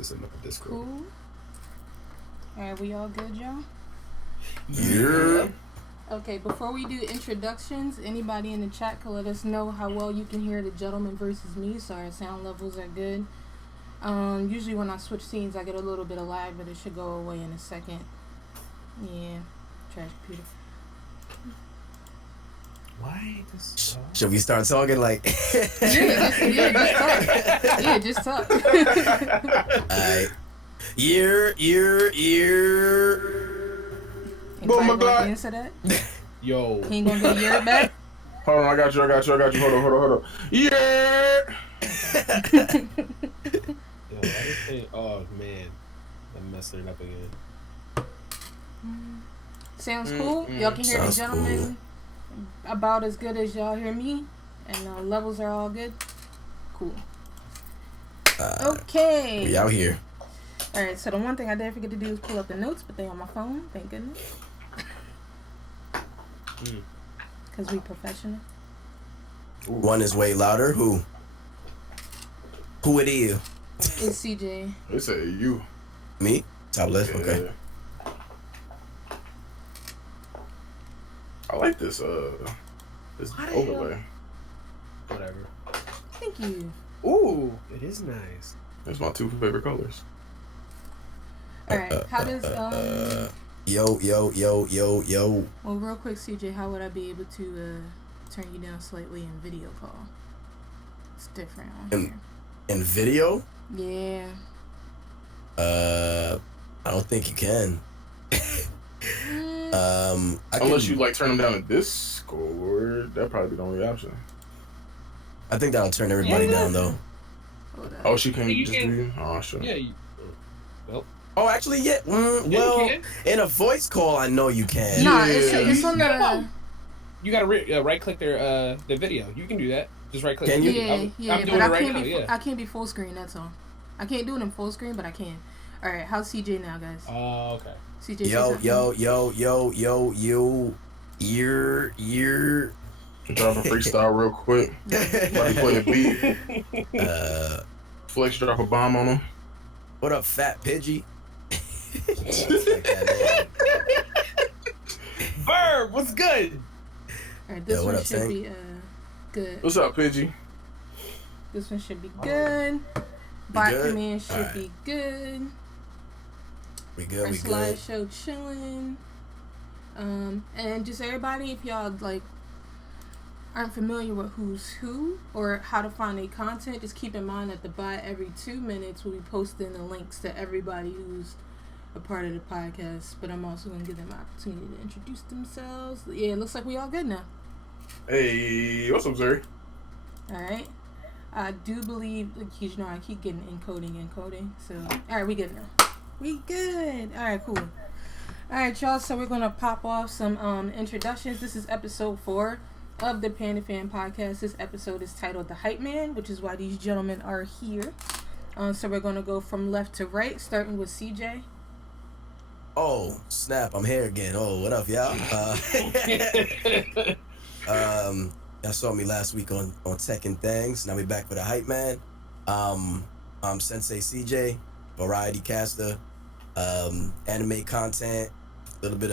this in my Discord. Cool. Alright, we all good, y'all? Yeah. Okay, before we do introductions, anybody in the chat can let us know how well you can hear the gentleman versus me, so our sound levels are good. Usually when I switch scenes, I get a little bit of lag, but it should go away in a second. Yeah, trash computer. Why this? Should we start talking like? Yeah, just talk. Alright. Year. Anybody my want to God. answer that? Yo. He ain't gonna get a year back? Hold on, I got you. Hold on. Yeah. Yo, why this thing? Oh man, I'm messing it up again. Sounds cool. Y'all can hear the Sounds gentleman about as good as y'all hear me, and levels are all good. Cool. Okay. We out here. All right. So the one thing I did forget to do is pull up the notes, but they on my phone. Thank goodness. Cause we professional. One is way louder. Who it is? It's CJ. They say you. Me? Top left. Okay. I like this this overlay. Whatever. Thank you. Ooh, it is nice. That's my two favorite colors. All right. How does Yo. Well, real quick, CJ, how would I be able to turn you down slightly in video call? It's different on here. In video? Yeah. I don't think you can. Unless you like turn them down to Discord, that'd probably be the only option. I think that'll turn everybody down though. Hold up. Oh, she can't You just can- do. Oh, sure. Yeah. Oh, actually, yeah. Well, you can. in a voice call, I know you can. Nah, Yeah. it's on the. You gotta right click their video. You can do that. Just right click. Can you? Yeah, I'm yeah, doing but it right I can't now. be. Yeah. I can't be full screen. That's all. I can't do it in full screen, but I can. All right, how's CJ now, guys? Oh, okay. CJ. say Yo. Drop a freestyle real quick. Somebody play the beat. Flex drop a bomb on them. What up, Fat Pidgey? Verb, what's good? All right, this Yo, what one up, should Tank? be good. What's up, Pidgey? This one should be good. Bot good? command should Alright. be good. We Our good. slideshow chilling. And just everybody, if y'all like aren't familiar with who's who or how to find their content, just keep in mind that the bot every 2 minutes will be posting the links to everybody who's a part of the podcast. But I'm also gonna give them an opportunity to introduce themselves. Yeah, it looks like we all good now. Hey, what's up, Zuri? All right. I do believe, you know, I keep getting encoding. So, all right, we good now. We good. All right, cool. All right, y'all. So we're gonna pop off some introductions. This is episode 4 of the Panda Fan Podcast. This episode is titled "The Hype Man," which is why these gentlemen are here. So we're gonna go from left to right, starting with CJ. Oh, snap. I'm here again. Oh, what up, y'all? Y'all saw me last week on Tekken Things. Now we back with a hype man. I'm Sensei CJ, variety caster, anime content, little bit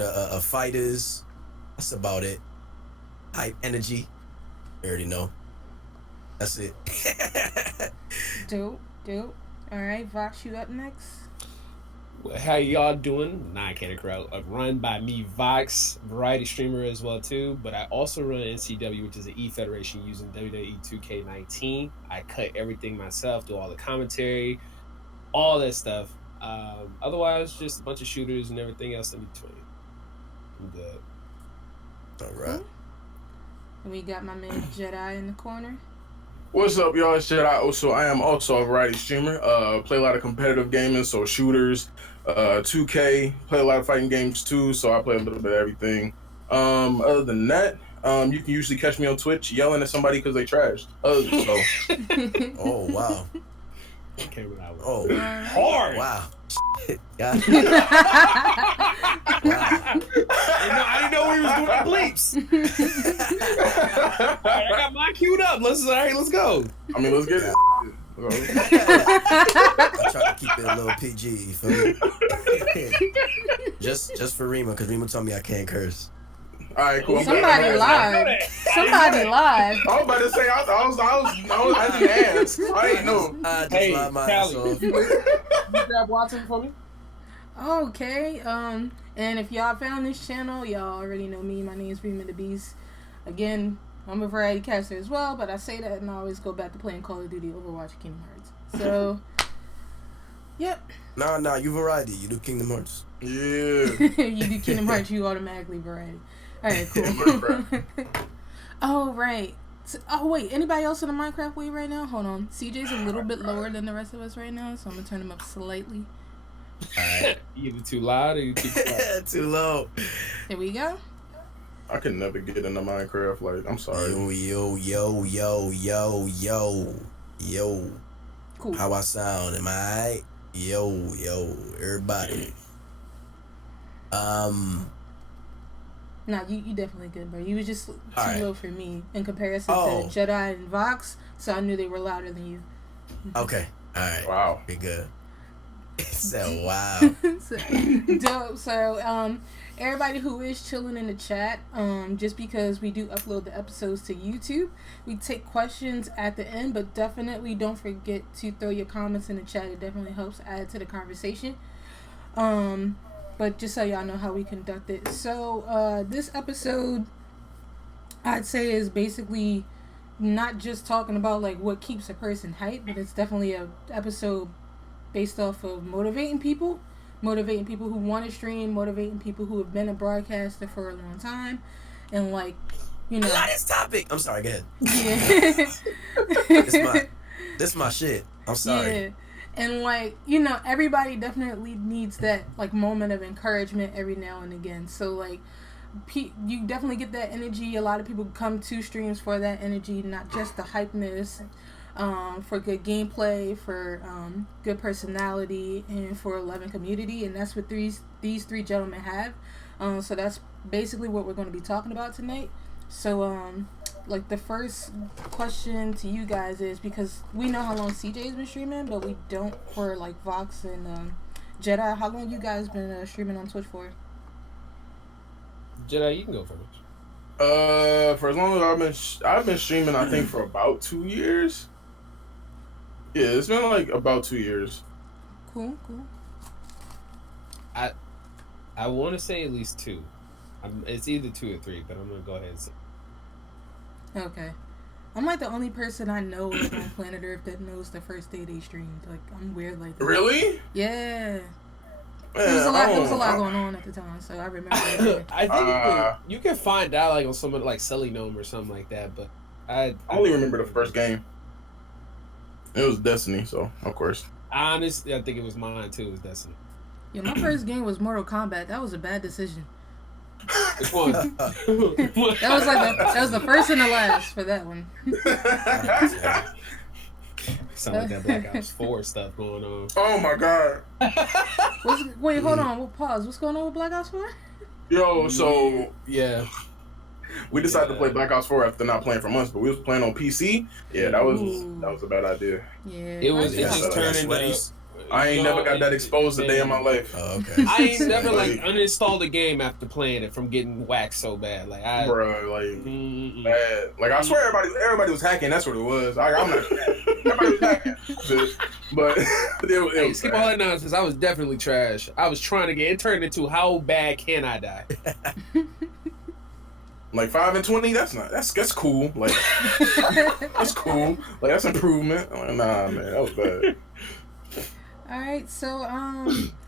of fighters. That's about it. Hype energy. You already know. That's it. Dope. All right, Vox, you up next. How y'all doing? Candy Crowd, run by me, Vox, variety streamer as well too. But I also run NCW, which is an E-Federation using WWE 2K19. I cut everything myself, do all the commentary, all that stuff. Otherwise, just a bunch of shooters and everything else in between. I'm good. All right. And we got my man Jedi in the corner. What's up, y'all? It's Jedi Oso. I am also a variety streamer. Play a lot of competitive gaming, so shooters, 2K. Play a lot of fighting games too, so I play a little bit of everything. Other than that, you can usually catch me on Twitch yelling at somebody because they trashed. Oh, wow. Came out Oh, hard. wow. Yeah. I didn't know we was doing the bleeps. All right, I got mine queued up. Let's go. I mean, let's get it. I try to keep it a little PG. You feel me? just for Rima, because Rima told me I can't curse. All right, cool. Somebody lied. Somebody lied. I was about to say I didn't ask. I didn't know. I just Hey, lied my ass Callie, off. you grab Watson for me? Okay. And if y'all found this channel, y'all already know me. My name is Rima the Beast. Again, I'm a variety caster as well, but I say that and I always go back to playing Call of Duty, Overwatch, Kingdom Hearts. So, yep. Nah, you variety. You do Kingdom Hearts. Yeah. You do Kingdom Hearts, you automatically variety. Alright, cool. Oh, right. Oh, wait. Anybody else in the Minecraft wave right now? Hold on. CJ's a little bit lower than the rest of us right now, so I'm going to turn him up slightly. Alright. You either too loud or you keep quiet. Too low. There we go. I can never get into Minecraft. Like, I'm sorry. Yo. Cool. How I sound? Am I alright? Yo, everybody. Nah, you definitely good, bro. You was just too Alright. low for me in comparison Oh. to Jedi and Vox, so I knew they were louder than you. Okay. Alright. Wow. Pretty good. It said wow. So, dope. So, everybody who is chilling in the chat, just because we do upload the episodes to YouTube, we take questions at the end, but definitely don't forget to throw your comments in the chat. It definitely helps add to the conversation. But just so y'all know how we conduct it. So, this episode, I'd say, is basically not just talking about like what keeps a person hyped, but it's definitely a episode based off of motivating people who want to stream, motivating people who have been a broadcaster for a long time, and like, you know. I like this topic. I'm sorry. Go ahead. Yeah. This my shit. I'm sorry. Yeah. And like, you know, everybody definitely needs that like moment of encouragement every now and again. So like, you definitely get that energy. A lot of people come to streams for that energy, not just the hypeness, for good gameplay, for good personality, and for a loving community. And that's what these three gentlemen have. So that's basically what we're going to be talking about tonight. So like the first question to you guys is, because we know how long CJ's been streaming, but we don't for like Vox and Jedi. How long you guys been streaming on Twitch for? Jedi, you can go first. For as long as I've been streaming, I think for about 2 years. Yeah, it's been like about 2 years. Cool. I want to say at least 2. It's either 2 or 3, but I'm gonna go ahead and say. Okay. I'm like the only person I know like, on planet Earth that knows the first day they streamed. Like, I'm weird like that. Really? Yeah. Man, There was a lot going on at the time, so I remember it. I think you can find out like on someone like Selly Gnome or something like that, but I only remember the first game. It was Destiny, so of course. Honestly, I think it was mine too. It was Destiny. Yeah, my first game was Mortal Kombat. That was a bad decision. Which one? That was the first and the last for that one. Sound like that Black Ops 4 stuff going on. Oh my god. Wait, hold on. We'll pause. What's going on with Black Ops 4? Yo, so Yeah. we decided to play Black Ops 4 after not playing for months, but we was playing on PC. Yeah, that was a bad idea. Yeah. It just turned into. I ain't never got that exposed a day in my life. Oh, okay. I ain't never like uninstalled a game after playing it from getting waxed so bad. Like Bruh, like bad. Like I swear everybody was hacking. That's what it was. I'm not. Everybody was hacking. But it was skip all that nonsense. I was definitely trash. I was trying to get it turned into how bad can I die? Like 5 and 20. That's cool. Like that's cool. Like that's improvement. I'm like, nah, man, that was bad. Alright, so,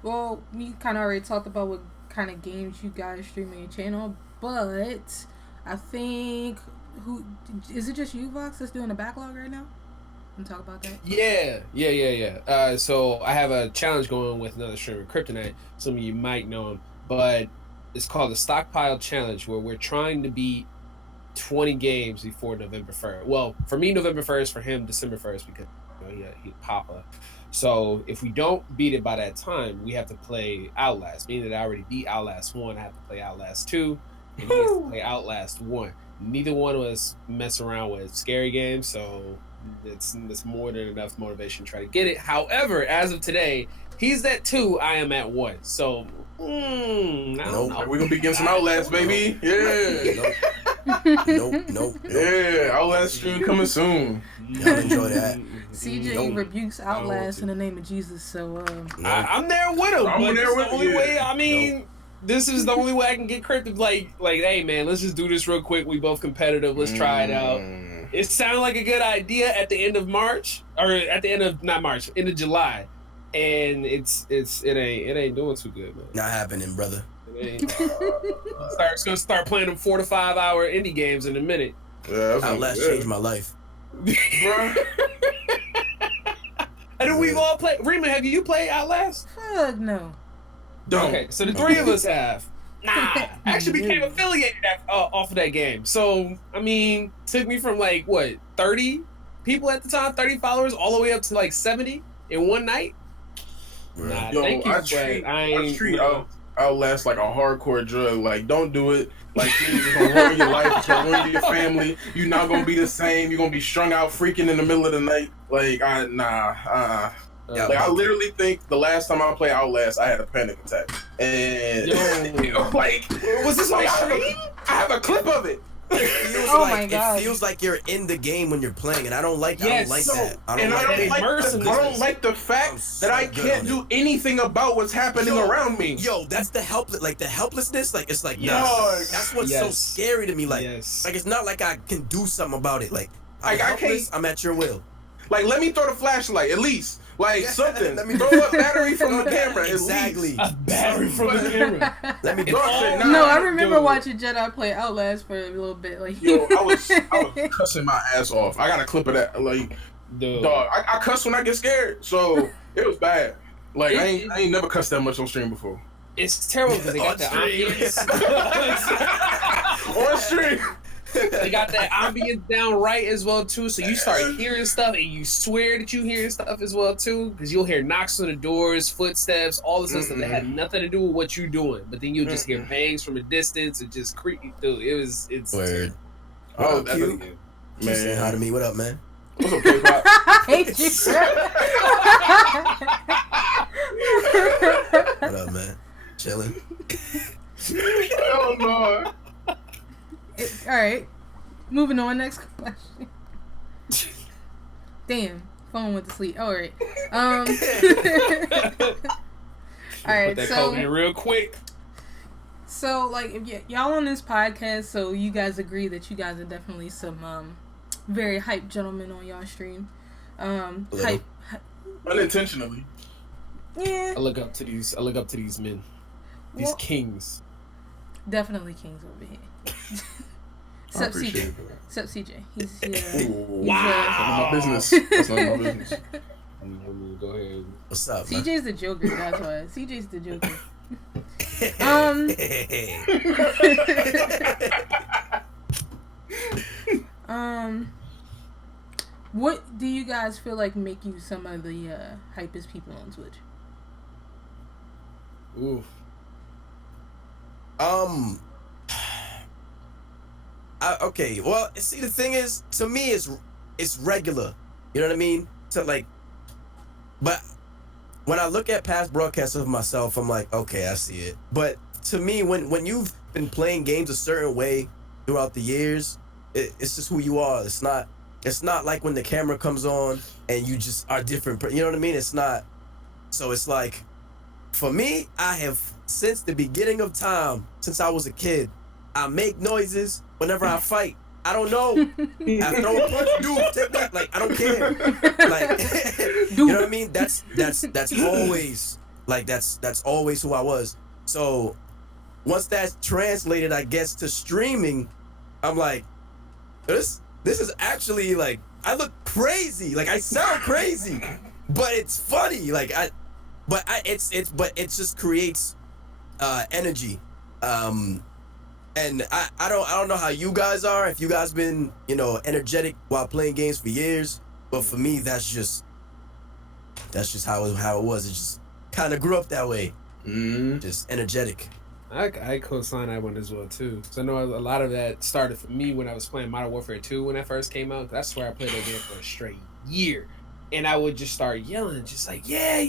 well, we kind of already talked about what kind of games you guys stream on your channel, but I think, is it just you, Vox, that's doing the backlog right now? Can talk about that? Yeah. So I have a challenge going with another streamer, Kryptonite. Some of you might know him, but it's called the Stockpile Challenge, where we're trying to beat 20 games before November 1st. Well, for me, November 1st, for him, December 1st, because he Papa. So if we don't beat it by that time, we have to play Outlast. Meaning that I already beat Outlast 1, I have to play Outlast 2, and he has to play Outlast 1. Neither one of us mess around with scary games, so it's more than enough motivation to try to get it. However, as of today, he's at 2, I am at 1. So, I don't know. We're gonna be getting some Outlast, baby. Yeah. Nope. Yeah, Outlast stream coming soon. Y'all enjoy that. CJ rebukes Outlast in the name of Jesus. So I'm there with him. I'm but there it's with the only you. way. I mean, this is the only way I can get cryptic. Like, hey man, let's just do this real quick. We both competitive. Let's try it out. It sounded like a good idea at the end of March, or at the end of not March, end of July, and it ain't doing too good, man. Not happening, brother. It's gonna start playing them 4 to 5 hour indie games in a minute. Yeah, that's Outlast changed my life. Bruh. And then we've all played. Rima, have you played Outlast? fuck no. Don't. Okay, so the 3 of us have. Nah, I actually became affiliated off of that game. So, I mean, took me from like, what, 30 people at the time, 30 followers, all the way up to like 70 in one night? Nah, Yo, thank you, I but treat, I ain't. Outlast like a hardcore drug. Like, don't do it. Like, it's gonna ruin your life. It's gonna ruin your family. You're not gonna be the same. You're gonna be strung out, freaking in the middle of the night. Like, Like, I literally think the last time I played Outlast, I had a panic attack. And like, was this like, on I have a clip of it. It feels Oh like my God. it feels like you're in the game when you're playing, and I don't like Yes. that. I don't And like I don't that. like the I'm fact so that I good can't on do anything about what's happening around me. Yo, that's the helplessness. Like it's like Yes. nah. That's what's so Yes. scary to me. Like Yes. like it's not like I can do something about it. Like I'm Like, I helpless. can't- I'm at your will. Like, let me throw the flashlight, at least. Like, Yeah. something. Let me throw a battery from the camera, at Exactly. least. A battery from the camera. Let me. Dog shit, nah. No, I remember Dude. watching Jedi play Outlast for a little bit. Like, Yo, I was cussing my ass off. I got a clip of that. Like, Dude. dog, I cuss when I get scared, so it was bad. Like, I ain't never cussed that much on stream before. It's terrible because they got the ambience. On stream. They got that ambience down right as well too, so you start hearing stuff and you swear that you hearing stuff as well too, because you'll hear knocks on the doors, footsteps, all this other stuff that had nothing to do with what you're doing, but then you'll just hear bangs from a distance and just creepy. Dude, it's Word. Oh, What up, Q? man. You saying hi to me? What up, man? What's up, K-pop? I hate you. What up, man? Chilling. Hell no. All right, moving on. Next question. Damn, phone went to sleep. All right. All Put right. that coat in real quick. So like, if y'all on this podcast, so you guys agree that you guys are definitely some very hype gentlemen on y'all stream. Hype. Unintentionally. Yeah, I look up to these men, these Well- kings. definitely kings over here. I Except appreciate CJ. it. Except CJ. He's Ooh. Wow. That's none of my business. That's none of my business. Go ahead. What's up, man? CJ's the Joker. That's why. CJ's the Joker. What do you guys feel like make you some of the hypest people on Twitch? Ooh. Okay. Well, see, the thing is, to me, it's regular. You know what I mean? So like, but when I look at past broadcasts of myself, I'm like, okay, I see it. But to me, when you've been playing games a certain way throughout the years, it's just who you are. It's not like when the camera comes on and you just are different. You know what I mean? It's not. So it's like, for me, I have, since the beginning of time, since I was a kid, I make noises whenever I fight. I don't know. I throw a punch, dude, take that. Like, I don't care. Like, you know what I mean? That's always, like, that's always who I was. So once that's translated, I guess, to streaming, I'm like, this is actually, like, I look crazy. Like, I sound crazy, but it's funny. Like, it just creates energy. And I don't know how you guys are, if you guys been, energetic while playing games for years, but for me, that's just how it was. It just kind of grew up that way. Just energetic. I co-sign that one as well too. So I know a lot of that started for me when I was playing Modern Warfare 2 when that first came out. That's where I played that game for a straight year, and I would just start yelling, just like, yeah,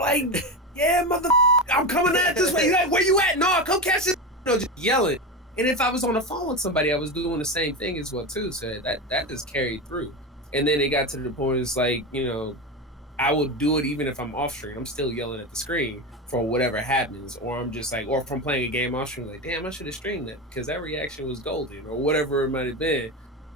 like, yeah, mother, I'm coming at this way. Like, where you at? No, come catch this. Just yelling. And if I was on the phone with somebody, I was doing the same thing as well too. So that just carried through. And then it got to the point, it's like, I will do it even if I'm off screen. I'm still yelling at the screen for whatever happens, or I'm just like, or if I'm playing a game off screen, like, damn, I should have streamed that because that reaction was golden, or whatever it might have been.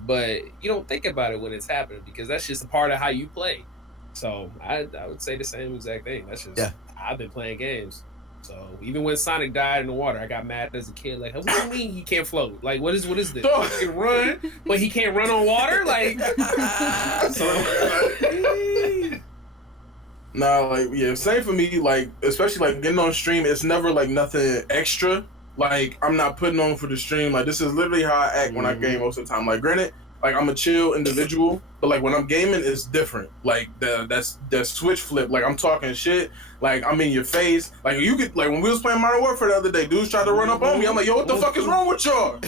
But you don't think about it when it's happening because that's just a part of how you play. So I would say the same exact thing. That's just I've been playing games. So even when Sonic died in the water, I got mad as a kid. Like, what do you mean he can't float? Like, what is this? He can run, but he can't run on water. Like, Nah, like, yeah, same for me. Like, especially like getting on stream, it's never like nothing extra. Like, I'm not putting on for the stream. Like, this is literally how I act when I game most of the time. Like, granted, like, I'm a chill individual, but like when I'm gaming, it's different. Like that's switch flip. Like, I'm talking shit. Like, I'm in your face. Like, you could, like, when we was playing Modern Warfare the other day, dudes tried to run up on me. I'm like, yo, what the fuck is wrong with y'all?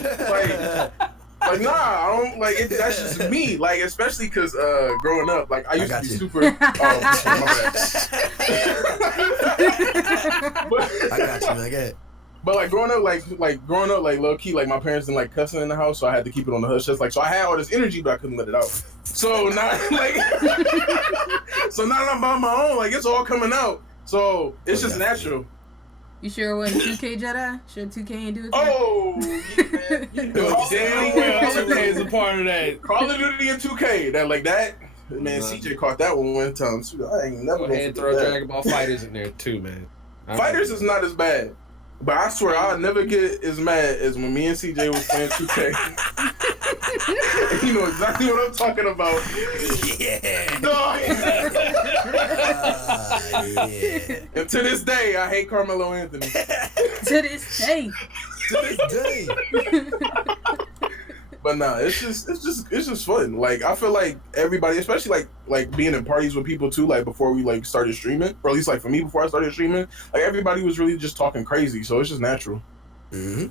Like, nah, I don't, like, that's just me. Like, especially because growing up, like, I used to be super. Oh, my bad. I got you, like, But like growing up, like low key, like my parents didn't like cussing in the house, so I had to keep it on the hush. Just like, so I had all this energy, but I couldn't let it out. So now, like, so now that I'm by my own, like, it's all coming out. So it's just natural. You sure it wasn't 2K Jedi? Sure 2K ain't do it? Oh, yeah, man. damn well 2K is a part of that. Call of Duty and 2K, that. Man, CJ caught that one time. I ain't never go ahead and throw Dragon Ball Fighters in there too, man. Fighters is not as bad. But I swear I'll never get as mad as when me and CJ was playing 2K. You know exactly what I'm talking about. Yeah. No. Yeah. And to this day, I hate Carmelo Anthony. To this day. To this day. But nah, it's just fun. Like, I feel like everybody, especially like being in parties with people too, like before we like started streaming, or at least like for me before I started streaming, like everybody was really just talking crazy, so it's just natural. Mm-hmm.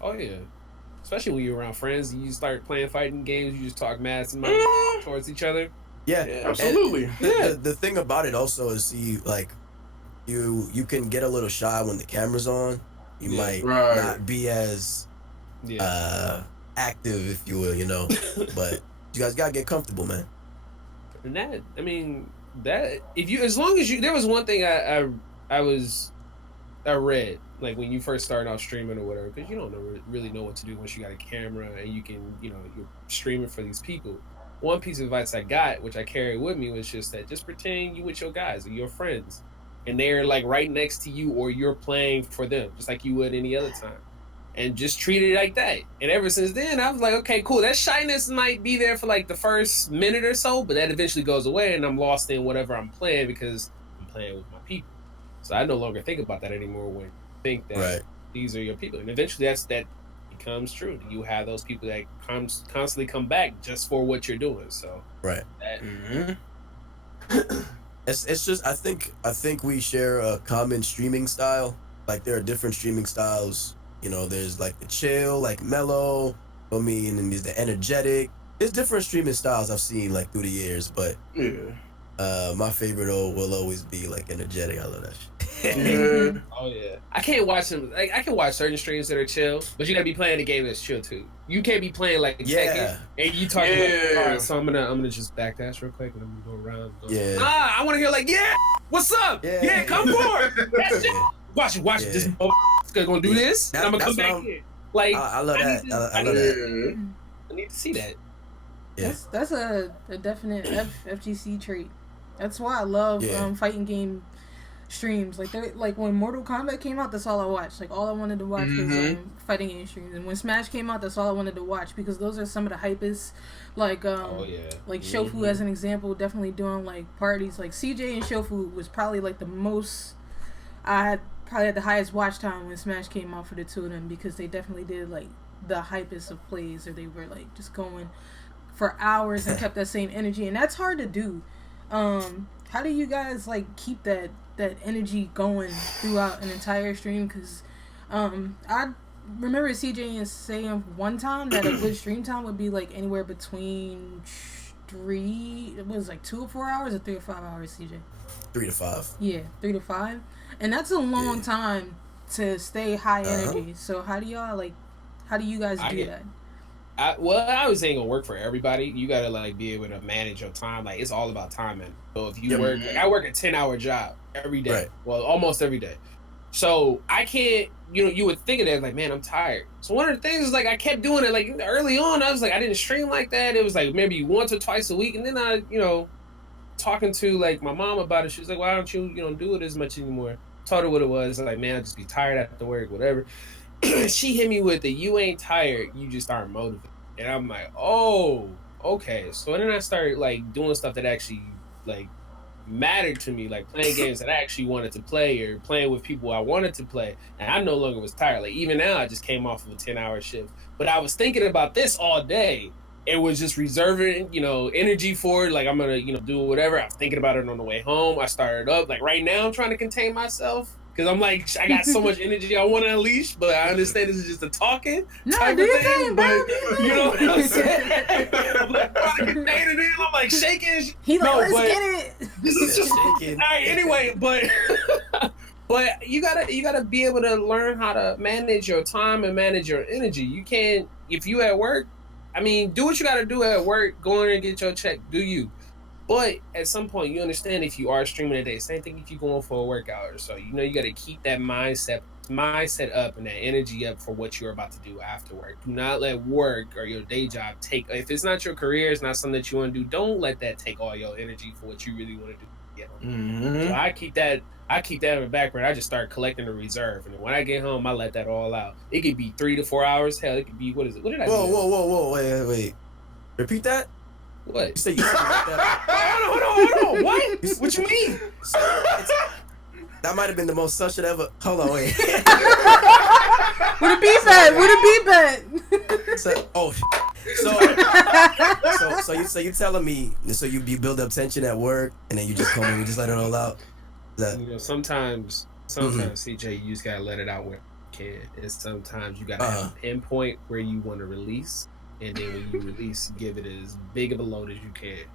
Oh yeah. Especially when you're around friends, you start playing fighting games, you just talk mad towards each other. Yeah, absolutely. The thing about it also is, see, like, you can get a little shy when the camera's on. You might not be as active, if you will, but you guys gotta get comfortable, man. And as long as there was one thing I read, like when you first start off streaming or whatever, because you don't really know what to do once you got a camera and you can, you're streaming for these people. One piece of advice I got, which I carry with me, was just that just pretend you with your guys or your friends, and they're like right next to you, or you're playing for them, just like you would any other time. And just treat it like that. And ever since then, I was like, okay, cool. That shyness might be there for like the first minute or so, but that eventually goes away, and I'm lost in whatever I'm playing because I'm playing with my people. So I no longer think about that anymore when I think that these are your people. And eventually that becomes true. You have those people that constantly come back just for what you're doing. So It's just I think we share a common streaming style. Like, there are different streaming styles. There's like the chill, like mellow, and then there's the energetic. There's different streaming styles I've seen like through the years, but my favorite will always be like energetic. I love that shit. Oh yeah. I can't watch them. Like, I can watch certain streams that are chill, but you gotta be playing a game that's chill too. You can't be playing like Tekken and you talking like, all right, so I'm gonna just backdash real quick and I'm gonna go around. I want to hear like, what's up? Yeah, come forward. That's it. Watch it. This gonna do this, and I'm gonna come back in. Like, I love that. I love that. I need to see that. Yeah. That's a definite FGC trait. That's why I love fighting game streams. Like when Mortal Kombat came out, that's all I watched. Like, all I wanted to watch was fighting game streams. And when Smash came out, that's all I wanted to watch, because those are some of the hypest. Like like Shofu as an example, definitely doing like parties. Like CJ and Shofu was probably like the most. I had probably had the highest watch time when Smash came out for the two of them, because they definitely did like the hypest of plays, or they were like just going for hours and kept that same energy, and that's hard to do. How do you guys like keep that energy going throughout an entire stream? Because I remember CJ saying one time that a good stream time would be like anywhere between 2 or 4 hours or 3 or 5 hours, CJ. 3 to 5. Yeah, 3 to 5, and that's a long time to stay high energy. So how do you guys do that? I was ain't gonna work for everybody. You gotta like be able to manage your time. Like it's all about timing. So if you work, like I work a 10-hour job every day. Right. Well, almost every day. So I can't. You would think of that like, man, I'm tired. So one of the things is like I kept doing it. Like early on, I was like, I didn't stream like that. It was like maybe once or twice a week, and then I, talking to like my mom about it. She was like, why don't you, do it as much anymore? Told her what it was. I'm like, man, I just be tired after work, whatever. She hit me with the "you ain't tired, you just aren't motivated," and I'm like, oh, okay. So then I started like doing stuff that actually like mattered to me, like playing games that I actually wanted to play or playing with people I wanted to play, and I no longer was tired. Like even now, I just came off of a 10-hour shift, but I was thinking about this all day. It was just reserving, energy for it. Like I'm gonna, do whatever. I was thinking about it on the way home. I started up. Like right now, I'm trying to contain myself. Because I'm like, I got so much energy I want to unleash, but I understand this is just a talking type of thing. But you know what I'm saying? I'm like, trying to contain it in. I'm like shaking. He like, let's get it. This is just shaking. All right, anyway, but you gotta be able to learn how to manage your time and manage your energy. You can't, if you at work, do what you gotta do at work. Go in and get your check. Do you? But at some point, you understand if you are streaming a day. Same thing if you're going for a workout or so. You got to keep that mindset up and that energy up for what you're about to do after work. Do not let work or your day job take. If it's not your career, it's not something that you want to do. Don't let that take all your energy for what you really want to do. Mm-hmm. So I keep that in the background. I just start collecting a reserve, and when I get home, I let that all out. It could be 3 to 4 hours. Hell, it could be what is it? What did I do? Whoa! Wait! Repeat that. What? You say you like that? Hold on. What? What you mean? That might have been the most such shit ever. Hold on, wait. Where the beef at? So you telling me? So you build up tension at work, and then you just come and you just let it all out. Sometimes CJ, you just gotta let it out where you can, and sometimes you gotta have a pinpoint where you want to release. And then when you release, give it as big of a load as you can.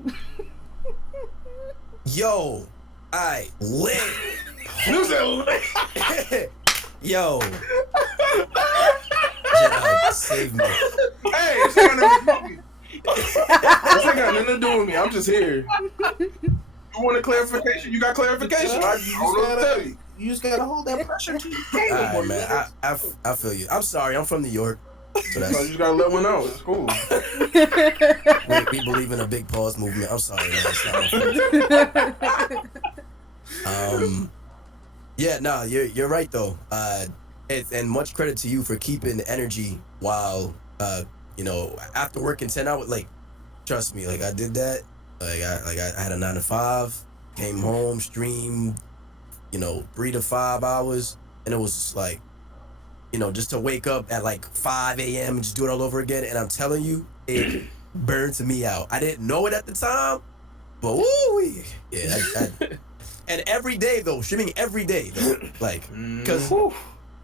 Yo, I lit. Yo. Jedi, save me. Hey, it's ain't got nothing to do with me. I'm just here. You want a clarification? You got clarification? You just gotta hold that pressure to your table. All right, man. I feel you. I'm sorry. I'm from New York. So you just gotta let one know. It's cool. We believe in a big pause movement. I'm sorry, man. It's not yeah, no, you're right though. And much credit to you for keeping the energy while after working 10 hours. Like, trust me, like I did that. I had a 9 to 5, came home, streamed, 3 to 5 hours, and it was just like, just to wake up at like 5 a.m. and just do it all over again. And I'm telling you, it burned me out. I didn't know it at the time, but woo, yeah. And every day though, streaming every day though, like, because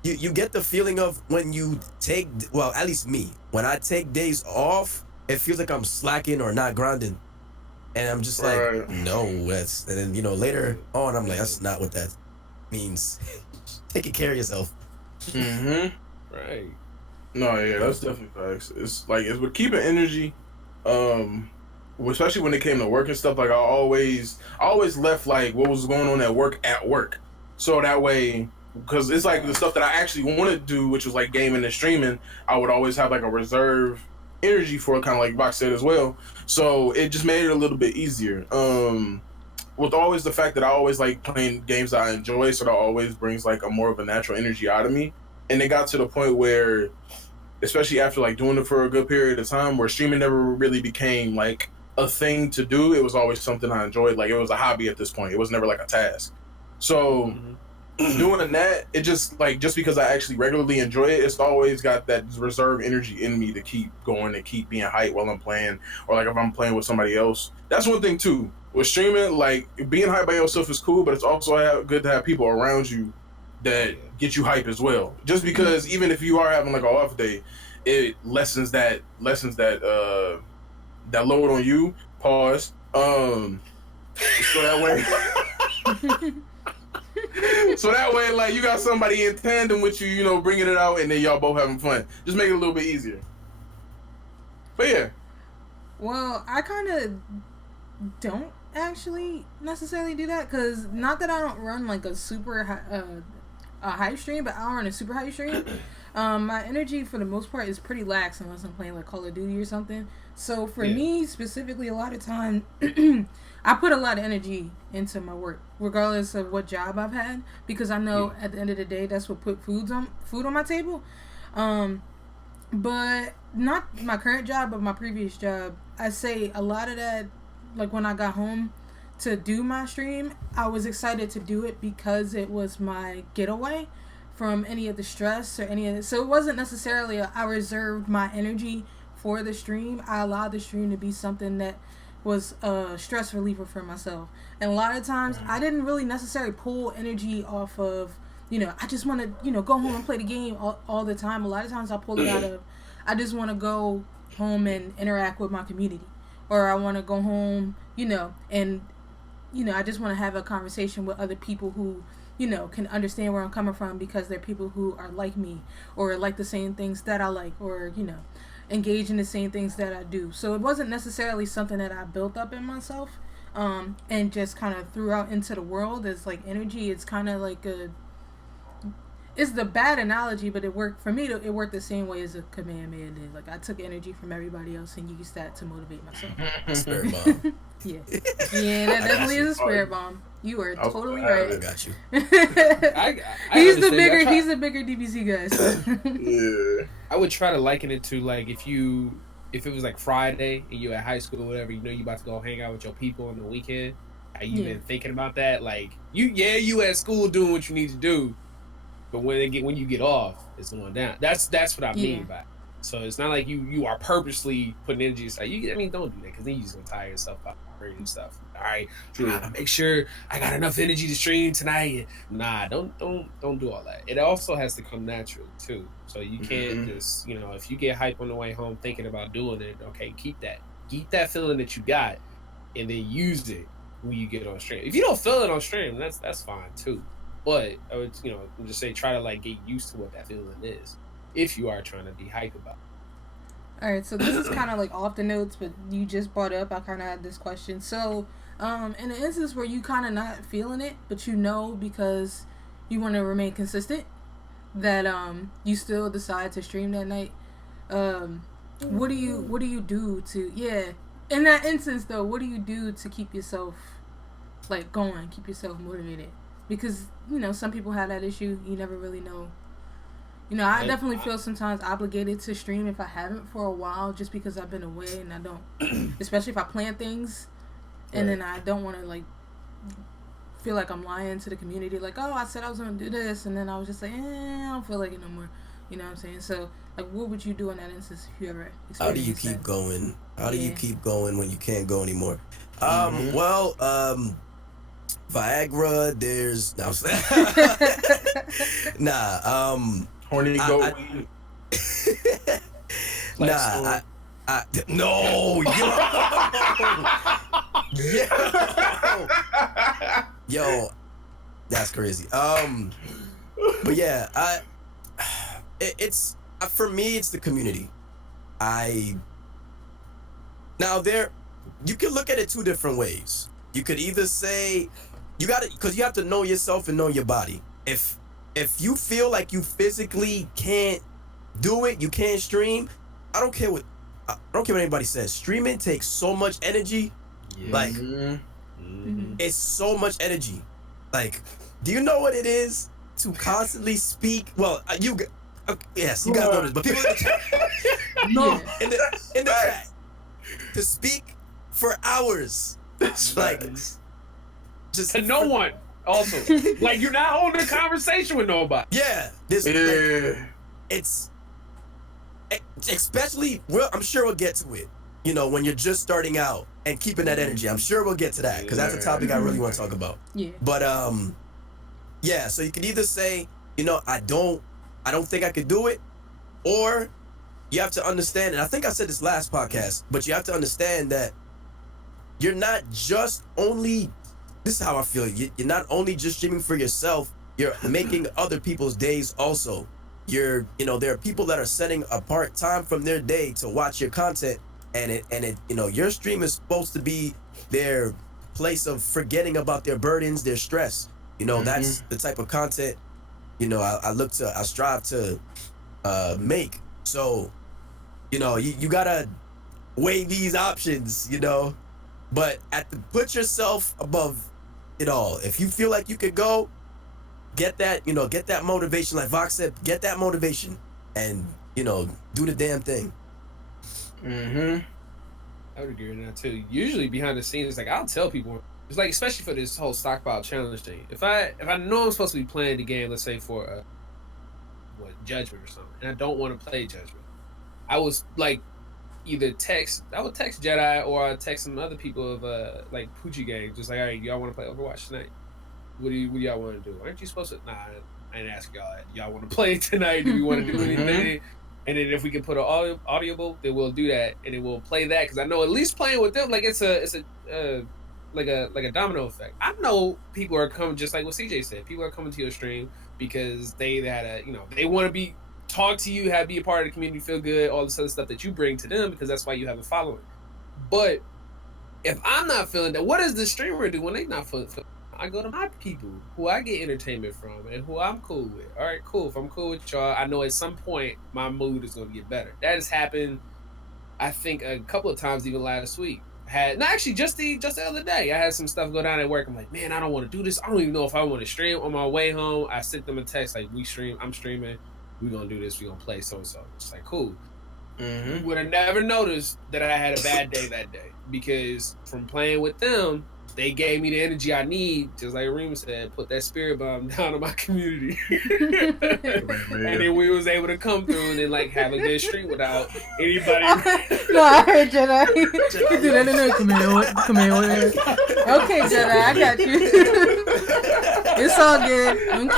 you get the feeling of when you take, well, at least me, when I take days off, it feels like I'm slacking or not grinding. And I'm just like, no, that's, and then, later on, I'm like, that's not what that means. Taking care of yourself. Mm-hmm. Right. No, yeah, that's definitely facts. It's like, it's with keeping energy, especially when it came to work and stuff. Like I always left like what was going on at work, so that way, because it's like the stuff that I actually wanted to do, which was like gaming and streaming, I would always have like a reserve energy for it, kind of like Box said as well. So it just made it a little bit easier. With always the fact that I always like playing games that I enjoy, so that always brings like a more of a natural energy out of me. And it got to the point where, especially after like doing it for a good period of time, where streaming never really became like a thing to do. It was always something I enjoyed. Like it was a hobby at this point. It was never like a task. So doing that, it just because I actually regularly enjoy it, it's always got that reserve energy in me to keep going and keep being hyped while I'm playing, or like if I'm playing with somebody else. That's one thing too. With streaming, like being hyped by yourself is cool, but it's also good to have people around you that get you hype as well. Just because even if you are having like an off day, it lessens that that load on you. Pause. So that way. So that way, like, you got somebody in tandem with you, you know, bringing it out, and then y'all both having fun. Just make it a little bit easier. But yeah. Well, I kind of don't actually necessarily do that, because not that I don't run like a super hype stream, but I don't run a super hype stream. My energy for the most part is pretty lax unless I'm playing like Call of Duty or something. So for me specifically, a lot of time I put a lot of energy into my work, regardless of what job I've had, because I know at the end of the day that's what put food on my table. But not my current job, but my previous job. I say a lot of that, like when I got home to do my stream, I was excited to do it because it was my getaway from any of the stress or any of it. So it wasn't necessarily I reserved my energy for the stream. I allowed the stream to be something that was a stress reliever for myself. And a lot of times I didn't really necessarily pull energy off of, you know, I just want to, you know, go home and play the game all the time. A lot of times I pull it out of, I just want to go home and interact with my community. Or I want to go home, you know, and, you know, I just want to have a conversation with other people who, you know, can understand where I'm coming from, because they're people who are like me or like the same things that I like, or, you know, engage in the same things that I do. So it wasn't necessarily something that I built up in myself and just kind of threw out into the world as like energy. It's kind of like it's the bad analogy, but it worked for me. It worked the same way as a Kamehameha did. Like, I took energy from everybody else and used that to motivate myself. Spirit bomb. Yeah, that definitely is a spirit bomb. You are totally right. I got you. He's the bigger DBZ guy. So. Yeah. I would try to liken it to, like, if it was like Friday and you at high school or whatever, you know you about to go hang out with your people on the weekend. Are you been thinking about that? Like, you at school doing what you need to do, but when you get off, it's going down. That's what I mean by it. So it's not like you are purposely putting energy aside. Don't do that, because then you just gonna tire yourself out and stuff. All right, make sure I got enough energy to stream tonight. Nah, don't do all that. It also has to come natural too. So you can't just, you know, if you get hype on the way home thinking about doing it, okay, keep that feeling that you got, and then use it when you get on stream. If you don't feel it on stream, that's fine too. But I would, you know, just say try to like get used to what that feeling is, if you are trying to be hype about it. All right, so this is kind of like off the notes, but you just brought up, I kind of had this question. So, in an instance where you kind of not feeling it, but you know because you want to remain consistent, that you still decide to stream that night. What do you do to in that instance though? What do you do to keep yourself like going, keep yourself motivated? Because, you know, some people have that issue. You never really know. You know, I definitely feel sometimes obligated to stream if I haven't for a while, just because I've been away and I don't, especially if I plan things, and then I don't want to like feel like I'm lying to the community, like, oh, I said I was going to do this, and then I was just like, I don't feel like it no more. You know what I'm saying? So, like, what would you do in that instance if you ever experienced How do you keep that? going? How do you keep going when you can't go anymore? Viagra, there's Horny goat. Yo, that's crazy. But yeah, it's for me, it's the community. You can look at it two different ways. You could either say because you have to know yourself and know your body. If you feel like you physically can't do it, you can't stream, I don't care what anybody says. Streaming takes so much energy. Like, it's so much energy. Like, do you know what it is to constantly speak? Well, you guys know this, but people in the chat, in the chat, to speak for hours. That's like, just to no one. Also, like, you're not holding a conversation with nobody. Yeah, it's especially. I'm sure we'll get to it. You know, when you're just starting out and keeping that energy. I'm sure we'll get to that because that's a topic I really want to talk about. Yeah. But Yeah, so you can either say, you know, I don't think I could do it, or you have to understand, and I think I said this last podcast, but you have to understand that you're not just only, this is how I feel, you're not only just streaming for yourself, you're making other people's days also. You know, there are people that are setting apart time from their day to watch your content, and it, you know, your stream is supposed to be their place of forgetting about their burdens, their stress. You know, that's the type of content, you know, I strive to make. So, you know, you gotta weigh these options, you know, but put yourself above it all. If you feel like you could go, get that, you know, get that motivation. Like Vox said, get that motivation and, you know, do the damn thing. I would agree with that too. Usually behind the scenes, like I'll tell people, it's like especially for this whole stockpile challenge thing. If I know I'm supposed to be playing the game, let's say for Judgment or something, and I don't want to play Judgment, I was like I would text Jedi or I'd text some other people of like Poochie Gang, just like, all right, y'all want to play Overwatch tonight? What do y'all want to do? Aren't you supposed to? Nah, I ain't ask y'all that. Y'all want to play tonight? Do we want to do anything? And then if we can put an audible, then we'll do that, and then we'll play that because I know at least playing with them, like it's a like a domino effect. I know people are coming, just like what CJ said. People are coming to your stream because they had they want to talk to you, be a part of the community, feel good, all this other stuff that you bring to them because that's why you have a following. But if I'm not feeling that, what does the streamer do when they not feeling? I go to my people who I get entertainment from and who I'm cool with. All right, cool. If I'm cool with y'all, I know at some point my mood is going to get better. That has happened, I think, a couple of times even last week. Just the other day, I had some stuff go down at work. I'm like, man, I don't want to do this. I don't even know if I want to stream. On my way home, I sent them a text like, I'm streaming. We're going to do this. We're going to play so-and-so. It's like, cool. Would have never noticed that I had a bad day that day because from playing with them, they gave me the energy I need, just like Reem said, put that spirit bomb down on my community. And then we was able to come through and then like have a good stream without anybody. No, I heard Jedi. Come here. Okay, Jedi, I got you. It's all good. I'm gonna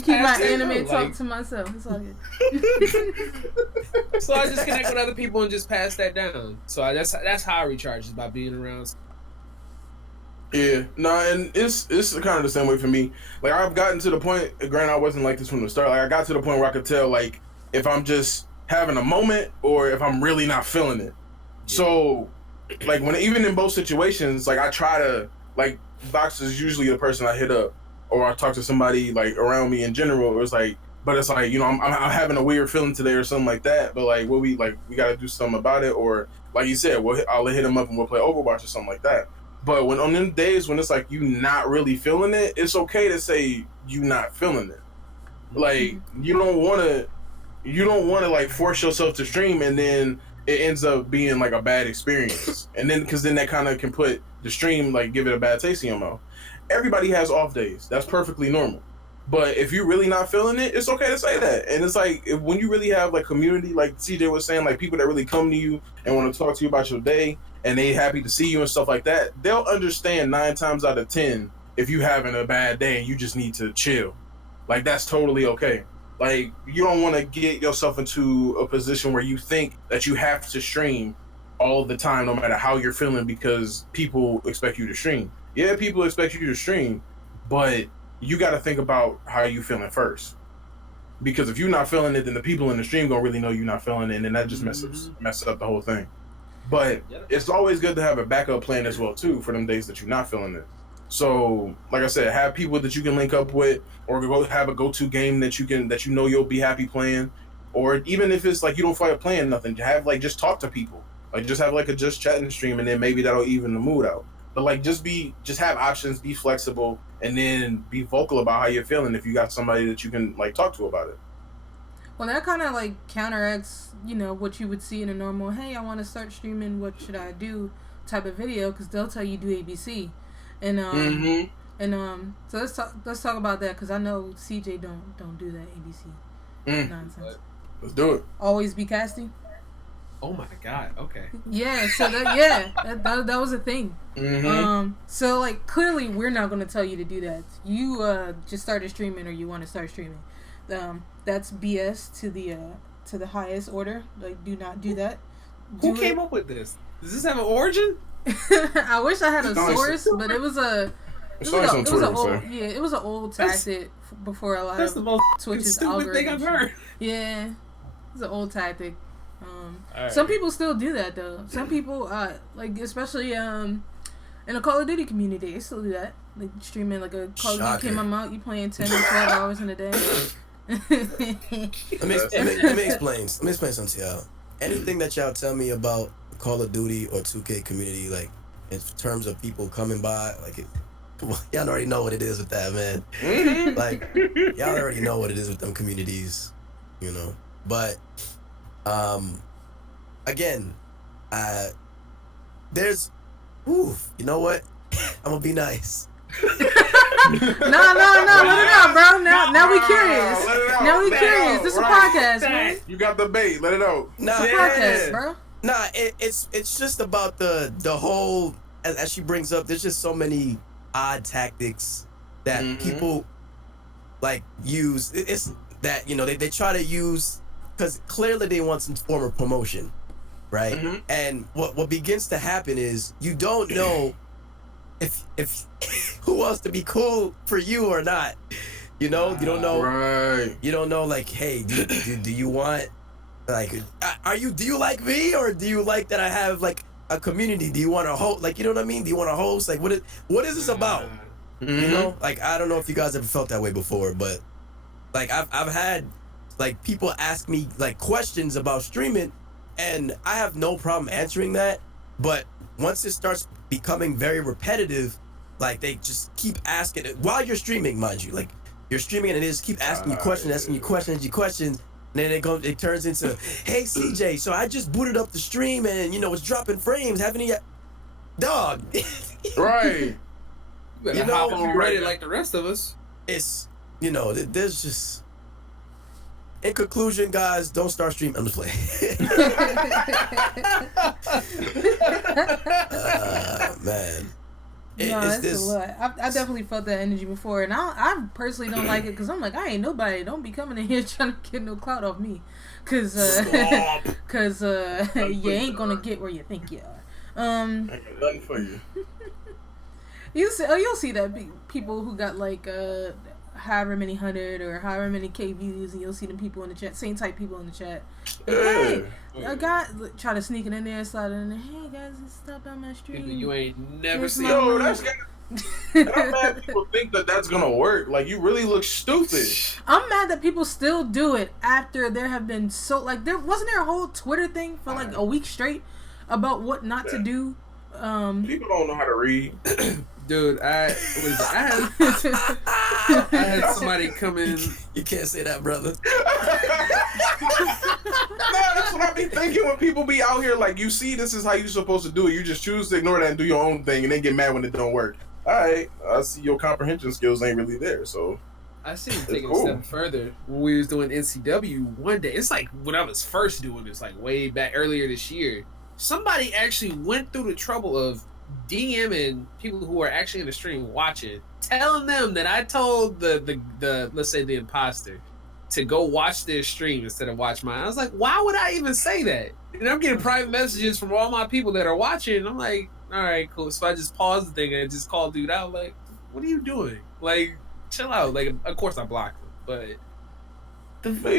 keep my anime talk to myself. It's all good. So I just connect with other people and just pass that down. So that's how I recharge, is by being around. Yeah, and it's kind of the same way for me. Like I've gotten to the point. Granted, I wasn't like this from the start. Like I got to the point where I could tell like if I'm just having a moment or if I'm really not feeling it. Yeah. So like even in both situations, like I try to like Vox is usually the person I hit up. Or I talk to somebody like around me in general. It's like, but it's like, you know, I'm having a weird feeling today or something like that. But like, we got to do something about it. Or like you said, I'll hit him up and we'll play Overwatch or something like that. But when on them days when it's like you not really feeling it, it's okay to say you not feeling it. Like you don't want to like force yourself to stream and then it ends up being like a bad experience. And then because then that kind of can put the stream like give it a bad taste in your mouth. Everybody has off days. That's perfectly normal. But if you're really not feeling it, it's okay to say that. And it's like when you really have like community, like CJ was saying, like people that really come to you and want to talk to you about your day and they happy to see you and stuff like that, they'll understand 9 times out of 10 if you having a bad day and you just need to chill. Like that's totally okay. Like you don't want to get yourself into a position where you think that you have to stream all the time no matter how you're feeling because people expect you to stream. Yeah, people expect you to stream, but you got to think about how you feeling first. Because if you're not feeling it, then the people in the stream gonna really know you're not feeling it, and then that just messes up the whole thing. But it's always good to have a backup plan as well too for them days that you're not feeling it. So, like I said, have people that you can link up with, or go have a go-to game that you know you'll be happy playing, or even if it's like you don't feel like playing nothing, have like just talk to people, like just have like a just chatting stream, and then maybe that'll even the mood out. But like just have options, be flexible, and then be vocal about how you're feeling if you got somebody that you can like talk to about it. Well, that kind of like counteracts, you know, what you would see in a normal, hey, I want to start streaming, what should I do type of video, because they'll tell you do ABC. And so let's talk about that, because I know CJ don't do that ABC nonsense. Let's do it. Always be casting? Oh my god. Okay. Yeah, so that was a thing. Mm-hmm. So like clearly we're not gonna tell you to do that. You just started streaming or you want to start streaming. That's BS to the highest order. Like, do not do that. Who came up with this? Does this have an origin? I wish I had a source, but it was an old tactic before a lot That's of the most Twitch's stupid thing I've algorithms. heard. Yeah, it's an old tactic. Alright. Some people still do that though. Some people, like especially in the Call of Duty community, they still do that. Like streaming like a Call of Duty came out, you playing 10 to 12 hours in a day. Let me explain something to y'all. Anything that y'all tell me about Call of Duty or 2K community, like in terms of people coming by, like come on, y'all already know what it is with that, man. Mm-hmm. Like y'all already know what it is with them communities, you know. But again, there's, you know what? I'm gonna be nice. No, let it out, bro. Now we curious. Let it out. Now we Let it curious. out. This is a Right. podcast, man. You got the bait. Let it out. Nah, It's a podcast, bro. Nah, it's just about the whole, as she brings up, there's just so many odd tactics that people like use. It's that, you know, they try to use, because clearly they want some form of promotion, right? Mm-hmm. And what begins to happen is you don't know if who wants to be cool for you or not. You know, you don't know. Right. You don't know, like, hey, do you want, like, do you like me, or do you like that I have like a community? Do you want to host, like, you know what I mean? Do you want to host? Like, what is this about? You know, like, I don't know if you guys ever felt that way before, but like I've had like people ask me like questions about streaming, and I have no problem answering that. But once it starts becoming very repetitive, like they just keep asking it while you're streaming, mind you, like you're streaming and they just keep asking you questions, and then it turns into, hey CJ, so I just booted up the stream and, you know, it's dropping frames. Haven't you yet? Dog. Right. You better You know, hop on Reddit like the rest of us. It's, you know, there's just, in conclusion, guys, don't start streaming. I'm just playing. Man. No, that's a lot. I definitely felt that energy before, and I personally don't like it because I'm like, I ain't nobody. Don't be coming in here trying to get no clout off me, cause you ain't gonna get where you think you are. I got nothing for you. You'll see that people who got like however many 100 or however many K views, and you'll see them people in the chat, same type people in the chat. Hey, a guy try to sneak it in there, slide it in there. Hey guys, stop by my stream. You ain't never Here's seen. my- Yo, that's got. And I'm mad people think that that's gonna work. Like, you really look stupid. I'm mad that people still do it after there have been there wasn't a whole Twitter thing for like a week straight about what not to do. People don't know how to read. Dude, I had somebody come in. You can't say that, brother. No, that's what I be thinking when people be out here. Like, you see, this is how you supposed to do it. You just choose to ignore that and do your own thing, and then get mad when it don't work. All right, I see your comprehension skills ain't really there. So I see him taking cool. a step further when we was doing NCW one day. It's like when I was first doing this, like way back earlier this year. Somebody actually went through the trouble of DMing people who are actually in the stream watching, telling them that I told the let's say the imposter to go watch their stream instead of watch mine. I was like, why would I even say that? And I'm getting private messages from all my people that are watching. And I'm like, all right, cool. So I just paused the thing and just called dude out. Like, what are you doing? Like, chill out. Like, of course I blocked him, but the fuck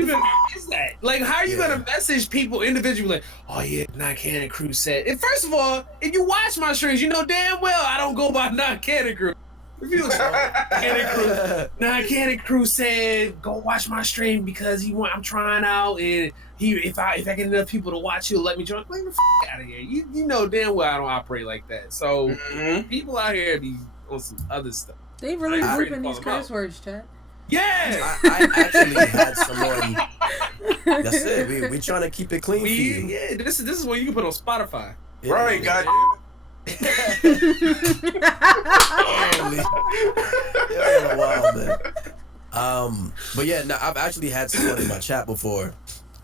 is that? Like, how are you gonna message people individually? Like, oh yeah, Not Cannon Crew said. And first of all, if you watch my streams, you know damn well I don't go by Not Cannon Crew. If you Not Cannon Crew said, go watch my stream because I'm trying out, and if I get enough people to watch, he'll let me join. Like, the fuck out of here. You know damn well I don't operate like that. So people out here be on some other stuff. They really I'm afraid to grouping call these them out. curse words, chat. Yeah. I actually had someone. That's it. We trying to keep it clean for you. Yeah, this is what you can put on Spotify. Yeah. right, got Holy. Yeah, wild, man. But yeah, no, I've actually had someone in my chat before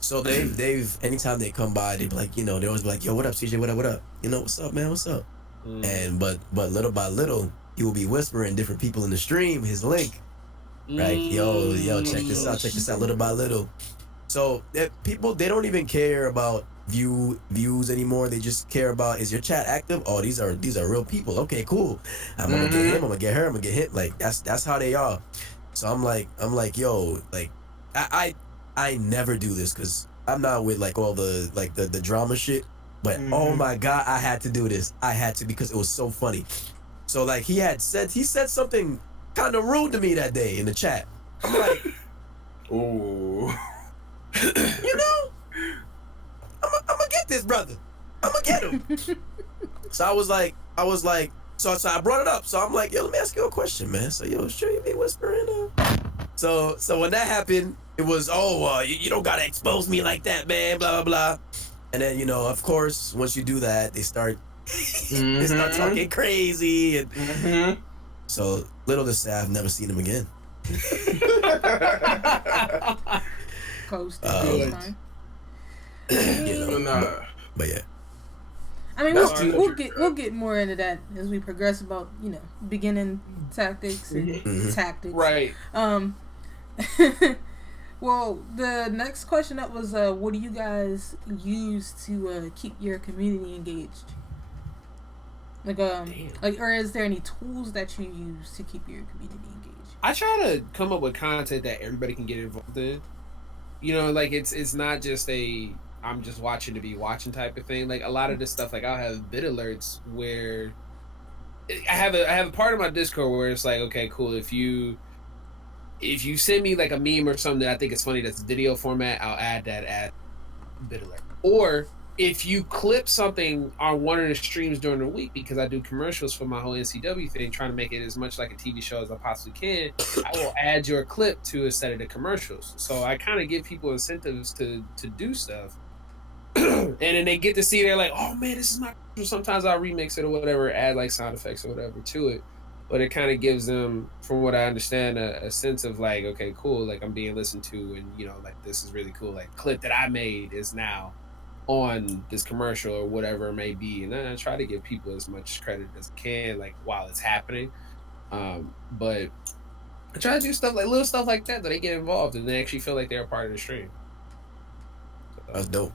So they've anytime they come by, they be like, they always be like, yo, what up, CJ? What up? What's up, man? What's up? And but little by little, he will be whispering different people in the stream his link. Right? Yo, check this out, little by little. So people, they don't even care about views anymore. They just care about, is your chat active? Oh, these are real people. Okay, cool. I'm gonna get him, I'm gonna get her, I'm gonna get him. Like that's how they are. So I'm like, yo, like I never do this because I'm not with like all the like the drama shit. But oh my god, I had to do this. I had to because it was so funny. So like he said something kind of rude to me that day in the chat. I'm like, ooh. I'm gonna get this brother. I'm gonna get him. So I was like, so I brought it up. So I'm like, yo, let me ask you a question, man. So yo, sure you be whispering? So when that happened, it was, you don't gotta expose me like that, man. Blah blah blah. And then of course, once you do that, they start talking crazy, and so little to say, I've never seen him again. Coast. But yeah. I mean, we'll get more into that as we progress about beginning tactics and tactics. Right. Well, the next question up was, what do you guys use to keep your community engaged? Or is there any tools that you use to keep your community engaged? I try to come up with content that everybody can get involved in. Like it's not just I'm just watching to be watching type of thing. Like a lot of this stuff, like I'll have bit alerts where I have a part of my Discord where it's like, okay, cool. If you send me like a meme or something that I think is funny that's video format, I'll add that at bit alert. Or if you clip something on one of the streams during the week, because I do commercials for my whole NCW thing, trying to make it as much like a TV show as I possibly can, I will add your clip to a set of the commercials. So I kind of give people incentives to do stuff. And then they get to see, they're like, oh man, this is my commercial. Sometimes I'll remix it or whatever, add like sound effects or whatever to it. But it kind of gives them, from what I understand, a sense of like, okay, cool, like I'm being listened to, and like this is really cool. Like clip that I made is now on this commercial or whatever it may be, and I try to give people as much credit as I can, like while it's happening. But I try to do stuff like little stuff like that they get involved and they actually feel like they're a part of the stream. That's dope.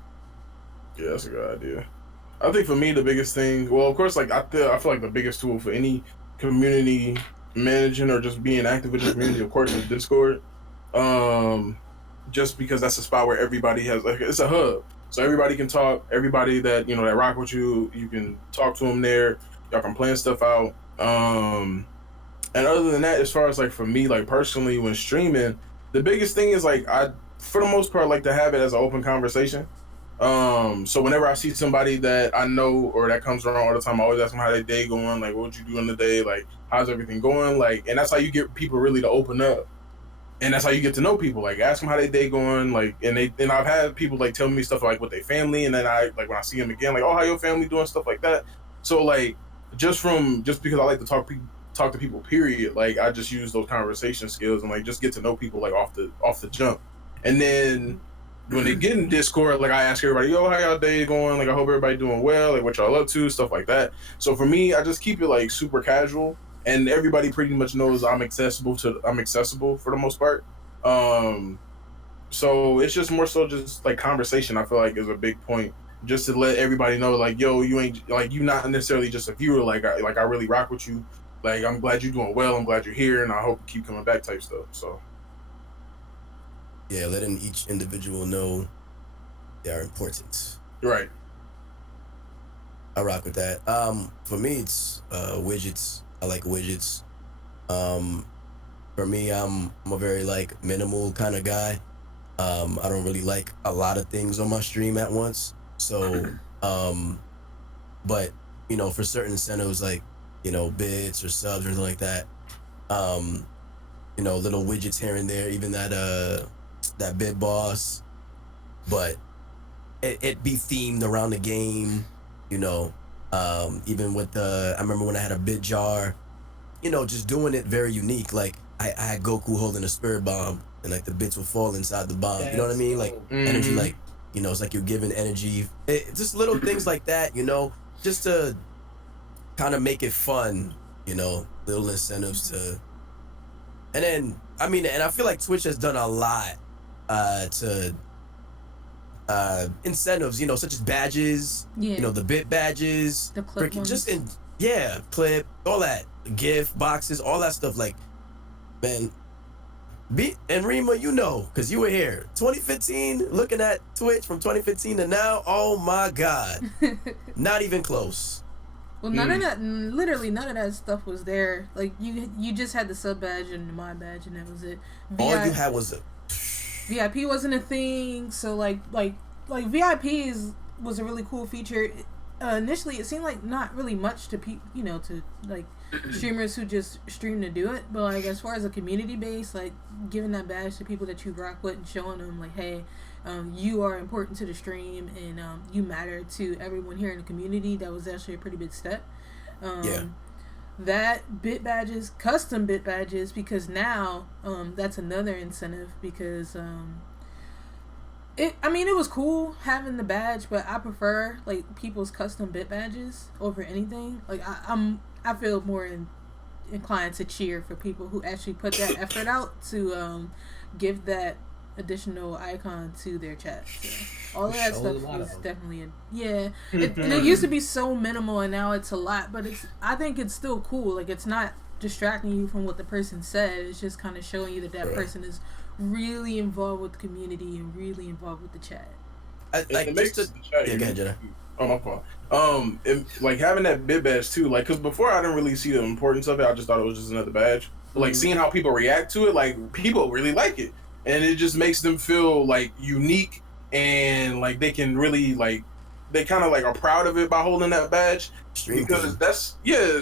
Yeah, that's a good idea. I think for me the biggest thing, well, of course, like I feel like the biggest tool for any community managing or just being active with the community, of course, is Discord. Just because that's a spot where everybody has, like, it's a hub. So everybody can talk. Everybody that that rock with you, you can talk to them there. Y'all can plan stuff out. And other than that, as far as like for me, like personally, when streaming, the biggest thing is like I, for the most part, like to have it as an open conversation. So whenever I see somebody that I know or that comes around all the time, I always ask them how their day going. Like, what you do in the day? Like, how's everything going? Like, and that's how you get people really to open up. And that's how you get to know people. Like, ask them how their day going. Like, and I've had people like tell me stuff like with their family, and then I like when I see them again, like, oh, how your family doing, stuff like that. So like, just because I like to talk to people, period. Like, I just use those conversation skills and like just get to know people like off the jump. And then when they get in Discord, like I ask everybody, yo, how y'all day going? Like, I hope everybody doing well. Like, what y'all up to? Stuff like that. So for me, I just keep it like super casual. And everybody pretty much knows I'm accessible for the most part. So it's just more so just like conversation, I feel like is a big point. Just to let everybody know, like, yo, you ain't like, you not necessarily just a viewer. Like I really rock with you. Like, I'm glad you're doing well. I'm glad you're here, and I hope you keep coming back type stuff. So yeah, letting each individual know they are important. Right. I rock with that. For me, it's widgets. I like widgets. For me, I'm a very like minimal kind of guy. I don't really like a lot of things on my stream at once. So, but for certain incentives like bits or subs or anything like that, little widgets here and there, even that bid boss, but it be themed around the game, even with I remember when I had a bid jar, just doing it very unique. Like I had Goku holding a spirit bomb, and like the bits will fall inside the bomb. You know what I mean? Like energy, Mhm. like it's like you're giving energy. Just little things like that, just to kind of make it fun. Little incentives to, and then and I feel like Twitch has done a lot to incentives, such as badges, Yeah. the bit badges, The clip ones. clip, all that, gift boxes, all that stuff. Like, man, and Rima, because you were here, 2015, looking at Twitch from 2015 to now. Oh my God, not even close. Well, none of that, literally none of that stuff was there. Like you just had the sub badge and the mod badge, and that was it. All you had was a VIP wasn't a thing, so like VIP was a really cool feature. Initially, it seemed like not really much to people, to like streamers who just stream to do it. But like as far as a community base, like giving that badge to people that you rock with and showing them like, hey, you are important to the stream and you matter to everyone here in the community. That was actually a pretty big step. Yeah. That bit badges, custom bit badges, because now that's another incentive because it was cool having the badge, but I prefer like people's custom bit badges over anything. Like I feel more inclined to cheer for people who actually put that effort out to give that additional icon to their chat. So all of that stuff is definitely and it used to be so minimal and now it's a lot, but I think it's still cool. Like it's not distracting you from what the person said. It's just kind of showing you that person is really involved with the community and really involved with the chat. It makes the chat. Yeah, go ahead, Jenna. Oh, my fault. Like having that bit badge too, like, cause before I didn't really see the importance of it. I just thought it was just another badge. But like seeing how people react to it, like people really like it, and it just makes them feel like unique and like they can really like they kind of like are proud of it by holding that badge. Stream because theme. that's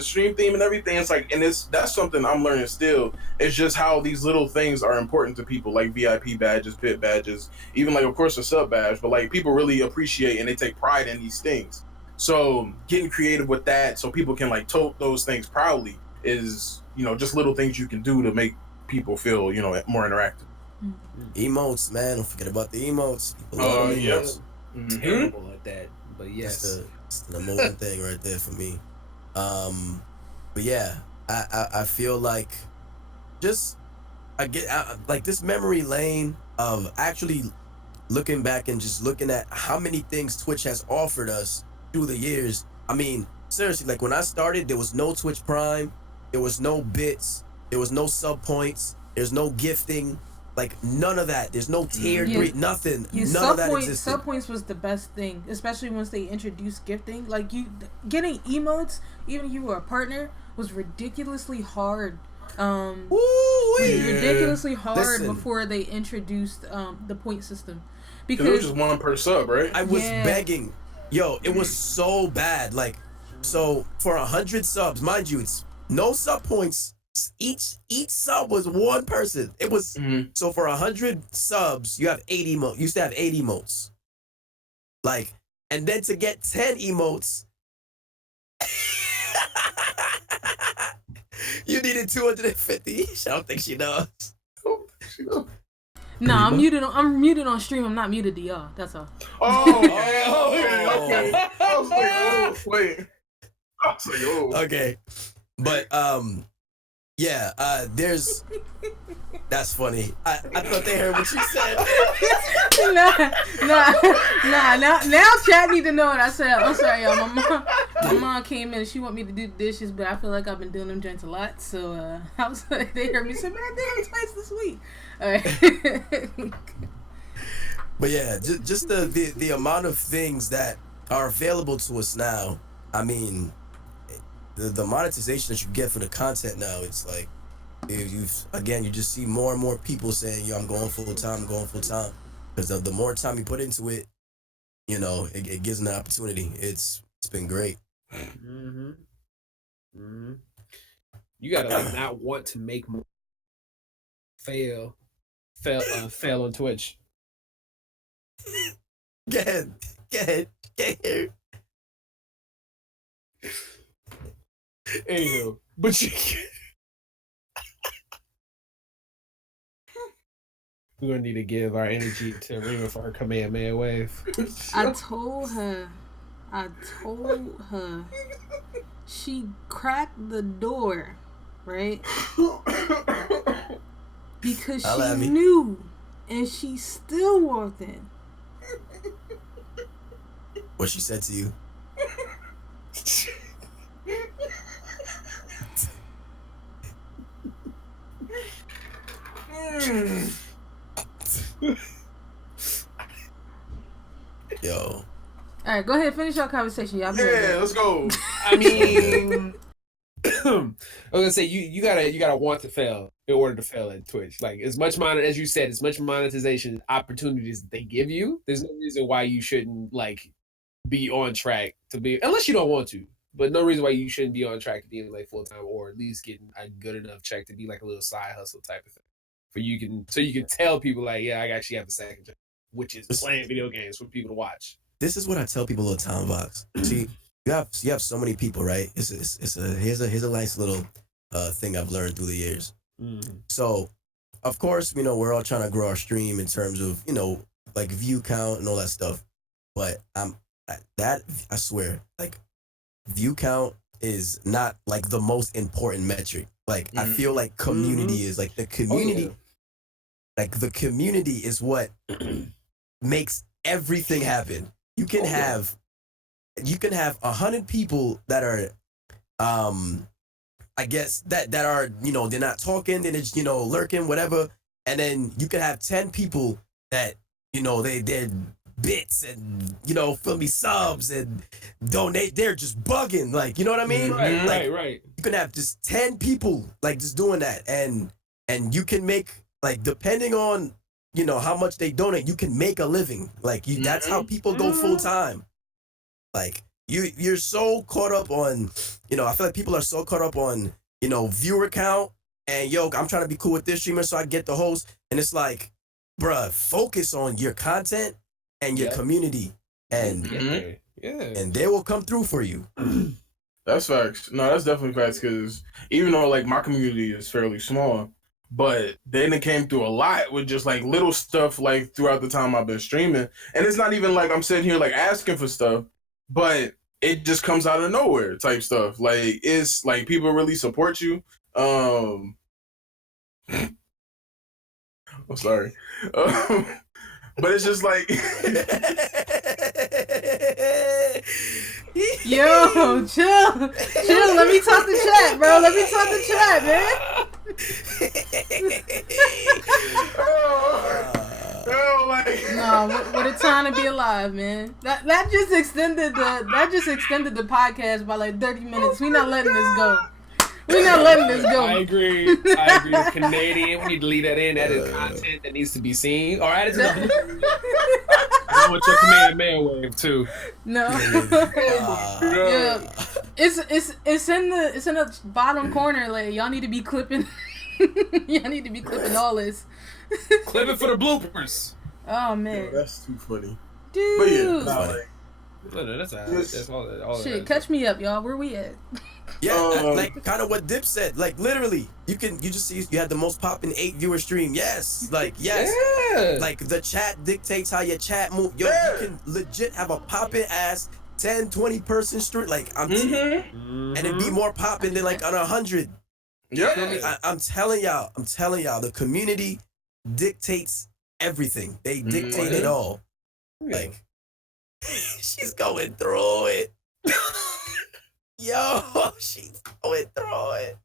stream theme and everything. It's like, and that's something I'm learning still. It's just how these little things are important to people, like VIP badges, pit badges, even like of course a sub badge. But like people really appreciate and they take pride in these things. So getting creative with that, so people can like tote those things proudly, is just little things you can do to make people feel more interactive. Emotes, man, don't forget about the emotes. People Oh love yeah. emotes. Terrible at that, but yes, it's an emoting thing right there for me. But yeah, I feel like I get like this memory lane of actually looking back and just looking at how many things Twitch has offered us through the years. I mean, seriously, like when I started, there was no Twitch Prime, there was no bits, there was no sub points, there's no gifting. Like none of that. There's no tier 3, nothing. None of that existed. Sub points was the best thing, especially once they introduced gifting. Like you getting emotes, even if you were a partner, was ridiculously hard. Ridiculously hard before they introduced the point system. Because it was just one per sub, right? I was begging. Yo, it was so bad. Like, so for 100 subs, mind you, it's no sub points. Each sub was one person. It was so for 100 subs, you have 80 emotes. You used to have 80 emotes. Like, and then to get 10 emotes, you needed 250. I don't think she knows. No, I'm muted on stream. I'm not muted to y'all. That's all. Okay. I was like, oh, wait. I was like, oh. Okay. But yeah, there's that's funny. I thought they heard what you said. Now chat need to know what I said. I'm sorry, y'all. My mom came in. She want me to do the dishes, but I feel like I've been doing them joints a lot. So I was like, they heard me say, "Man, I did them twice this week." All right. But yeah, just the amount of things that are available to us now. I mean, the monetization that you get for the content now, it's like you just see more and more people saying, "Yo, I'm going full time, because the more time you put into it, it gives them an opportunity. It's been great. You gotta like not want to make more fail on Twitch. Get here. Anywho, but you We're gonna need to give our energy to Rima for her Kamehameha wave. I told her. She cracked the door, right? Because she knew, and she still walked in. What she said to you? Yo. All right, go ahead, finish your conversation, y'all. Yeah, let's go. I mean, I was gonna say you gotta want to fail in order to fail at Twitch. Like as much as you said, as much monetization opportunities that they give you, there's no reason why you shouldn't like be on track to be, unless you don't want to. But no reason why you shouldn't be on track to being like full time, or at least getting a good enough check to be like a little side hustle type of thing. So you can tell people like, yeah, I actually have a second job, which is playing video games for people to watch. This is what I tell people all the time, Vox. See, you have so many people, right? Here's a nice little thing I've learned through the years. So, of course, we're all trying to grow our stream in terms of like view count and all that stuff. But I swear, like view count is not like the most important metric. Like I feel like community is like the community. Like the community is what makes everything happen. You can have 100 people that are I guess that are they're not talking, they're just lurking, whatever, and then you can have 10 people that they're bits and feel me, subs and donate, they're just bugging, like what I mean? Right. You can have just 10 people like just doing that, and you can make, like, depending on how much they donate, you can make a living. Like that's how people go full time. Like you're so caught up on, I feel like people are so caught up on, viewer count and I'm trying to be cool with this streamer so I get the host. And it's like, bruh, focus on your content and your community, and and they will come through for you. That's facts. No, that's definitely facts, because even though like my community is fairly small, but then it came through a lot with just like little stuff like throughout the time I've been streaming. And it's not even like I'm sitting here like asking for stuff, but it just comes out of nowhere type stuff. Like it's like people really support you. I'm sorry. But it's just like yo, chill. Let me talk to chat, bro. Let me talk to chat, man. What a time to be alive, man. That just extended the podcast by like 30 minutes. We're not letting this go. I agree. Canadian, we need to leave that in. That is content that needs to be seen. Or add it to the I want your Kamehameha wave too. No. Yeah. It's in the bottom corner. Like y'all need to be clipping. Y'all need to be clipping all this. Clip it for the bloopers. Oh man. Yo, that's too funny. Dude. But yeah, that's all shit, catch me up, y'all. Where we at? Yeah, like kind of what Dip said. Like literally, you just see you had the most popping 8 viewer stream. Yes, like yes. Yeah. Like the chat dictates how your chat move. Yo, you can legit have a popping ass 10, 20 person stream. Like and it'd be more popping than like on 100. Yeah. I'm telling y'all, the community dictates everything. They dictate it all. Like she's going through it. Yo, she's going through it.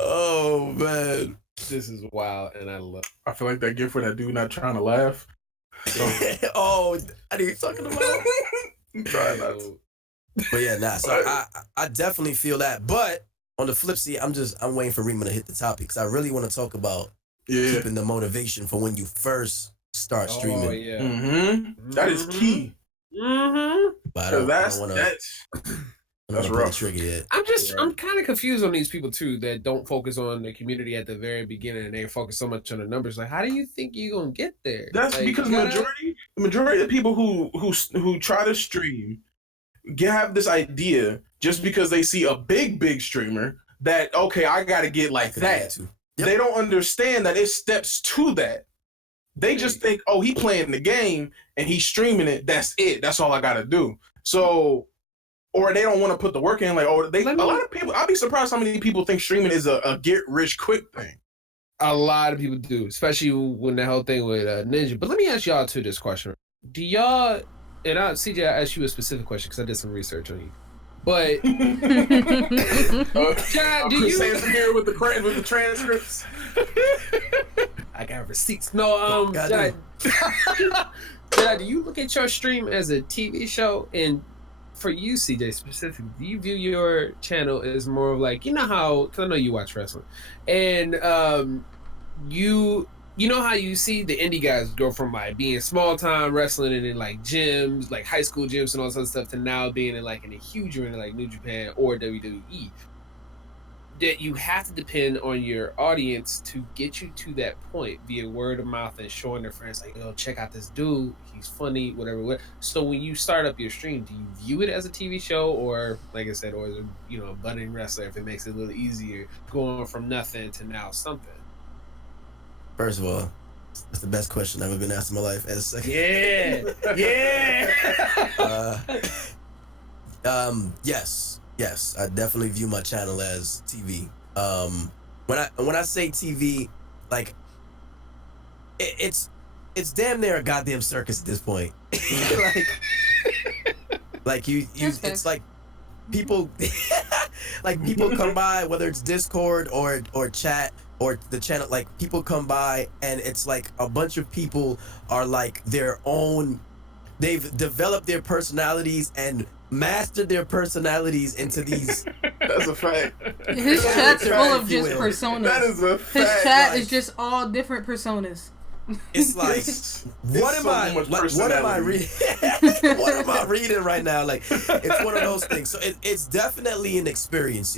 Oh man, this is wild, and I love. I feel like that gift for that dude not trying to laugh. Oh, I know you're talking about. I'm trying not to. But yeah, nah. So I definitely feel that. But on the flip side, I'm waiting for Rima to hit the topic, because I really want to talk about keeping the motivation for when you first start streaming. Oh yeah, that is key. But that's rough. Trigger yet. I'm kind of confused on these people too that don't focus on the community at the very beginning, and they focus so much on the numbers. Like, how do you think you're gonna get there? That's like, because the majority of people who try to stream have this idea just because they see a big streamer that, okay, I gotta get like that. they don't understand that it steps to that. They just think, oh, he playing the game and he's streaming it. That's it. That's all I gotta do. So, or they don't want to put the work in. Like, oh, a lot of people. I'd be surprised how many people think streaming is a get rich quick thing. A lot of people do, especially when the whole thing with Ninja. But let me ask y'all too this question: do y'all? And CJ, I asked you a specific question because I did some research on you. But John, do you here with the transcripts? I got receipts. No, John, do you look at your stream as a TV show? And for you, CJ specifically, do you view your channel as more of like, you know how? Because I know you watch wrestling, and you know how you see the indie guys go from like being small time wrestling and in like gyms, like high school gyms and all that stuff, to now being in a huge arena like New Japan or WWE. That you have to depend on your audience to get you to that point via word of mouth and showing their friends like, oh, check out this dude, he's funny, whatever. So when you start up your stream, do you view it as a TV show, or like I said, or is it, a budding wrestler, if it makes it a little easier going from nothing to now something? First of all, that's the best question I've ever been asked in my life. As a second. Yes, I definitely view my channel as TV. When I say TV, like it's damn near a goddamn circus at this point. like you it's like people like people come by, whether it's Discord or chat or the channel, like people come by and it's like a bunch of people are like their own, they've developed their personalities and mastered their personalities into these. That's a fact. His chat's full of just personas. That is a fact. His chat is just all different personas. It's like, what am I reading? What am I reading right now? Like, it's one of those things. So it's definitely an experience,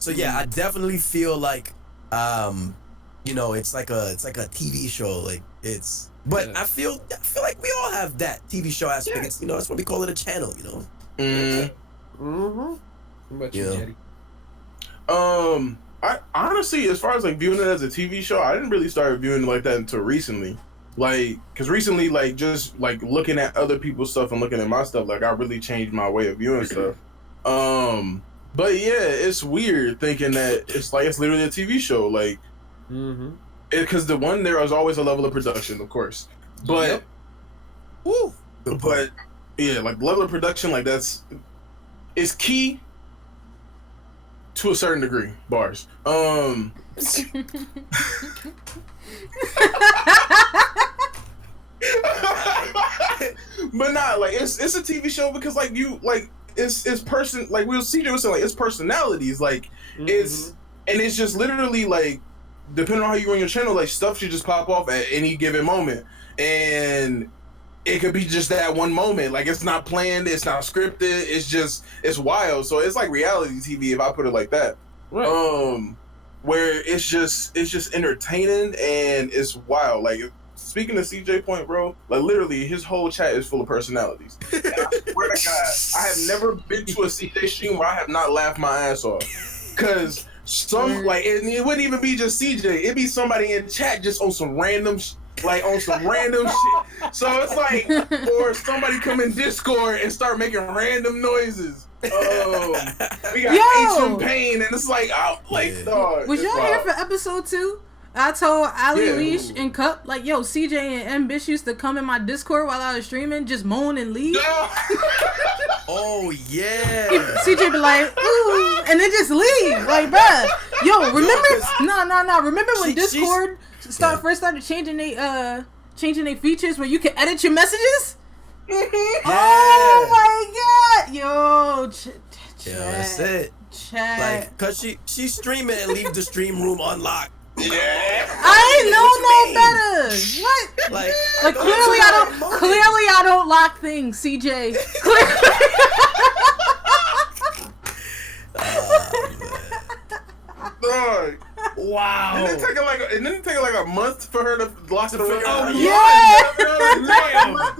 So yeah, I definitely feel like, it's like a TV show. Like but I feel like we all have that TV show aspect. Yeah. It's, that's what we call it, a channel. What about you, Jetty? I honestly, as far as like viewing it as a TV show, I didn't really start viewing it like that until recently. Like, cause recently, like just like looking at other people's stuff and looking at my stuff, like I really changed my way of viewing stuff. But yeah, it's weird thinking that it's literally a TV show, like, because the one there is always a level of production, of course, but, but yeah, like level of production, like is key to a certain degree. Bars. But not like it's a TV show because like you like it's person like we'll see you saying like it's personalities like it's just literally like depending on how you run your channel, like stuff should just pop off at any given moment, and it could be just that one moment. Like it's not planned, it's not scripted, it's wild. So it's like reality TV if I put it like that. Right. Where it's just entertaining and it's wild. Like speaking to CJ point, bro, like literally his whole chat is full of personalities. And I swear to God, I have never been to a CJ stream where I have not laughed my ass off. Cause it wouldn't even be just CJ, it'd be somebody in chat just on some random shit. So it's like, or somebody come in Discord and start making random noises. We got H.M. Pain, and it's like, dog. Was y'all here for episode 2? I told Ali Leash and Cup, like, yo, CJ and M. Bish used to come in my Discord while I was streaming, just moan and leave. Oh, yeah. CJ be like, ooh, and then just leave. Like, bruh. Yo, remember? No. Remember when Discord first started changing they features where you can edit your messages? Oh, my God. Yo, that's it. Chat. Like, cause she's streaming and leave the stream room unlocked. Yeah. I ain't know no better. What? Like clearly I don't lock things, CJ. Wow. And then it take like a month for her to lock the room. Oh yeah. Lock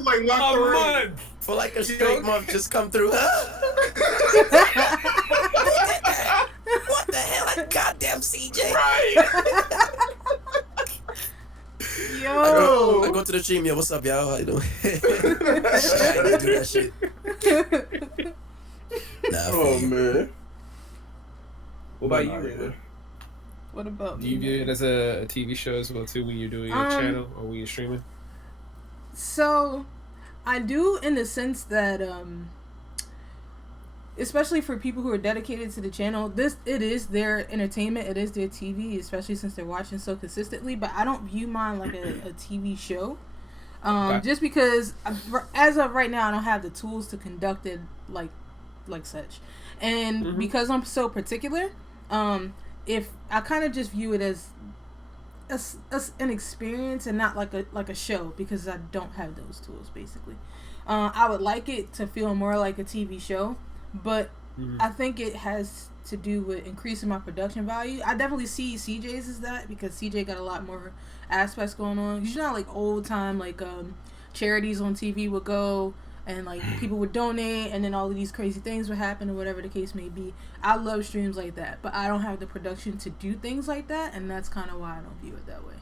the room. For like a straight month, just come through. What the hell? I Goddamn CJ. Right. Yo. I go to the stream, yo, what's up, y'all? How you doing? I ain't do that shit. Nah, I Oh feel you. man. What about you, Nah, Raymond? What about Do you me? view it as a TV show as well too when you're doing your channel or when you're streaming? So, I do in the sense that, especially for people who are dedicated to the channel, it is their entertainment, it is their TV, especially since they're watching so consistently. But I don't view mine like a TV show, just because as of right now, I don't have the tools to conduct it like such, and because I'm so particular, if I kind of just view it as an experience and not like a show, because I don't have those tools basically. I would like it to feel more like a TV show, but I think it has to do with increasing my production value. I definitely see CJ's as that, because CJ got a lot more aspects going on. You know, like old time charities on TV would go, and like people would donate, and then all of these crazy things would happen, or whatever the case may be. I love streams like that, but I don't have the production to do things like that, and that's kind of why I don't view it that way.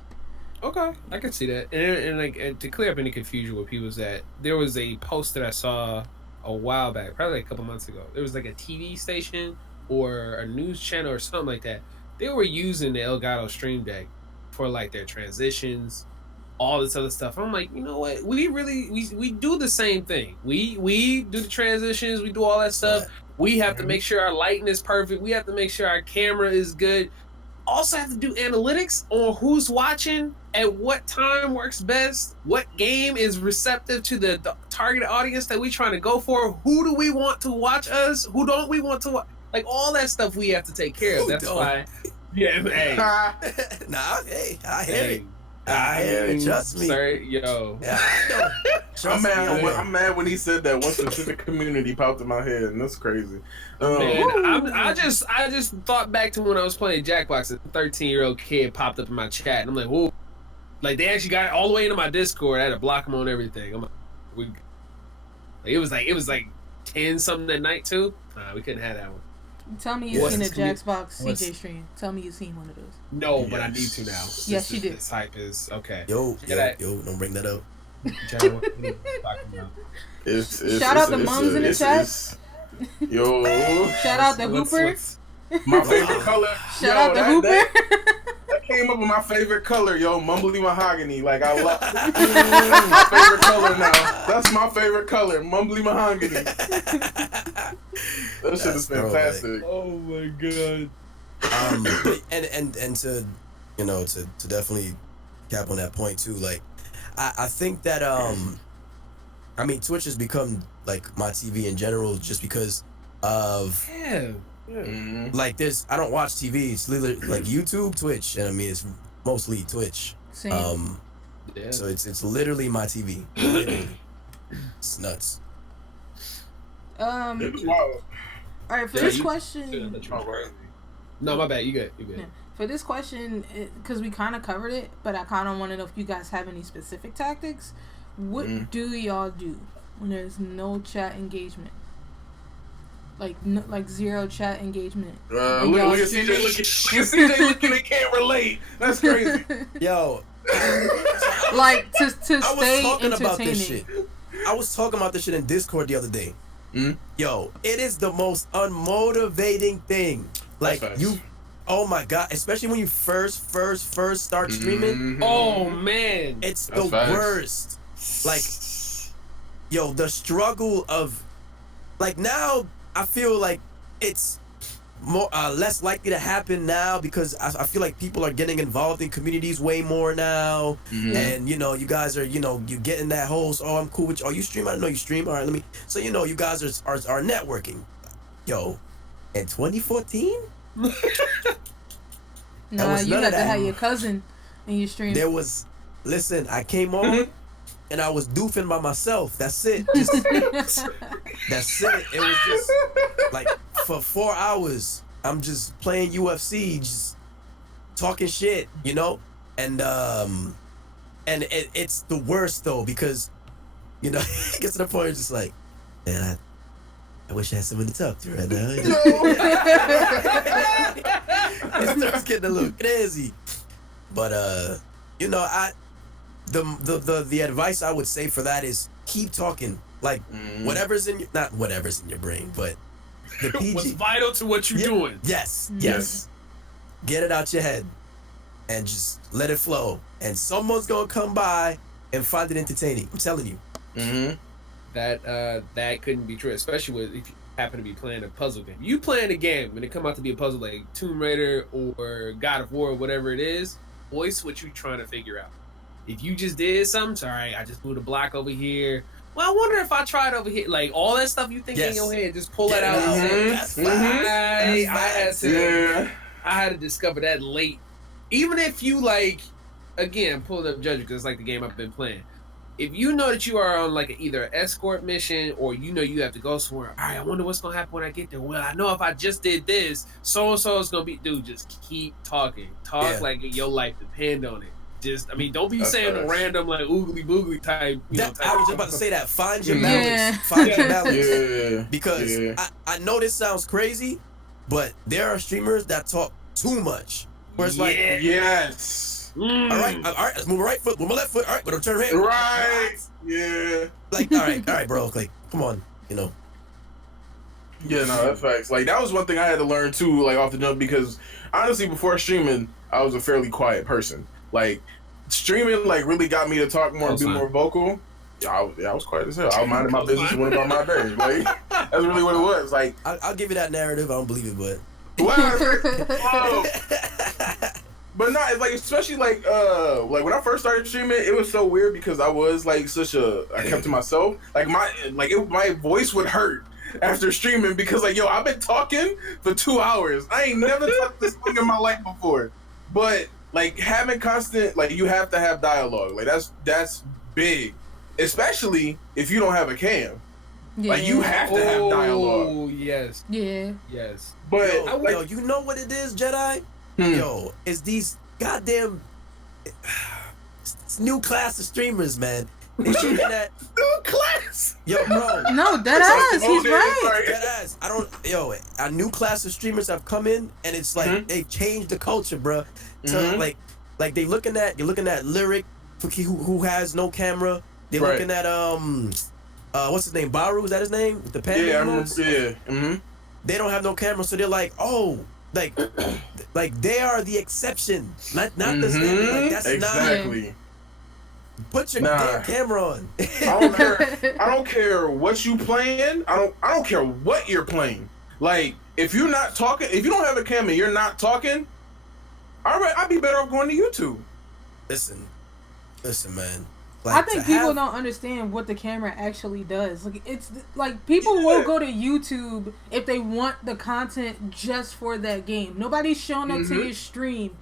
Okay, I can see that. And to clear up any confusion with people, is that there was a post that I saw a while back, probably like a couple months ago. There was like a TV station or a news channel or something like that. They were using the Elgato Stream Deck for like their transitions, all this other stuff. I'm like, you know what? We do the same thing. We do the transitions. We do all that stuff. We have to make sure our lighting is perfect. We have to make sure our camera is good. Also have to do analytics on who's watching, at what time works best, what game is receptive to the target audience that we trying to go for, who do we want to watch us, who don't we want to watch, like all that stuff we have to take care of. That's why. Yeah, hey. Nah, hey, I hear it. I hear it. Trust me. Sir, yo. Yeah, I know. Trust I'm mad when he said that. One specific community popped in my head, and that's crazy. Man, I just thought back to when I was playing Jackbox. A 13-year-old kid popped up in my chat, and I'm like, whoa. Like, they actually got it all the way into my Discord. I had to block them on everything. I'm like, it was like 10 something at night too. Nah, we couldn't have that one. Tell me you've seen a Jackbox CJ stream. Tell me you've seen one of those. No, but I need to now. Yes, you did. This hype is okay. Yo, don't bring that up. Shout out the mums in the chat. Yo. Shout out the Hooper. My favorite color. Shout out the Hooper. That came up with my favorite color, yo, mumbly mahogany. Like, I love my favorite color now. That's my favorite color, mumbly mahogany. That shit is fantastic. Oh my god. And to, you know, to definitely cap on that point too, like, I think that I mean, Twitch has become like my TV in general, just because of like I don't watch TV. It's literally like YouTube, Twitch, and I mean it's mostly Twitch. Same. So it's literally my TV. Literally. It's nuts. All right, for this question. No, my bad. You good. Yeah. For this question, because we kind of covered it, but I kind of want to know if you guys have any specific tactics. What do y'all do when there's no chat engagement? Like zero chat engagement. Look at CJ looking. They can't relate. That's crazy. Yo. Like to stay entertaining. I was talking about this shit in Discord the other day. Yo, it is the most unmotivating thing. Like oh my god, especially when you first start streaming. Oh man, it's the worst. Like, yo, the struggle of, like, now I feel like it's more less likely to happen now, because I feel like people are getting involved in communities way more now, and you know, you guys are, you know, you getting that whole, oh, I'm cool with you. Oh, you stream? I don't know you stream. All right, let me. So you know, you guys are networking. Yo, in 2014. Nah, you got to have your cousin in your stream. There was, listen, I came on. And I was doofing by myself. That's it. That's it. It was just like for 4 hours, I'm just playing UFC, just talking shit, you know? And it's the worst though, because, you know, it gets to the point where it's just like, man, I wish I had someone to talk to right now. It starts getting a little crazy. But you know, the advice I would say for that is keep talking. Like whatever's in your, not whatever's in your brain, but the PG. What's vital to what you're doing. Yes. Get it out your head and just let it flow. And someone's gonna come by and find it entertaining. I'm telling you. That couldn't be true, especially if you happen to be playing a puzzle game. You playing a game when it come out to be a puzzle like Tomb Raider or God of War or whatever it is, voice what you trying to figure out. If you just did something, sorry, I just moved a block over here. Well, I wonder if I tried over here. Like all that stuff you think in your head, just pull that out. That's fine. I had to discover that late. Even if you like, again, pull up Judge because it's like the game I've been playing. If you know that you are on like either an escort mission or you know you have to go somewhere, all right, I wonder what's gonna happen when I get there. Well, I know if I just did this, so and so is gonna be. Dude, just keep talking. Talk like your life depend on it. Just, I mean, don't be saying a random like oogly boogly type. I was just about to say that. Find your balance. Find your balance. Yeah. Because I know this sounds crazy, but there are streamers that talk too much. Where it's like, yes. All right, let's move my right foot, move my left foot. All right, but I'm turning around. Right. Yeah. Like, all right, bro. Like, come on, you know. Yeah, no, that's facts. Like, that was one thing I had to learn too, like off the jump, because honestly, before streaming, I was a fairly quiet person. Like, streaming like really got me to talk more and be more vocal. I was quiet as hell. I minded my business and went about my day. Like, that's really what it was. Like, I'll give you that narrative. I don't believe it, but. But not, it's like, especially like when I first started streaming, it was so weird because I was like I kept to myself. Like my voice would hurt after streaming because like, yo, I've been talking for 2 hours. I ain't never talked this thing in my life before. But like having constant, like you have to have dialogue. Like that's big, especially if you don't have a cam. Yeah. Like you have to have dialogue. Oh yes. Yeah. Yes. But yo, you know what it is, Jedi? Yo, it's these goddamn it's new class of streamers, man. They shooting that new class. Yo, bro. No, dead ass. He's right. Dead ass. A new class of streamers have come in, and it's like they changed the culture, bro. So like you're looking at Lyric, who has no camera. They're looking at what's his name? Baru, is that his name? With the pen. Yeah, I remember. Yeah. They don't have no camera, so they're like, oh. Like they are the exception, not the standard. Like that's exactly. Put your damn camera on. I don't care what you playing. I don't care what you're playing. Like if you're not talking, if you don't have a camera, you're not talking. All right, I'd be better off going to YouTube. Listen, man. Like, I think people don't understand what the camera actually does. Like it's like people will go to YouTube if they want the content just for that game. Nobody's showing up to your stream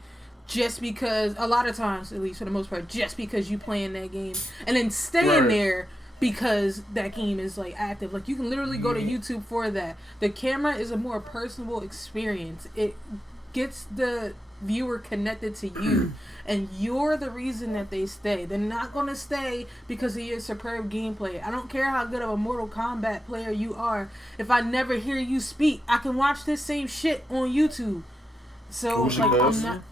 just because, a lot of times, at least for the most part, just because you playing that game and then staying there because that game is like active. Like you can literally go to YouTube for that. The camera is a more personable experience. It gets the viewer connected to you, and you're the reason that they stay. They're not going to stay because of your superb gameplay. I don't care how good of a Mortal Kombat player you are. If I never hear you speak, I can watch this same shit on YouTube. So like I'm not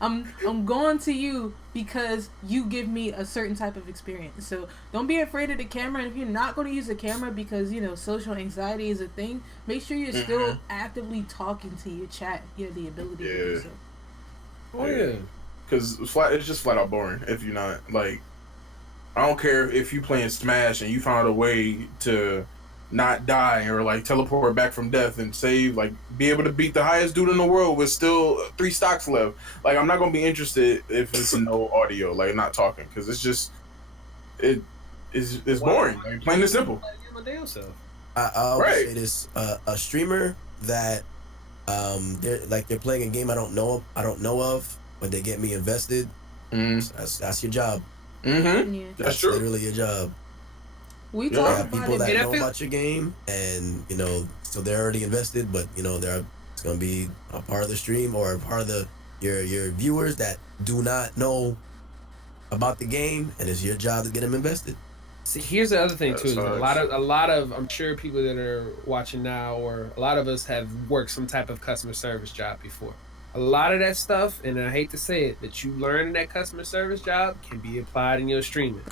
I'm going to you because you give me a certain type of experience. So don't be afraid of the camera. And if you're not going to use the camera because social anxiety is a thing, make sure you're still actively talking to your chat. You have the ability to do so. Oh yeah, because it's just flat out boring if you're not like. I don't care if you playing Smash and you found a way to not die or like teleport back from death and save, like be able to beat the highest dude in the world with still 3 stocks left. Like I'm not gonna be interested if it's no audio, like not talking, because it's just it's boring. Like, plain and simple. I always say this: a streamer that they're playing a game I don't know of, but they get me invested. That's your job. That's true. Literally your job. We talk about people that know about your game, and so they're already invested. But it's gonna be a part of the stream or a part of your viewers that do not know about the game, and it's your job to get them invested. See, here's the other thing too. Is That a lot of I'm sure people that are watching now, or a lot of us have worked some type of customer service job before. A lot of that stuff, and I hate to say it, that you learn in that customer service job can be applied in your streaming.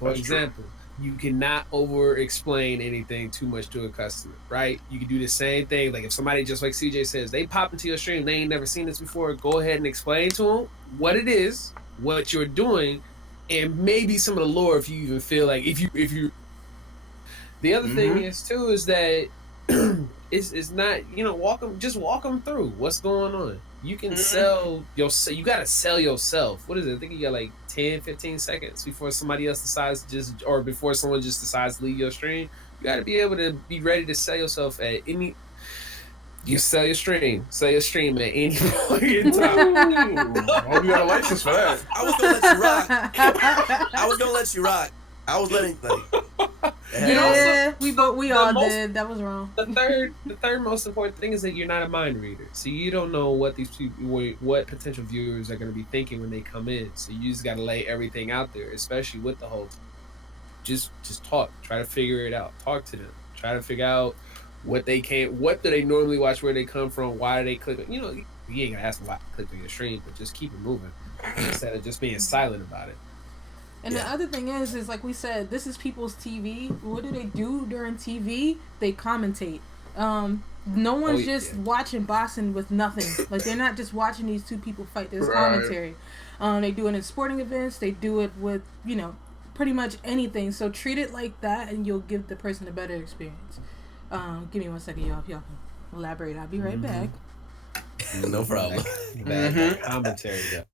For That's true. example, you cannot over explain anything too much to a customer, right? You can do the same thing. Like if somebody, just like CJ says, they pop into your stream, they ain't never seen this before, go ahead and explain to them what it is, what you're doing, and maybe some of the lore if you even feel like if you the other thing is too is that it's not, walk them through what's going on. You can sell yourself. You gotta sell yourself. What is it? I think you got like 10-15 seconds before somebody else decides or before someone just decides to leave your stream. You gotta be able to be ready to sell yourself at any. You sell your stream at any point in time. I hope you got a license for that. I was gonna let you rock. I was gonna let you rock. I was letting Yeah, we all most- did. That was wrong. The third most important thing is that you're not a mind reader. So you don't know what these people, what potential viewers are going to be thinking when they come in. So you just got to lay everything out there, especially with the whole. Just talk. Try to figure it out. Talk to them. Try to figure out what do they normally watch, where they come from, why do they click. You ain't gonna ask them why they click on your stream, but just keep it moving instead of just being silent about it. And the other thing is like we said, this is people's TV. What do they do during TV? They commentate. No one's just watching boxing with nothing. Like they're not just watching these two people fight. There's commentary. They do it in sporting events. They do it with pretty much anything. So treat it like that, and you'll give the person a better experience. Give me 1 second, y'all. If y'all can elaborate, I'll be right back. No problem. Commentary though.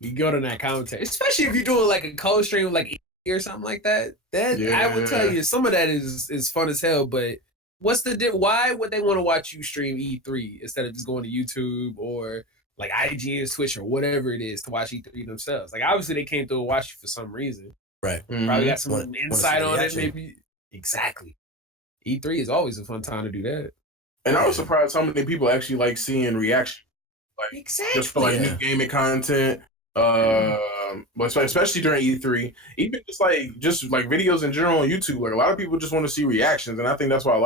You go to that commentary, especially if you're doing like a cold stream with like or something like that. I would tell you some of that is fun as hell. But what's why would they want to watch you stream E3 instead of just going to YouTube or like IGN's Twitch or whatever it is to watch E3 themselves? Like obviously they came through and watched you for some reason. Right. Probably got some insight on it. reaction. Maybe exactly. E3 is always a fun time to do that. And I was surprised how many people actually like seeing reaction. Like Exactly. just for like new gaming content. But especially during E3, even just like videos in general on YouTube, like a lot of people just want to see reactions, and I think that's why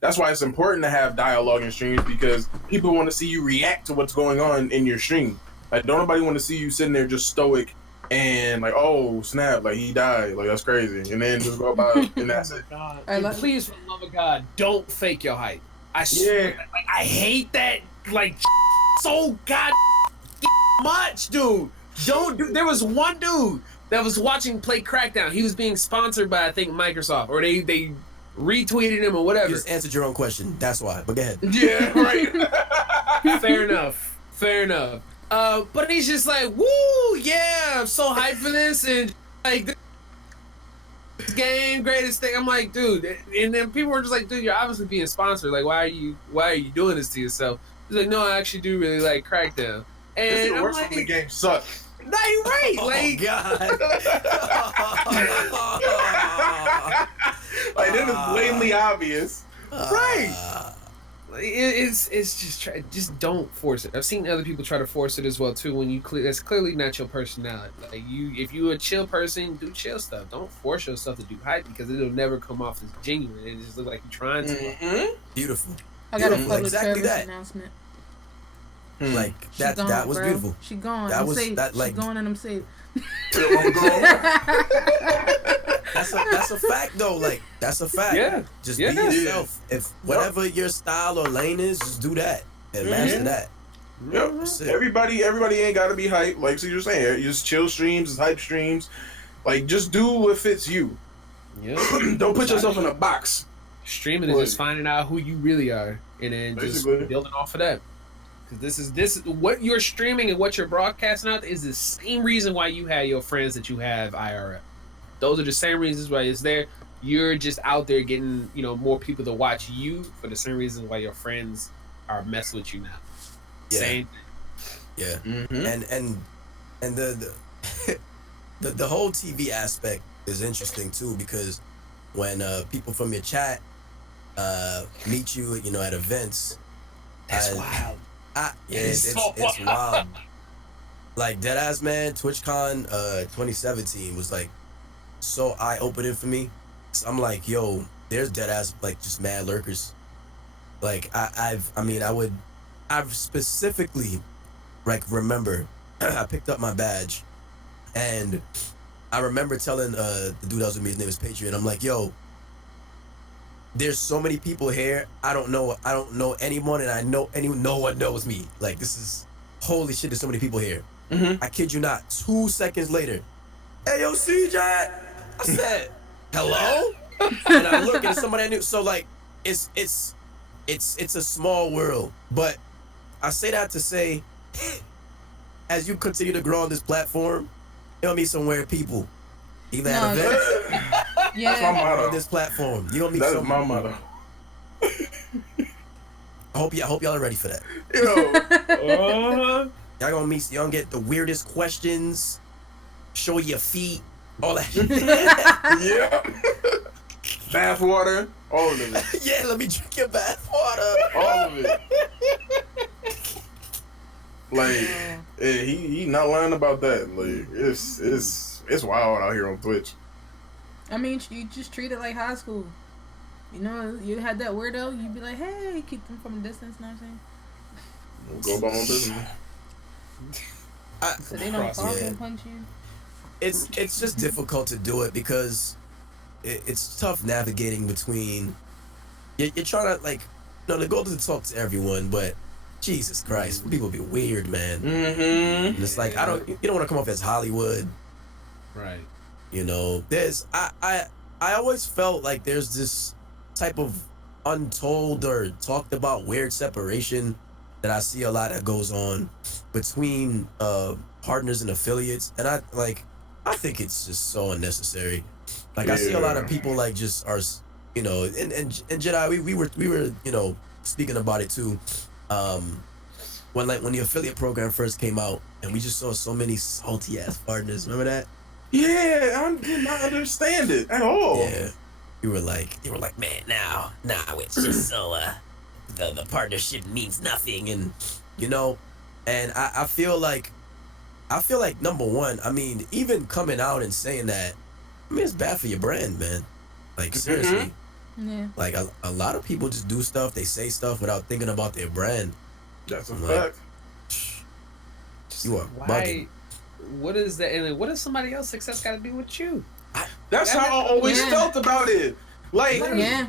that's why it's important to have dialogue in streams, because people want to see you react to what's going on in your stream. Like don't nobody want to see you sitting there just stoic and like, oh snap, like he died, like that's crazy, and then just go about and that's it. God. Please, for the love of God, don't fake your hype. I swear, like I hate that like so god much, dude. Don't do. There was one dude that was watching Play Crackdown. He was being sponsored by I think Microsoft, or they retweeted him or whatever. You just answered your own question. That's why. But go ahead. Yeah, right. Fair enough. But he's just like, woo, yeah, I'm so hyped for this, and like this game, greatest thing. I'm like, dude, and then people were just like, dude, you're obviously being sponsored. Like, why are you doing this to yourself? He's like, no, I actually do really like Crackdown. And I'm worse like, when the game suck. no, you're right. Like, God. Like this is blatantly obvious. Right. It's just don't force it. I've seen other people try to force it as well too. When that's clearly not your personality. Like if you're a chill person, do chill stuff. Don't force yourself to do hype because it'll never come off as genuine. It just looks like you're trying to. Beautiful. I got a Beautiful. public Exactly service that. announcement. Like She that. gone, That was bro. beautiful. She gone. That I'm was safe. that. Like She gone and I'm safe. that's a fact though. Like that's a fact. Yeah. Just Yeah. be yourself. If whatever your style or lane is, just do that and master that. Yep. That's it. Everybody ain't gotta be hype. Like you're saying, you just chill streams, it's hype streams. Like just do what fits you. Yeah. Don't put yourself in a box. Streaming is just finding out who you really are, and then just Basically. building off of that. Because this is what you're streaming and what you're broadcasting out is the same reason why you have your friends that you have IRL. Those are the same reasons why it's there. You're just out there getting more people to watch you for the same reason why your friends are messing with you now. Yeah. Same. Yeah. Mm-hmm. And the whole TV aspect is interesting too, because when people from your chat meet you at events, That's wild. it's wild. Like deadass man, TwitchCon 2017 was like so eye-opening for me. So I'm like, yo, there's dead ass like just mad lurkers. Like I've specifically like remember I picked up my badge and I remember telling the dude that was with me, his name is Patriot, I'm like, yo, there's so many people here. I don't know anyone, and I know no one knows me. Like, this is holy shit. There's so many people here. Mm-hmm. I kid you not. 2 seconds later, hey yo, CJ. I said, hello, and I look and somebody I knew. So like, it's a small world. But I say that to say, as you continue to grow on this platform, you'll meet some weird people. Either at events. That's my motto. On this platform, you gonna meet That some. is my motto. I hope y'all are ready for that. Yo, Y'all gonna meet. Y'all gonna get the weirdest questions. Show your feet. All that. yeah. Bath water, all of it. Yeah, let me drink your bath water. All of it. Like, he not lying about that. Like, it's wild out here on Twitch. I mean, you just treat it like high school. You know, you had that weirdo, you'd be like, hey, keep them from a distance, you know what I'm saying? Go about my business. So they don't talk and punch you. It's just difficult to do it because it's tough navigating between. You're trying to, like, the goal is to talk to everyone, but Jesus Christ, people be weird, man. Mm-hmm. And it's like, you don't want to come off as Hollywood. Right. You know, I always felt like there's this type of untold or talked about weird separation that I see a lot that goes on between partners and affiliates, and I think it's just so unnecessary. Like, I see a lot of people like just are, you know, and Jedi, we were you know, speaking about it too, when the affiliate program first came out, and we just saw so many salty ass partners. Remember that? Yeah, I did not understand it at all. Yeah, they were like, man, now it's just so the partnership means nothing, and you know, and I feel like number one, I mean, even coming out and saying that, I mean, it's bad for your brand, man. Like, seriously. Yeah. Like, a lot of people just do stuff, they say stuff without thinking about their brand. That's a I'm fact. You are bugging. What is that? And what does somebody else's success got to do with you? That's how I always felt about it. Like, Yeah.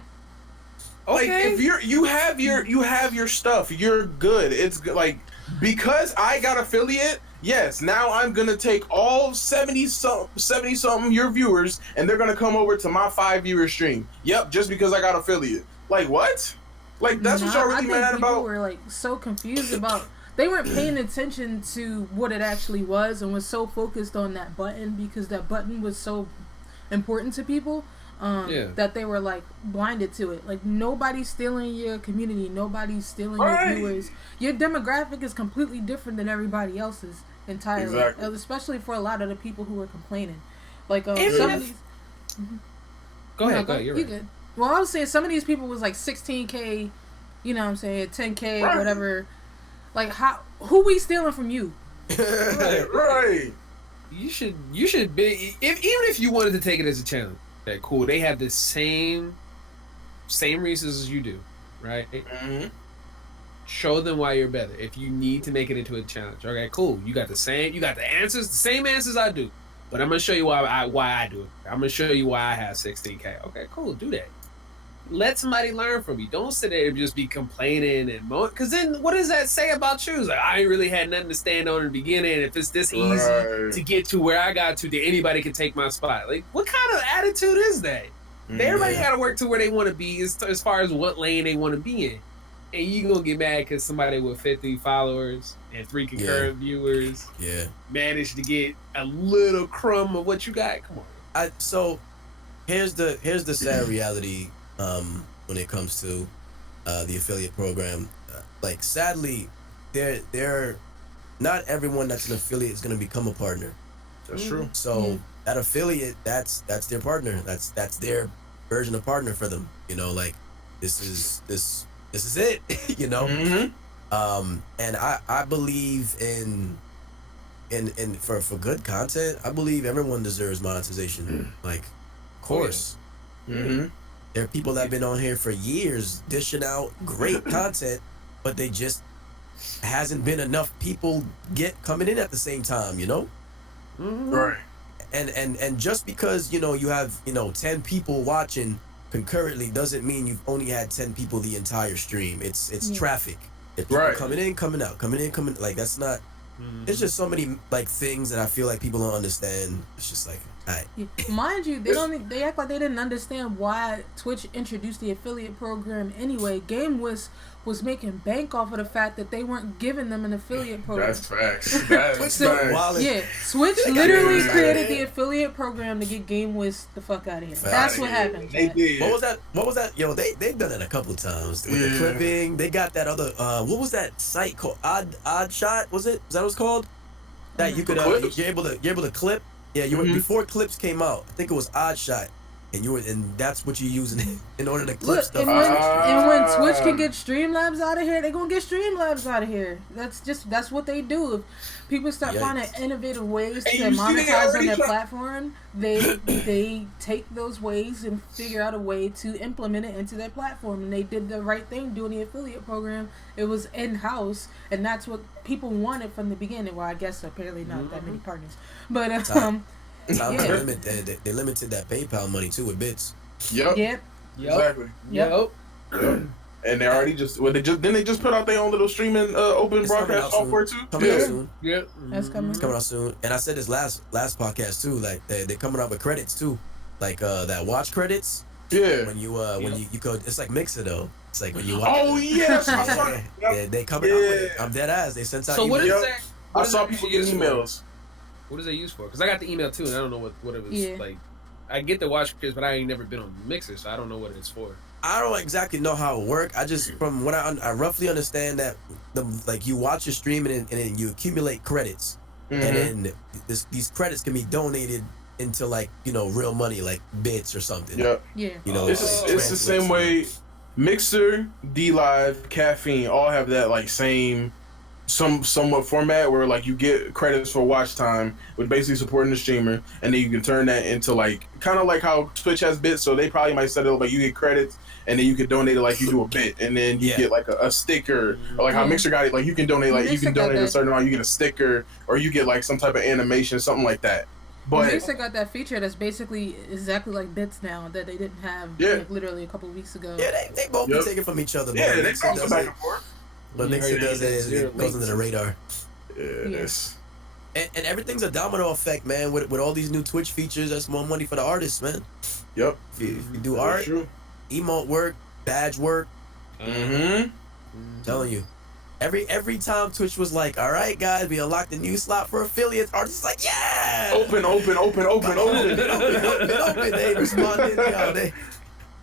like Okay. if you have your stuff, you're good. It's good. Like, because I got affiliate, yes, now I'm gonna take all 70 something your viewers, and they're gonna come over to my 5-viewer stream. Yep, just because I got affiliate. Like, what? Like, that's what y'all really mad people about? were like so confused about. They weren't paying attention to what it actually was, and was so focused on that button because that button was so important to people. That they were like blinded to it. Like, nobody's stealing your community, nobody's stealing your viewers. Your demographic is completely different than everybody else's entirely. Exactly. Especially for a lot of the people who are complaining. Like, Go ahead. You're right. good. Well, I was saying some of these people was like 16K, you know what I'm saying, 10K, whatever. Like, who we stealing from you? Right. You should be, even if you wanted to take it as a challenge. Okay, cool. They have the same reasons as you do, right? Mm-hmm. Show them why you're better. If you need to make it into a challenge, okay, cool. You got the answers, the same answers I do. But I'm gonna show you why I do it. I'm gonna show you why I have 16K. Okay, cool. Do that. Let somebody learn from you. Don't sit there and just be complaining and because then what does that say about you? It's like, I ain't really had nothing to stand on in the beginning. If it's this easy to get to where I got to, then anybody can take my spot. Like, what kind of attitude is that? Everybody got to work to where they want to be as far as what lane they want to be in. And you gonna get mad because somebody with 50 followers and 3 concurrent viewers managed to get a little crumb of what you got? Come on. So here's the sad reality when it comes to the affiliate program. Like, sadly, they're not everyone that's an affiliate is going to become a partner. That's true. So that affiliate, that's their partner. That's their version of partner for them. You know, like, this is it. You know. Mm-hmm. And I believe in and for good content, I believe everyone deserves monetization. Like, of course. Mm-hmm. There are people that have been on here for years dishing out great content, but they just hasn't been enough people coming in at the same time, you know? Right. And just because, you know, you have, you know, 10 people watching concurrently doesn't mean you've only had 10 people the entire stream. It's traffic. It's people Right. coming in, coming out, coming in, coming, like, that's not, it's just so many, like, things that I feel like people don't understand. It's just like, alright. Mind you, they act like they didn't understand why Twitch introduced the affiliate program anyway. Game was making bank off of the fact that they weren't giving them an affiliate program. That's facts. That's facts. Yeah, Switch literally created the affiliate program to get Game Wiz the fuck out of here. That's what happened. They did. What was that? Yo, they've done it a couple times with the clipping. They got that other what was that site called? Odd Shot, was it? Is that what it's called? That you could you're able to clip. Yeah, you were before clips came out. I think it was Odd Shot. And that's what you're using in order to clip stuff. And when Twitch can get Streamlabs out of here, they're gonna get Streamlabs out of here. That's what they do. If people start finding innovative ways to monetize on their platform, they take those ways and figure out a way to implement it into their platform. And they did the right thing doing the affiliate program. It was in house, and that's what people wanted from the beginning. Well, I guess apparently not that many partners, but they limited that PayPal money too with bits. Yep. Exactly. Yep. And they already didn't they just put out their own little streaming open broadcast software too? Coming out soon. Yep. That's coming. It's coming out soon. And I said this last podcast too. Like they're coming out with credits too, like that watch credits. Yeah. When you go, it's like Mixer though. It's like when you watch. Oh yes. They coming out with it. I'm dead ass. They sent out. So emails. what is that? I saw people get emails. What does they use for? Because I got the email too, and I don't know what it was like. I get the watch kids, but I ain't never been on the Mixer, so I don't know what it's for. I don't exactly know how it works. I just, from what I roughly understand that you watch your stream and then you accumulate credits, and then these credits can be donated into like, you know, real money, like bits or something. Yeah. You know, it's the same way. Mixer, DLive, Caffeine all have that like same somewhat format where like you get credits for watch time with basically supporting the streamer, and then you can turn that into like kind of like how Twitch has bits, so they probably might set it up like you get credits and then you can donate it like you do a bit, and then you get like a sticker, or like how Mixer got it, like you can donate a certain amount, you get a sticker, or you get like some type of animation, something like that. But Mixer got that feature that's basically exactly like bits now that they didn't have like literally a couple of weeks ago. Yeah, they both be taking from each other. Yeah, they bounce back and forth. But Mixer does it goes under the radar. Yes. And everything's a domino effect, man. With all these new Twitch features, that's more money for the artists, man. Yep. If you do art, emote work, badge work. Telling you. Every time Twitch was like, all right, guys, we unlocked a new slot for affiliates, artists like, yeah! Open. They responded, they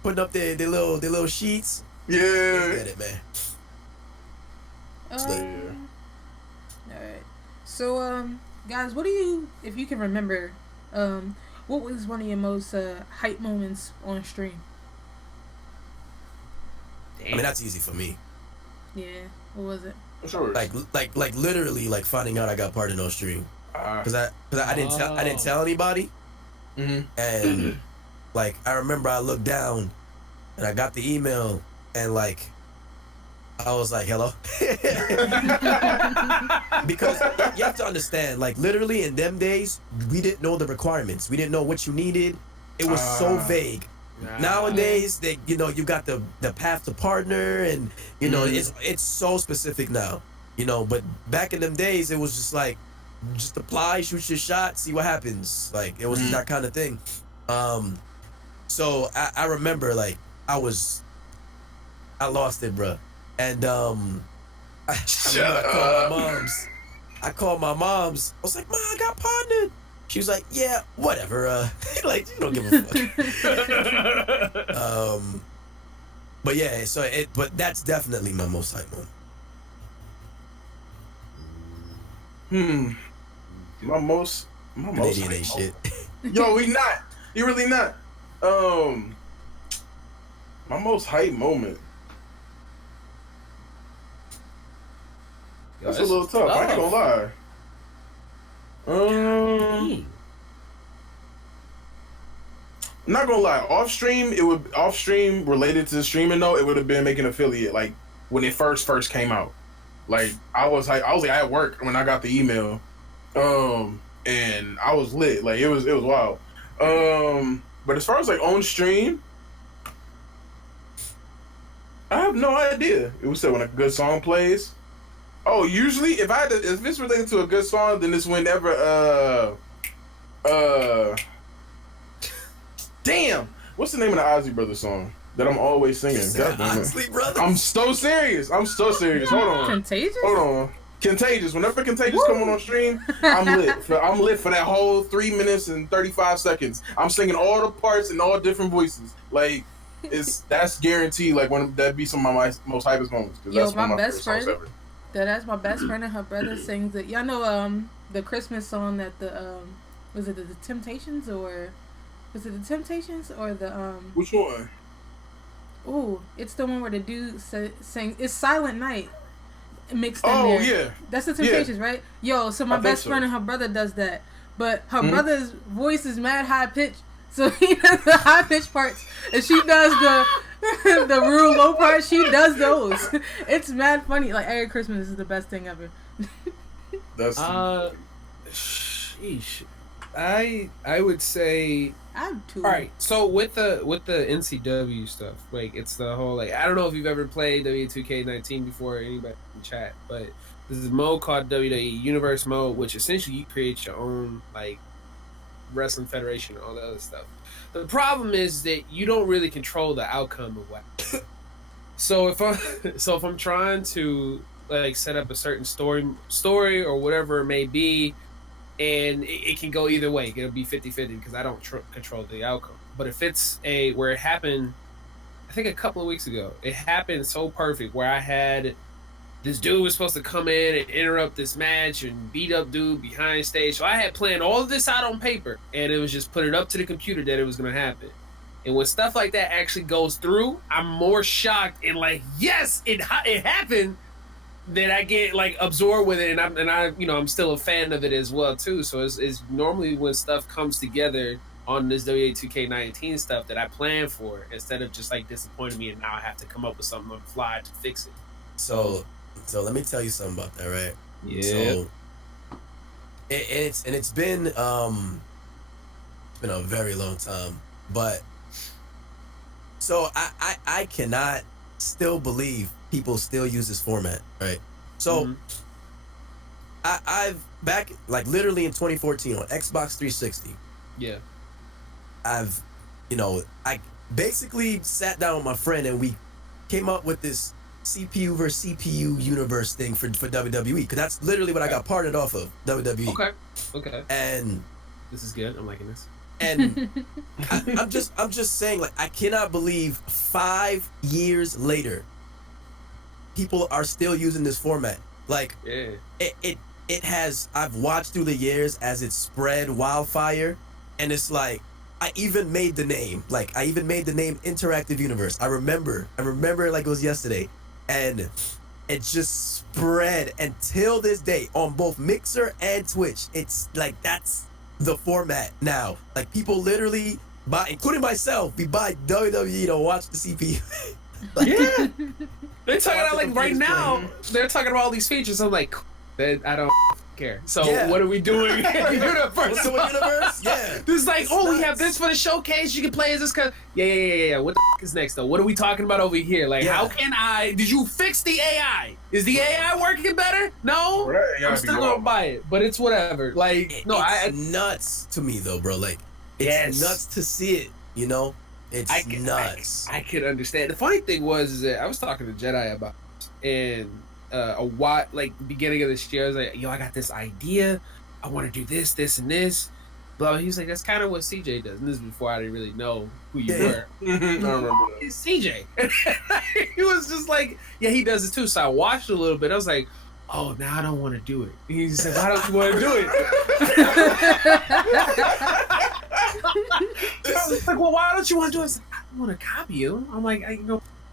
putting up their little sheets. Yeah. Get it, man. Alright. So, guys, what do you, if you can remember, what was one of your most hype moments on stream? I mean, that's easy for me. Yeah, what was it? Sure. Like literally like finding out I got parted on stream. Cause I didn't tell anybody. And like I remember I looked down and I got the email and like I was like, hello. Because you have to understand, like literally in them days, we didn't know the requirements. We didn't know what you needed. It was so vague. Nowadays, you got the path to partner, and you know it's so specific now. You know, but back in them days, it was just like, just apply, shoot your shot, see what happens. Like it was just that kind of thing. So I remember like I lost it, bruh. And I called my moms. I was like, Mom, I got partnered. She was like, yeah, whatever. Like, you don't give a fuck. But yeah, but that's definitely my most hype moment. My most Canadian ain't shit. Yo, we not. You really not. My most hype moment. That's a little tough. I ain't gonna lie. I'm not gonna lie. Off stream related to streaming though. It would have been making affiliate like when it first came out. Like I was at work when I got the email, and I was lit. Like it was wild. But as far as like on stream, I have no idea. It was said when a good song plays. Oh, usually if it's related to a good song, then it's whenever damn, what's the name of the Ozzy Brothers song that I'm always singing? God damn it. Ozzy Brothers. I'm so serious. Hold on. Contagious? Hold on. Contagious. Whenever Contagious come on stream, I'm lit. I'm lit for that whole 3 minutes and 35 seconds. I'm singing all the parts in all different voices. Like that's guaranteed. Like when that'd be some of my most hypest moments. Yo, That's my one of best favorite songs friend. ever. That's my best friend and her brother sings it. Y'all know the Christmas song that was it the Temptations or was it the Temptations or the Which one? Ooh, it's the one where the dude sing. It's Silent Night mixed in Oh there. yeah. That's the Temptations, right? Yo, so my best friend and her brother does that, but her brother's voice is mad high pitched, so he does the high pitched parts, and she does the real low part. She does those. It's mad funny. Like every Christmas is the best thing ever. That's Sheesh. I would say. I have two. All right, so with the NCW stuff, like it's the whole like I don't know if you've ever played W2K19 before, anybody in chat, but there's a mode called WWE Universe mode, which essentially you create your own like wrestling federation and all the other stuff. The problem is that you don't really control the outcome of what. So if I'm trying to like set up a certain story or whatever it may be. And it can go either way. It'll be 50-50 because I don't control the outcome. But if it's where it happened, I think a couple of weeks ago, it happened so perfect where I had this dude was supposed to come in and interrupt this match and beat up dude behind stage. So I had planned all of this out on paper, and it was just put it up to the computer that it was going to happen. And when stuff like that actually goes through, I'm more shocked and like, yes, it happened. Then I get like absorbed with it, and I I'm still a fan of it as well too. So it's normally when stuff comes together on this WA2K19 stuff that I plan for instead of just like disappointing me and now I have to come up with something on the fly to fix it. So let me tell you something about that, right? Yeah. So it's been a very long time, but so I cannot still believe people still use this format, right? So I've back like literally in 2014 on Xbox 360. Yeah. I basically sat down with my friend and we came up with this CPU versus CPU universe thing for WWE, because that's literally what I got partnered off of, WWE. Okay. And this is good. I'm liking this. And I'm just saying, like, I cannot believe 5 years later people are still using this format. Like, yeah. It has, I've watched through the years as it spread wildfire, and it's like, I even made the name Interactive Universe. I remember like it was yesterday, and it just spread until this day on both Mixer and Twitch. It's like, that's the format now. Like, people literally buy, including myself, we buy WWE to watch the CPU. Like, yeah. They're talking about like right now. They're talking about all these features. I'm like, I don't care. So what are we doing? Universe. Universe? Yeah. This is like, we have this for the showcase. You can play as this. Yeah. What the is next though? What are we talking about over here? Like, how can did you fix the AI? Is the AI working better? No. Right, I'm still gonna buy it, but it's whatever. Like, it's nuts to me though, bro. Like, it's nuts to see it. You know, it's nuts. I could understand. The funny thing was that I was talking to Jedi about it, and like beginning of this year, I was like, I got this idea. I want to do this, and this. But he was like, that's kind of what CJ does. And this is before I didn't really know who you were. I remember that. It's CJ. He was just like, yeah, he does it too. So I watched a little bit. I was like, oh, now I don't want to do it. And he said, why don't you want to do it? I was like, well, why don't you want to do it? I was like, I want to copy you. I'm like,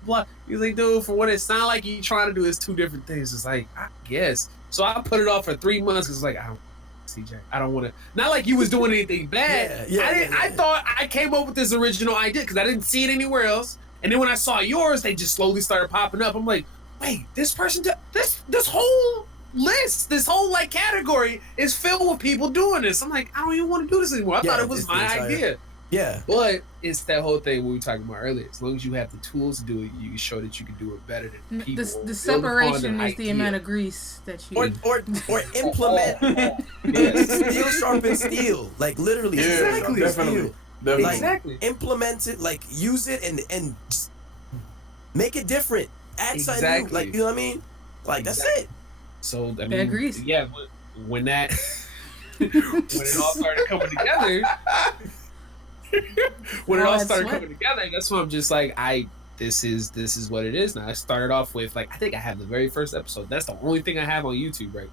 blah. He's like, dude, for what it sounds like you trying to do is two different things. It's like, I guess. So I put it off for 3 months. It's like, CJ. I don't want to. Not like you was doing anything bad. I thought I came up with this original idea because I didn't see it anywhere else. And then when I saw yours, they just slowly started popping up. I'm like, wait, this person, this whole list, this whole like category is filled with people doing this. I'm like, I don't even want to do this anymore. I thought it was my idea. Yeah. But it's that whole thing we were talking about earlier. As long as you have the tools to do it, you can show that you can do it better than people. The separation is the amount of grease that you... Or implement steel sharpens steel. Like, literally. Exactly. Definitely. Like, exactly. Implement it, like, use it and just make it different. Add something new. Like, you know what I mean? Like, that's it. So, I mean, grease. Yeah, when that... when it all started coming together... when it all started coming together, that's when I'm just like, this is what it is now. I started off with, like, I think I have the very first episode. That's the only thing I have on YouTube, right?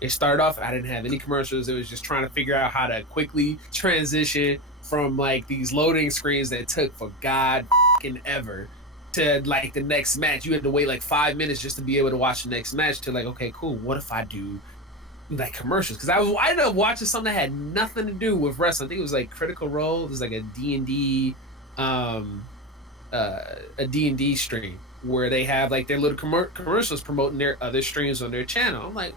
It started off, I didn't have any commercials. It was just trying to figure out how to quickly transition from, like, these loading screens that took for God fucking ever to, like, the next match. You had to wait, like, 5 minutes just to be able to watch the next match to, like, okay, cool, what if I do like commercials? Because I ended up watching something that had nothing to do with wrestling. I think it was like Critical Role. It was like a D&D stream where they have like their little commercials promoting their other streams on their channel. I'm like,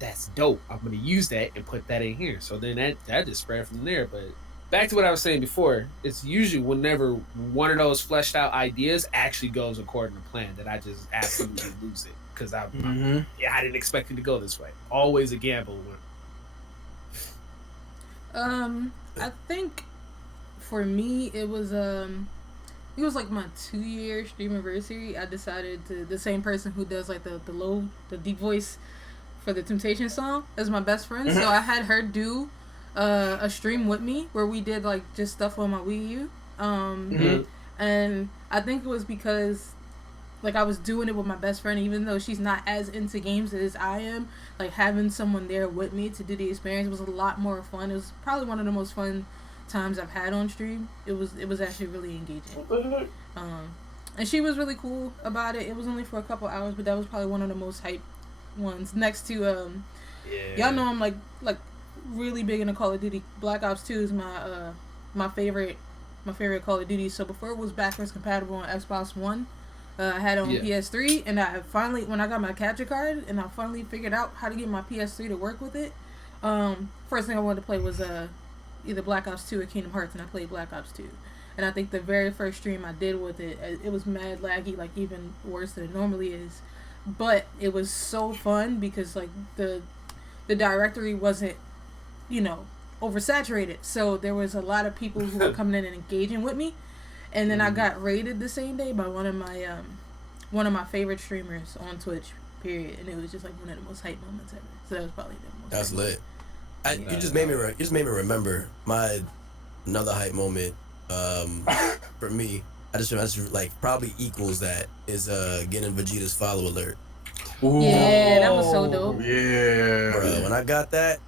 that's dope. I'm gonna use that and put that in here. So then that just spread from there. But back to what I was saying before, it's usually whenever one of those fleshed out ideas actually goes according to plan that I just absolutely lose it. Because I didn't expect it to go this way. Always a gamble. I think for me it was like my 2-year streamiversary. I decided to, the same person who does like the deep voice for the Temptation song as my best friend. So I had her do a stream with me where we did like just stuff on my Wii U. And I think it was because like I was doing it with my best friend, even though she's not as into games as I am. Like having someone there with me to do the experience was a lot more fun. It was probably one of the most fun times I've had on stream. It was actually really engaging. And she was really cool about it. It was only for a couple hours, but that was probably one of the most hype ones. Next to y'all know I'm like really big into Call of Duty. Black Ops 2 is my favorite Call of Duty. So before it was backwards compatible on Xbox One. I had it on PS3, and I finally, when I got my capture card, and I finally figured out how to get my PS3 to work with it, first thing I wanted to play was either Black Ops 2 or Kingdom Hearts, and I played Black Ops 2. And I think the very first stream I did with it, it was mad laggy, like even worse than it normally is. But it was so fun because like the directory wasn't, oversaturated. So there was a lot of people who were coming in and engaging with me. And then I got raided the same day by one of my favorite streamers on Twitch, period. And it was just like one of the most hype moments ever. So that was probably the most. That's lit. You just made me remember another hype moment. For me, I just like probably equals that is getting Vegeta's follow alert. Ooh. Yeah, that was so dope. Yeah, bro. When I got that,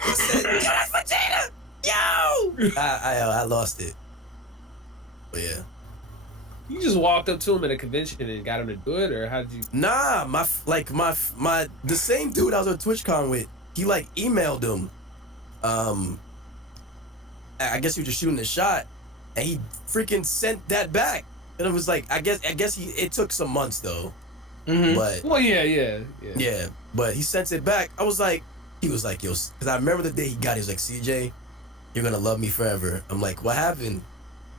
it said, "Yo, that's Vegeta! Yo!" I lost it. But yeah. You just walked up to him at a convention and got him to do it, or how did you? Nah, the same dude I was on TwitchCon with, he like emailed him. I guess he was just shooting a shot, and he freaking sent that back, and it was like, I guess it took some months though. But well, yeah. But he sent it back. He was like, yo, because I remember the day he got it. He was like, CJ, you're gonna love me forever. I'm like, what happened?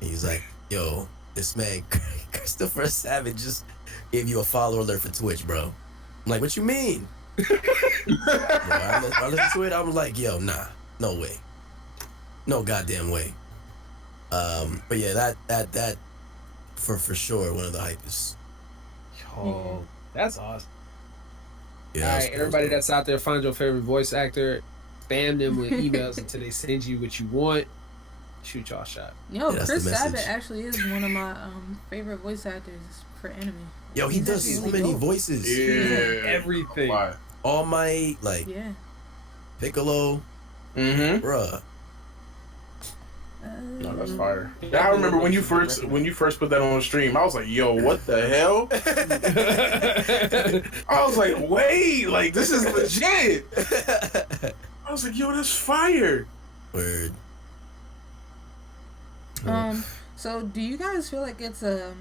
And he's like, yo, this man Christopher Savage just gave you a follower alert for Twitch, bro. I'm like, what you mean? Bro, I listened to it. I was like, yo, nah, no way, no goddamn way. But yeah, that for sure one of the hypest. Oh, that's awesome. Yeah, all right, everybody that's out there, find your favorite voice actor, spam them with emails until they send you what you want. Shoot y'all shot. Yo, yeah, Chris Sabat actually is one of my favorite voice actors for anime. Yo, he does so many voices. Yeah, everything. All Might, like Piccolo. Bruh. No, that's fire. I remember when you first put that on stream, I was like, yo, what the hell? I was like, wait, like this is legit. I was like, yo, that's fire. Word. So do you guys feel like it's a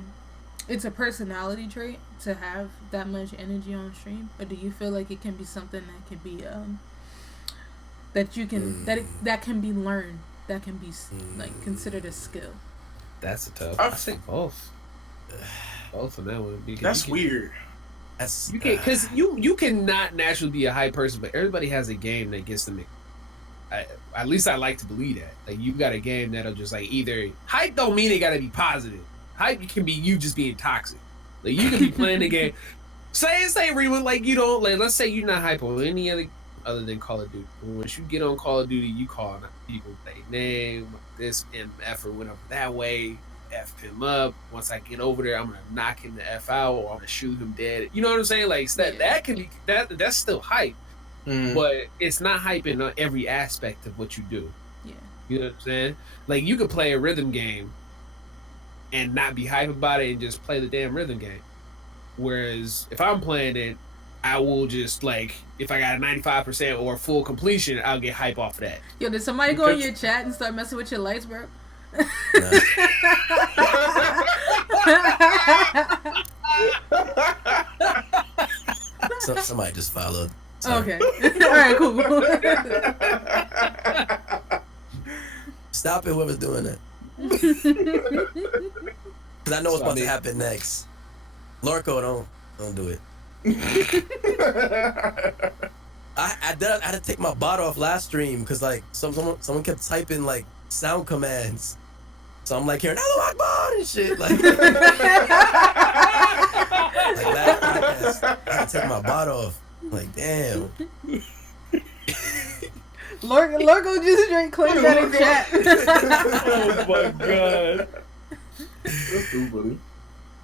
personality trait to have that much energy on stream, or do you feel like it can be something that can be that you can that can be learned, that can be like considered a skill? That's a tough. I think both. Both of that would be. That's weird. That's You can because you cannot naturally be a hype person, but everybody has a game that gets them. At least I like to believe that. Like you got a game that'll just like either hype don't mean it got to be positive. Hype can be you just being toxic. Like you can be playing the game. Say Rewan, like you don't like. Let's say you're not hype on any other than Call of Duty. Once you get on Call of Duty, you call out people by name. This effort went up that way. F him up. Once I get over there, I'm gonna knock him the F out, or I'm gonna shoot him dead. You know what I'm saying? Like that can be that's still hype, but it's not hype in every aspect of what you do. Yeah, you know what I'm saying? Like you could play a rhythm game and not be hype about it and just play the damn rhythm game. Whereas if I'm playing it, I will just like if I got a 95% or full completion, I'll get hype off of that. Yo, did somebody go in your chat and start messing with your lights, bro? Somebody just followed. Okay. All right, cool. Stop it, whoever's doing that. Because I know what's about to happen next. Lorco, don't do it. I had to take my bot off last stream because like someone kept typing like sound commands. So I'm like hearing Allahu Akbar and shit. Like, like that podcast, I had to take my bot off. I'm like, damn. Lorco just straight claimed that in chat. Oh my god. That's too funny.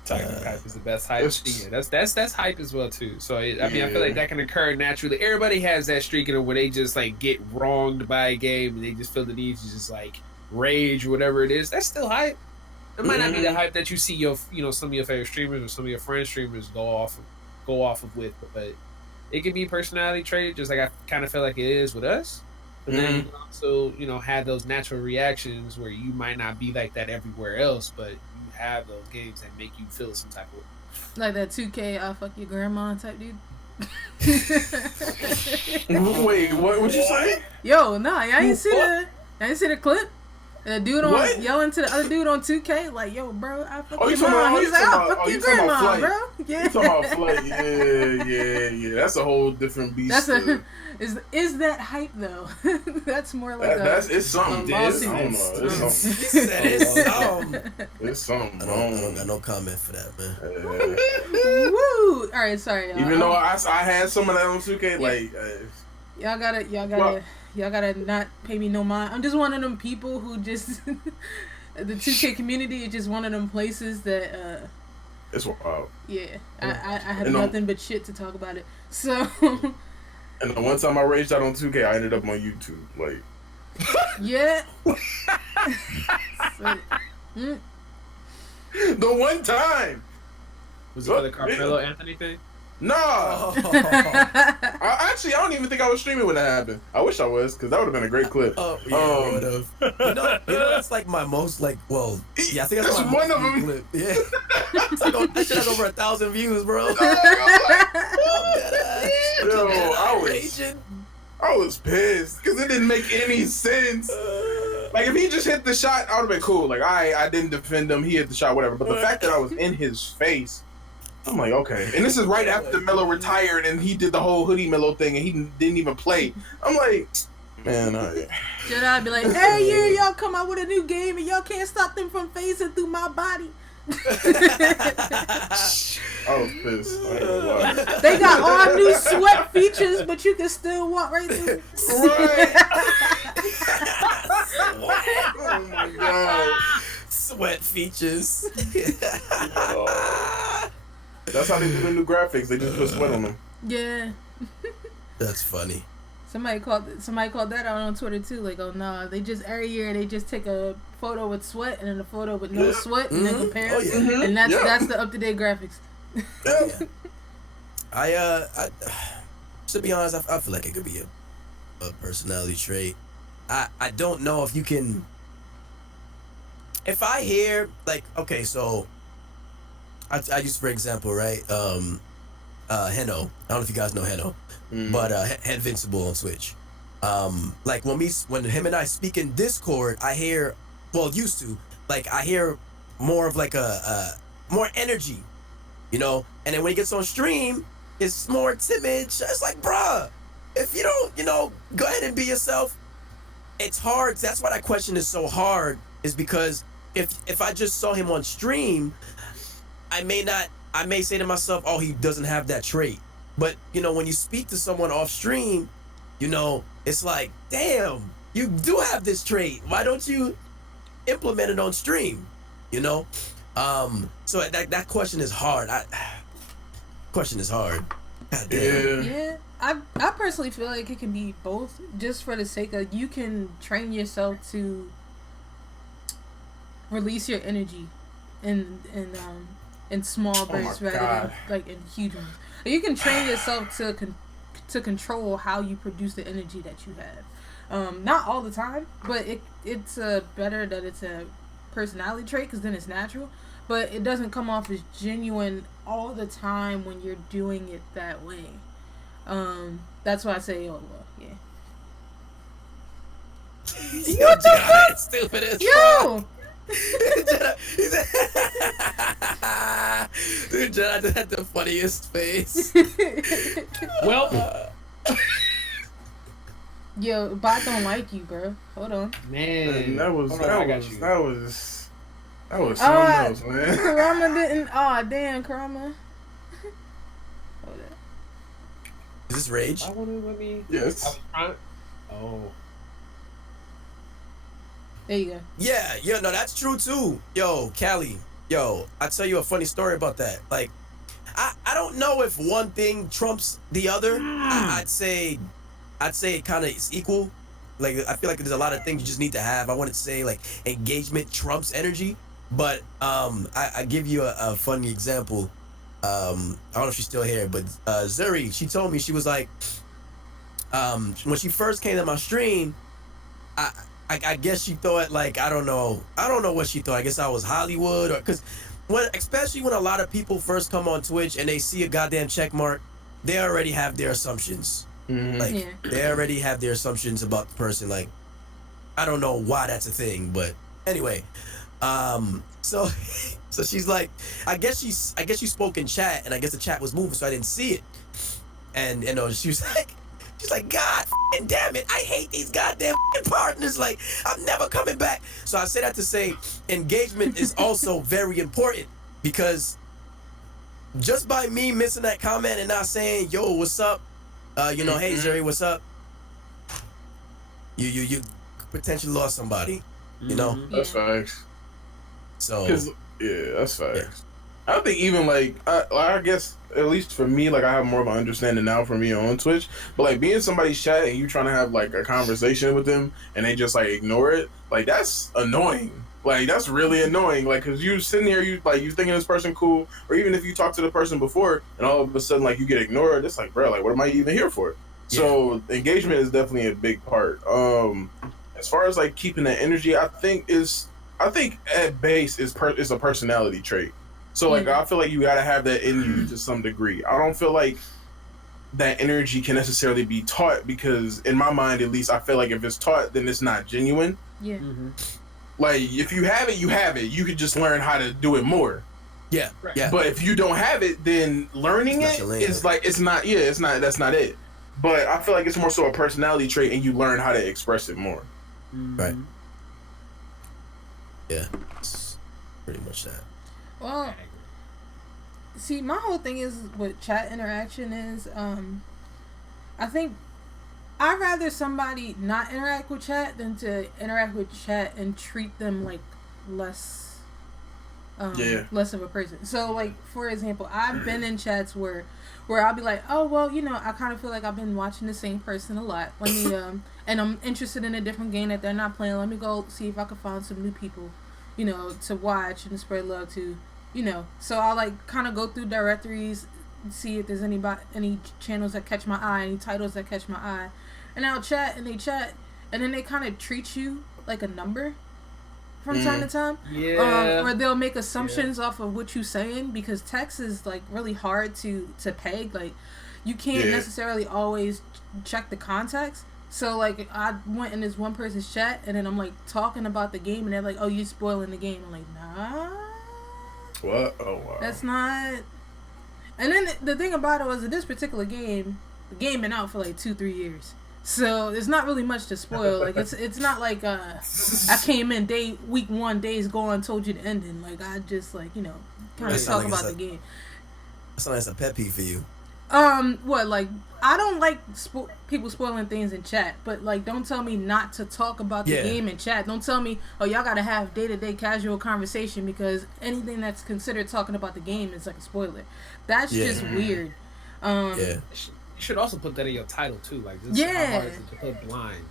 Talking hype is the best hype. Yeah, that's hype as well too. So I feel like that can occur naturally. Everybody has that streak in it where they just like get wronged by a game and they just feel the need to just like rage or whatever it is. That's still hype. It might not be the hype that you see your some of your favorite streamers or some of your friend streamers go off of with, but it can be personality trait, just like I kind of feel like it is with us. But then you can also have those natural reactions where you might not be like that everywhere else, but have those games that make you feel some type of like that 2K I'll fuck your grandma type dude. Wait, what would you say? Yo, nah, y'all ain't see the clip? The dude on yelling to the other dude on 2K like, yo, bro, I fuck your mom. He's like, I'll fuck your grandma, bro. Yeah. You talking about Flight? Yeah. That's a whole different beast. Is that hype though? That's more like it's something. I don't know. It's something. I don't got no comment for that, man. Woo! All right, sorry, y'all. Even though I had some of that on 2K, like y'all gotta not pay me no mind. I'm just one of them people who just the 2K community is just one of them places that it's wild. Yeah, I have nothing but shit to talk about it. So. And the one time I raged out on 2K, I ended up on YouTube. Like, yeah. The one time. Was it for the Carmelo Anthony thing? No. I don't even think I was streaming when that happened. I wish I was, because that would have been a great clip. Oh, yeah, would have. You know, that's like my most, like, well, yeah, I think that's my one of them. Clip. Yeah. That shit has over 1,000 views, bro. I was pissed, because it didn't make any sense. Like, if he just hit the shot, I would have been cool. Like, I didn't defend him, he hit the shot, whatever. But the fact that I was in his face, I'm like, okay. And this is right after Melo retired and he did the whole Hoodie Melo thing and he didn't even play. I'm like, man, should I be like, every year y'all come out with a new game and y'all can't stop them from phasing through my body? I was pissed. I ain't gonna lie. They got all new sweat features, but you can still walk right through. Right. Oh my god. Sweat features. That's how they do the new graphics. They just put sweat on them. Yeah. That's funny. Somebody called that out on Twitter too. Like, oh nah, they just every year they just take a photo with sweat and then a photo with no sweat and then compare. And that's the up to date graphics. Yeah. I to be honest, I feel like it could be a personality trait. I don't know if you can. If I hear like, okay, so I use for example, right? Heno. I don't know if you guys know Heno, but Headvincible on Twitch. Like when him and I speak in Discord, I hear, well, used to, like I hear more of like a more energy, you know. And then when he gets on stream, it's more timid. It's like, bruh, if you don't, you know, go ahead and be yourself. It's hard. That's why that question is so hard. Is because if I just saw him on stream, I may say to myself, oh, he doesn't have that trait. But you know, when you speak to someone off stream, you know, it's like, damn, you do have this trait. Why don't you implement it on stream? You know, so that question is hard. Question is hard. God damn. Yeah. I personally feel like it can be both, just for the sake of you can train yourself to release your energy in small bursts rather than like in huge ones. You can train yourself to control how you produce the energy that you have. Not all the time, but it's better that it's a personality trait because then it's natural. But it doesn't come off as genuine all the time when you're doing it that way. That's why I say, oh well, yeah. Yo, Jedi, stupid as Yo! Dude, Jedi just had the funniest face. Well, Yo, bot don't like you, bro. Hold on. man, that was hold on, I got you. that was something else, man. Karama didn't. Aw, damn, Karama. Hold up. Is this rage? I want to let me. Yes. Oh. There you go. Yeah, no, that's true too. Yo, Callie, yo, I tell you a funny story about that. Like, I don't know if one thing trumps the other. I'd say it kind of is equal. Like, I feel like there's a lot of things you just need to have. I wouldn't say like engagement trumps energy, but I give you a funny example. I don't know if she's still here, but Zuri, she told me, she was like, when she first came to my stream, I guess she thought, like, I don't know what she thought. I guess I was Hollywood, or because especially when a lot of people first come on Twitch and they see a goddamn check mark, they already have their assumptions. Like, they already have their assumptions about the person. Like, I don't know why that's a thing, but anyway, so she's like, I guess she spoke in chat, and I guess the chat was moving, so I didn't see it. And you know, she's like, God damn it, I hate these goddamn partners. Like, I'm never coming back. So I say that to say engagement is also very important, because just by me missing that comment and not saying, yo, what's up? You know, hey Zuri, what's up? You potentially lost somebody. You know? That's facts. So that's facts. Yeah. I think even like I guess at least for me, like I have more of an understanding now for me on Twitch. But like being in somebody's chat and you trying to have like a conversation with them and they just like ignore it, like that's annoying. Like that's really annoying. Like, cause you sitting there, you thinking this person cool, or even if you talk to the person before and all of a sudden like you get ignored, it's like, bro, like what am I even here for? Yeah. So engagement is definitely a big part. As far as like keeping that energy, I think at base is a personality trait. So like I feel like you gotta have that in you to some degree. I don't feel like that energy can necessarily be taught, because in my mind at least, I feel like if it's taught, then it's not genuine. Yeah. Mm-hmm. Like if you have it, you have it. You could just learn how to do it more. Yeah. Right. Yeah. But if you don't have it, then learning it is like that's not it. But I feel like it's more so a personality trait, and you learn how to express it more. Right. Yeah. It's pretty much that. Well, see, my whole thing is with chat interaction is, I think I'd rather somebody not interact with chat than to interact with chat and treat them like less of a person. So, like, for example, I've been in chats where I'll be like, oh, well, you know, I kind of feel like I've been watching the same person a lot. Let me, and I'm interested in a different game that they're not playing. Let me go see if I can find some new people, you know, to watch and spread love to, you know. So I'll, like, kind of go through directories, see if there's any channels that catch my eye, any titles that catch my eye. and I'll chat, and they chat, and then they kind of treat you like a number from time to time. Yeah. Or they'll make assumptions off of what you're saying, because text is like really hard to peg. Like, you can't necessarily always check the context. So like, I went in this one person's chat, and then I'm like talking about the game, and they're like, "Oh, you spoiling the game." I'm like, "Nah." What? Oh wow. That's not. And then the thing about it was that this particular game, the game been out for like 2-3 years. So there's not really much to spoil. Like, it's not like I came in week 1, days gone, told you the ending. Like, I just like, kind of talk about the game. That's not a pet peeve for you. What, like, I don't like people spoiling things in chat, but like, don't tell me not to talk about the game in chat. Don't tell me, oh, y'all gotta have day-to-day casual conversation, because anything that's considered talking about the game is like a spoiler. That's just weird. You should also put that in your title too. Like, this is how hard is it to put blind.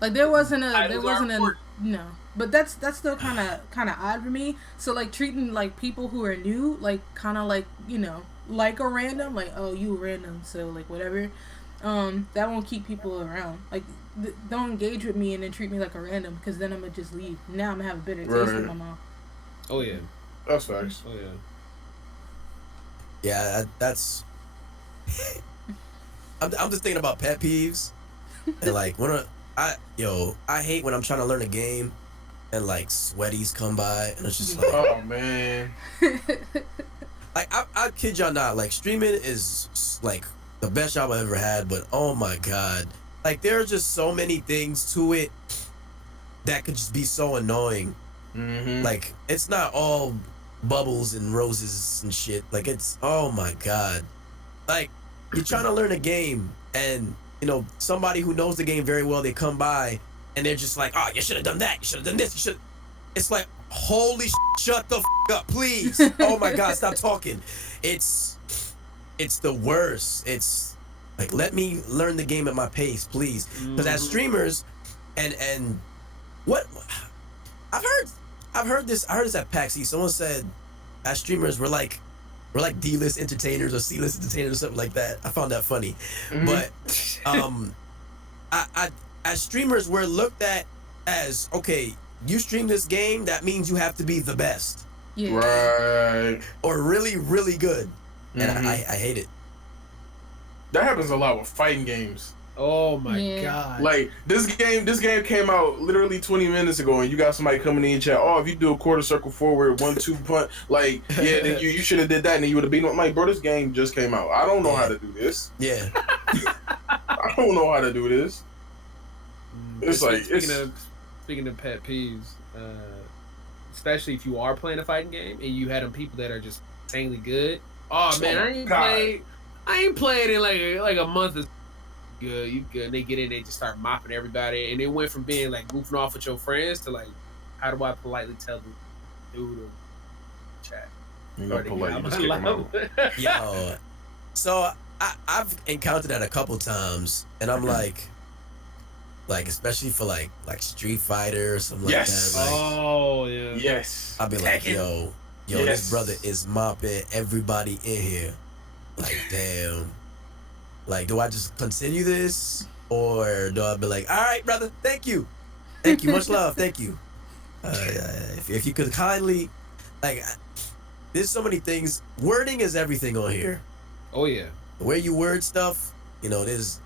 Like, there wasn't a no, but that's still kind of odd for me. So like, treating like people who are new like kind of like, like a random, like, oh, you random, so like whatever, that won't keep people around. Like, don't engage with me and then treat me like a random, because then I'm gonna just leave. Now I'm gonna have a bitter taste in my mouth. Oh yeah, that's facts. Oh yeah. Yeah, that's. I'm just thinking about pet peeves, and like I hate when I'm trying to learn a game, and like sweaties come by, and it's just like, oh man. Like, I kid y'all not, like, streaming is like the best job I've ever had, but oh my god, like, there are just so many things to it that could just be so annoying. Like, it's not all bubbles and roses and shit. Like, it's, oh my god, like, you're trying to learn a game, and somebody who knows the game very well, they come by and they're just like, oh, you should have done that, you should have done this, you should. It's like, holy shut the up, please. Oh my god, stop talking. It's the worst. It's like, let me learn the game at my pace, please. Because as streamers, and what I've heard this at PAX East. Someone said, as streamers, we're like D-list entertainers or C-list entertainers or something like that. I found that funny. But I as streamers, we're looked at as, okay, you stream this game, that means you have to be the best. Yeah. Right. Or really, really good. And I hate it. That happens a lot with fighting games. Oh my god. Like, this game came out literally 20 minutes ago, and you got somebody coming in and chat, oh, if you do a quarter circle forward, 1-2 punch, like, yeah, then you should have did that, and then you would have beaten. I'm like, bro, this game just came out. I don't know how to do this. Yeah. I don't know how to do this. It's like, speaking of pet peeves, especially if you are playing a fighting game and you had them people that are just insanely good. Oh man, I ain't played in like a month. Is good, you good. And they get in, they just start mopping everybody, and it went from being like goofing off with your friends to like, how do I politely tell the dude or chat? You know, polite. You just kick him out. Yo, so I've encountered that a couple times, and I'm like, especially for like Street Fighter or something like that. Like, oh yeah. Yes. I'll be like, yo, this brother is mopping everybody in here. Like, damn. Like, do I just continue this, or do I be like, all right, brother, thank you, much love, thank you. If you could kindly, like, there's so many things. Wording is everything on here. Oh yeah. The way you word stuff, there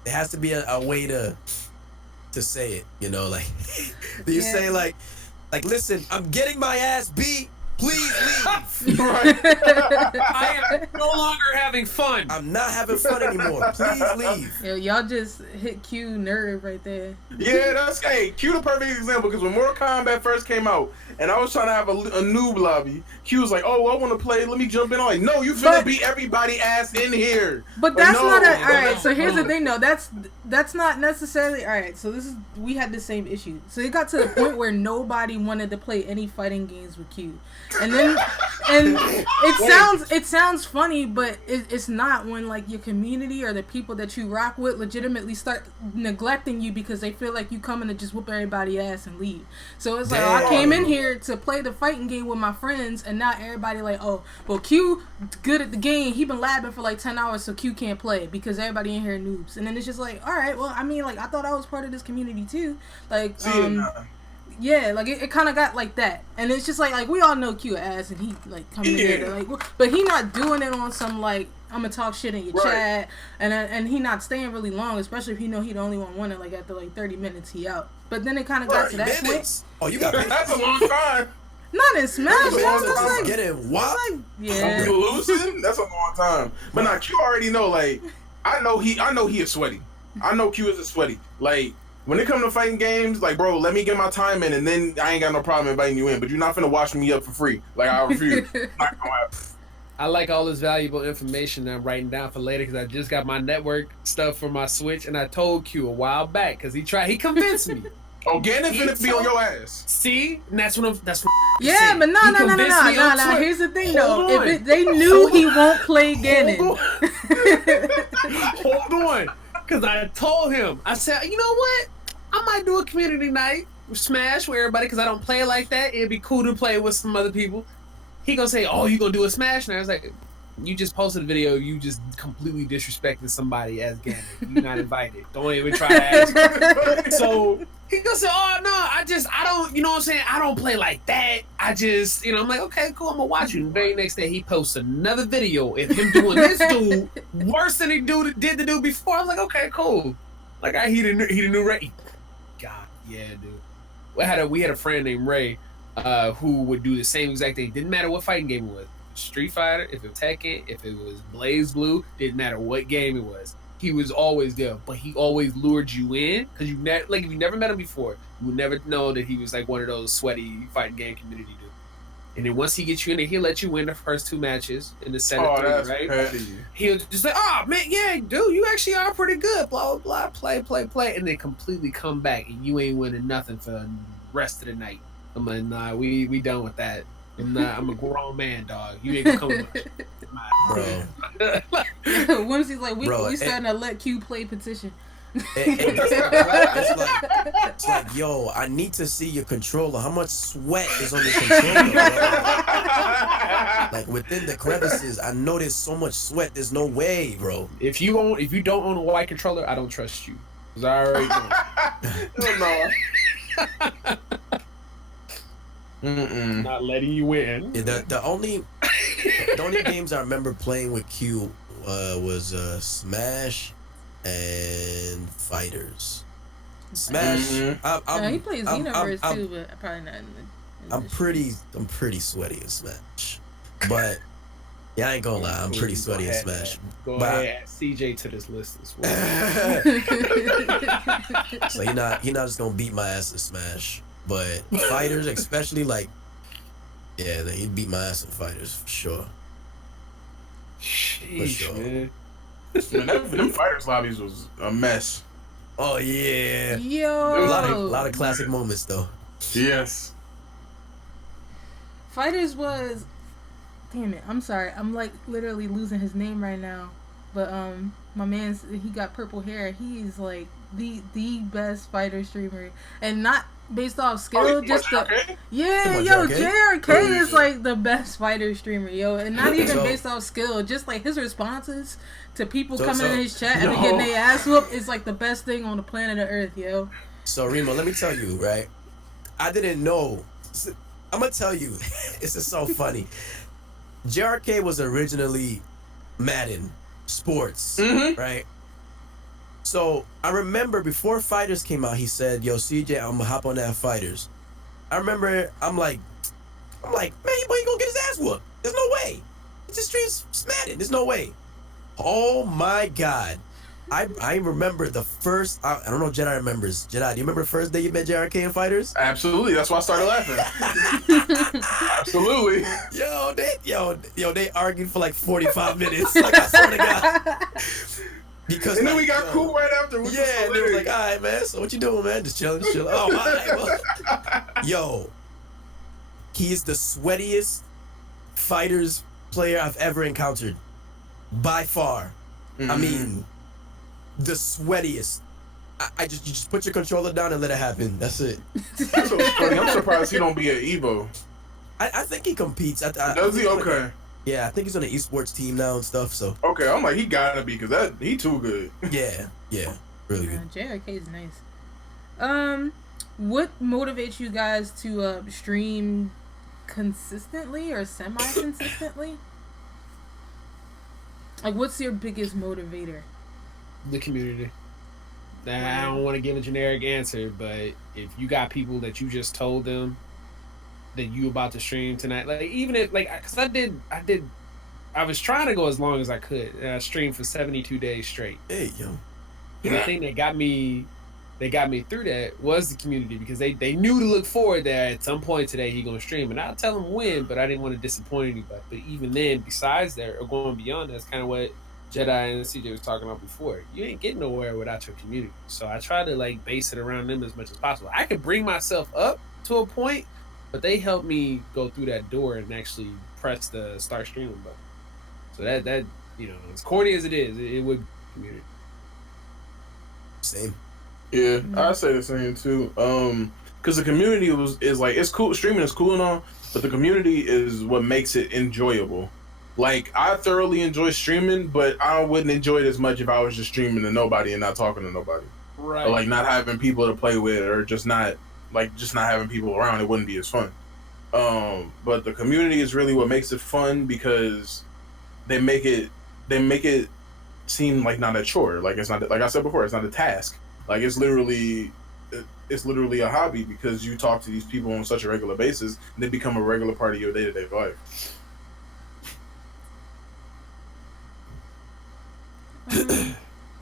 has to be a way to say it, like you say like listen, I'm getting my ass beat, please leave. Right. I am no longer having fun. I'm not having fun anymore, please leave. Yo, y'all just hit Q nerve right there. Yeah, that's Q the perfect example, because when Mortal Kombat first came out and I was trying to have a noob lobby, Q was like, oh, I want to play, let me jump in. I'm like, no, you finna beat everybody ass in here. But that's not alright, so here's the thing though, that's not necessarily alright, so we had the same issue. So it got to the point where nobody wanted to play any fighting games with Q. And then it sounds funny, but it's not when like your community or the people that you rock with legitimately start neglecting you because they feel like you coming to just whoop everybody ass and leave. So it's like, oh, I came in here to play the fighting game with my friends, and now everybody like, oh, well, Q good at the game. He been labbing for like 10 hours, so Q can't play because everybody in here noobs. And then it's just like, all right, well, I mean, like I thought I was part of this community too. Like, yeah, like it kind of got like that, and it's just like we all know Q ass, and he like coming in there like, but he not doing it on some like I'm gonna talk shit in your chat, and he not staying really long, especially if he know he the only one winning. Like after like 30 minutes, he out. But then it kind of got to that point. Oh, you got that's a long time. Not in Smash. That's like getting what? Like, yeah, you losing. That's a long time. But now Q already know. Like I know he is sweaty. I know Q is a sweaty. Like. When it comes to fighting games, like, bro, let me get my time in, and then I ain't got no problem inviting you in. But you're not finna watch me up for free. Like, I refuse. Not gonna happen. I like all this valuable information that I'm writing down for later because I just got my network stuff for my Switch, and I told Q a while back because he convinced me. Oh, Ganon finna be on your ass. See, and that's what. Yeah, but no. Here's the thing, though. If they knew he won't play Ganon. Hold on. Because I told him, I said, you know what? I might do a community night with Smash with everybody because I don't play like that. It'd be cool to play with some other people. He gonna say, oh, you gonna do a Smash? And I was like, you just posted a video, you just completely disrespected somebody as Ganon. You're not invited. Don't even try to ask. So he gonna say, oh, no, I don't, you know what I'm saying? I don't play like that. I just, I'm like, okay, cool, I'm gonna watch you. And the very next day, he posts another video of him doing this dude worse than he did the dude before. I was like, okay, cool. Like, he the new Ray. God, yeah, dude. We had a friend named Ray who would do the same exact thing. Didn't matter what fighting game it was. Street Fighter, if it was Tekken, if it was Blaze Blue, didn't matter what game it was. He was always there, but he always lured you in because if you never met him before, you would never know that he was like one of those sweaty fighting game community dudes. And then once he gets you in there, he'll let you win the first 2 matches in the set of 3, right? Petty. He'll just like, oh man, yeah, dude, you actually are pretty good. Blah blah blah, play, and then completely come back and you ain't winning nothing for the rest of the night. I'm like, nah, we done with that. I'm a grown man, dog. You ain't gonna come with bro. Once he's like, we starting to let Q play petition. It's like, yo, I need to see your controller. How much sweat is on your controller? Like within the crevices, I know there's so much sweat. There's no way, bro. If you don't own a white controller, I don't trust you. Cause I already know. Not letting you in. Yeah, the only games I remember playing with Q was Smash and Fighters. Smash. Mm-hmm. He plays Xenoverse too, but probably not. I'm pretty sweaty in Smash, but yeah, I ain't gonna lie, I'm pretty sweaty in Smash. Go ahead, add CJ to this list as well. So he not just gonna beat my ass in Smash. But Fighters, especially, like, yeah, he'd beat my ass in Fighters for sure. Sheesh, for sure. Man, them Fighters lobbies was a mess. Oh yeah, yo, a lot of classic moments though. Yes. Fighters was, damn it, I'm sorry, I'm like literally losing his name right now. But my man's, he got purple hair. He's like the best fighter streamer, and not based off skill, just JRK is like the best fighter streamer, yo, and not even based off skill, just like his responses to people coming in his chat and getting their ass whooped is like the best thing on the planet of Earth, yo. So Remo, let me tell you, right? I didn't know. I'm gonna tell you, this is so funny. JRK was originally Madden Sports, right? So I remember before Fighters came out, he said, "Yo, CJ, I'm gonna hop on that Fighters." I remember, I'm like, man, boy, you gonna get his ass whooped? There's no way. It's just straight Madden. There's no way. Oh my God. I remember the first, I don't know if Jedi remembers. Jedi, do you remember the first day you met JRK in Fighters? Absolutely. That's why I started laughing. Absolutely. Yo, they argued for like 45 minutes. Like, I swear to God. Because and then we got cool right after. And they was like, all right, man, so what you doing, man? Just chilling. Oh, all right, well. Yo, He is the sweatiest fighters player I've ever encountered, by far. I mean, the sweatiest. I just you just put your controller down and let it happen. That's it. That's so funny. I'm surprised he don't be at Evo. I think he competes. Does he? Okay. Yeah, I think he's on the esports team now and stuff. So Okay, I'm like, he gotta be, because he too good. yeah, really good. JRK is nice. What motivates you guys to stream consistently or semi-consistently? Like, what's your biggest motivator? The community. Now, I don't want to give a generic answer, but if you got people that you just told them that you about to stream tonight, like even if because I was trying to go as long as I could, and I streamed for 72 days straight. Hey, yo. And the thing that got me through that was the community, because they knew to look forward that at some point today he gonna stream, and I'll tell him when, but I didn't want to disappoint anybody. But even then, besides that, or going beyond, that's kind of what Jedi and CJ was talking about before. You ain't getting nowhere without your community. So I try to base it around them as much as possible. I could bring myself up to a point, but they helped me go through that door and actually press the start streaming button. So that as corny as it is, it would be community. Same. Yeah, I say the same too. Because the community is like, it's cool. Streaming is cool and all, but the community is what makes it enjoyable. Like, I thoroughly enjoy streaming, but I wouldn't enjoy it as much if I was just streaming to nobody and not talking to nobody. Right. Or like not having people to play with, or just not having people around. It wouldn't be as fun. But the community is really what makes it fun, because they make it seem like not a chore. Like, it's not, like I said before, it's not a task. Like, it's literally a hobby, because you talk to these people on such a regular basis, and they become a regular part of your day-to-day life.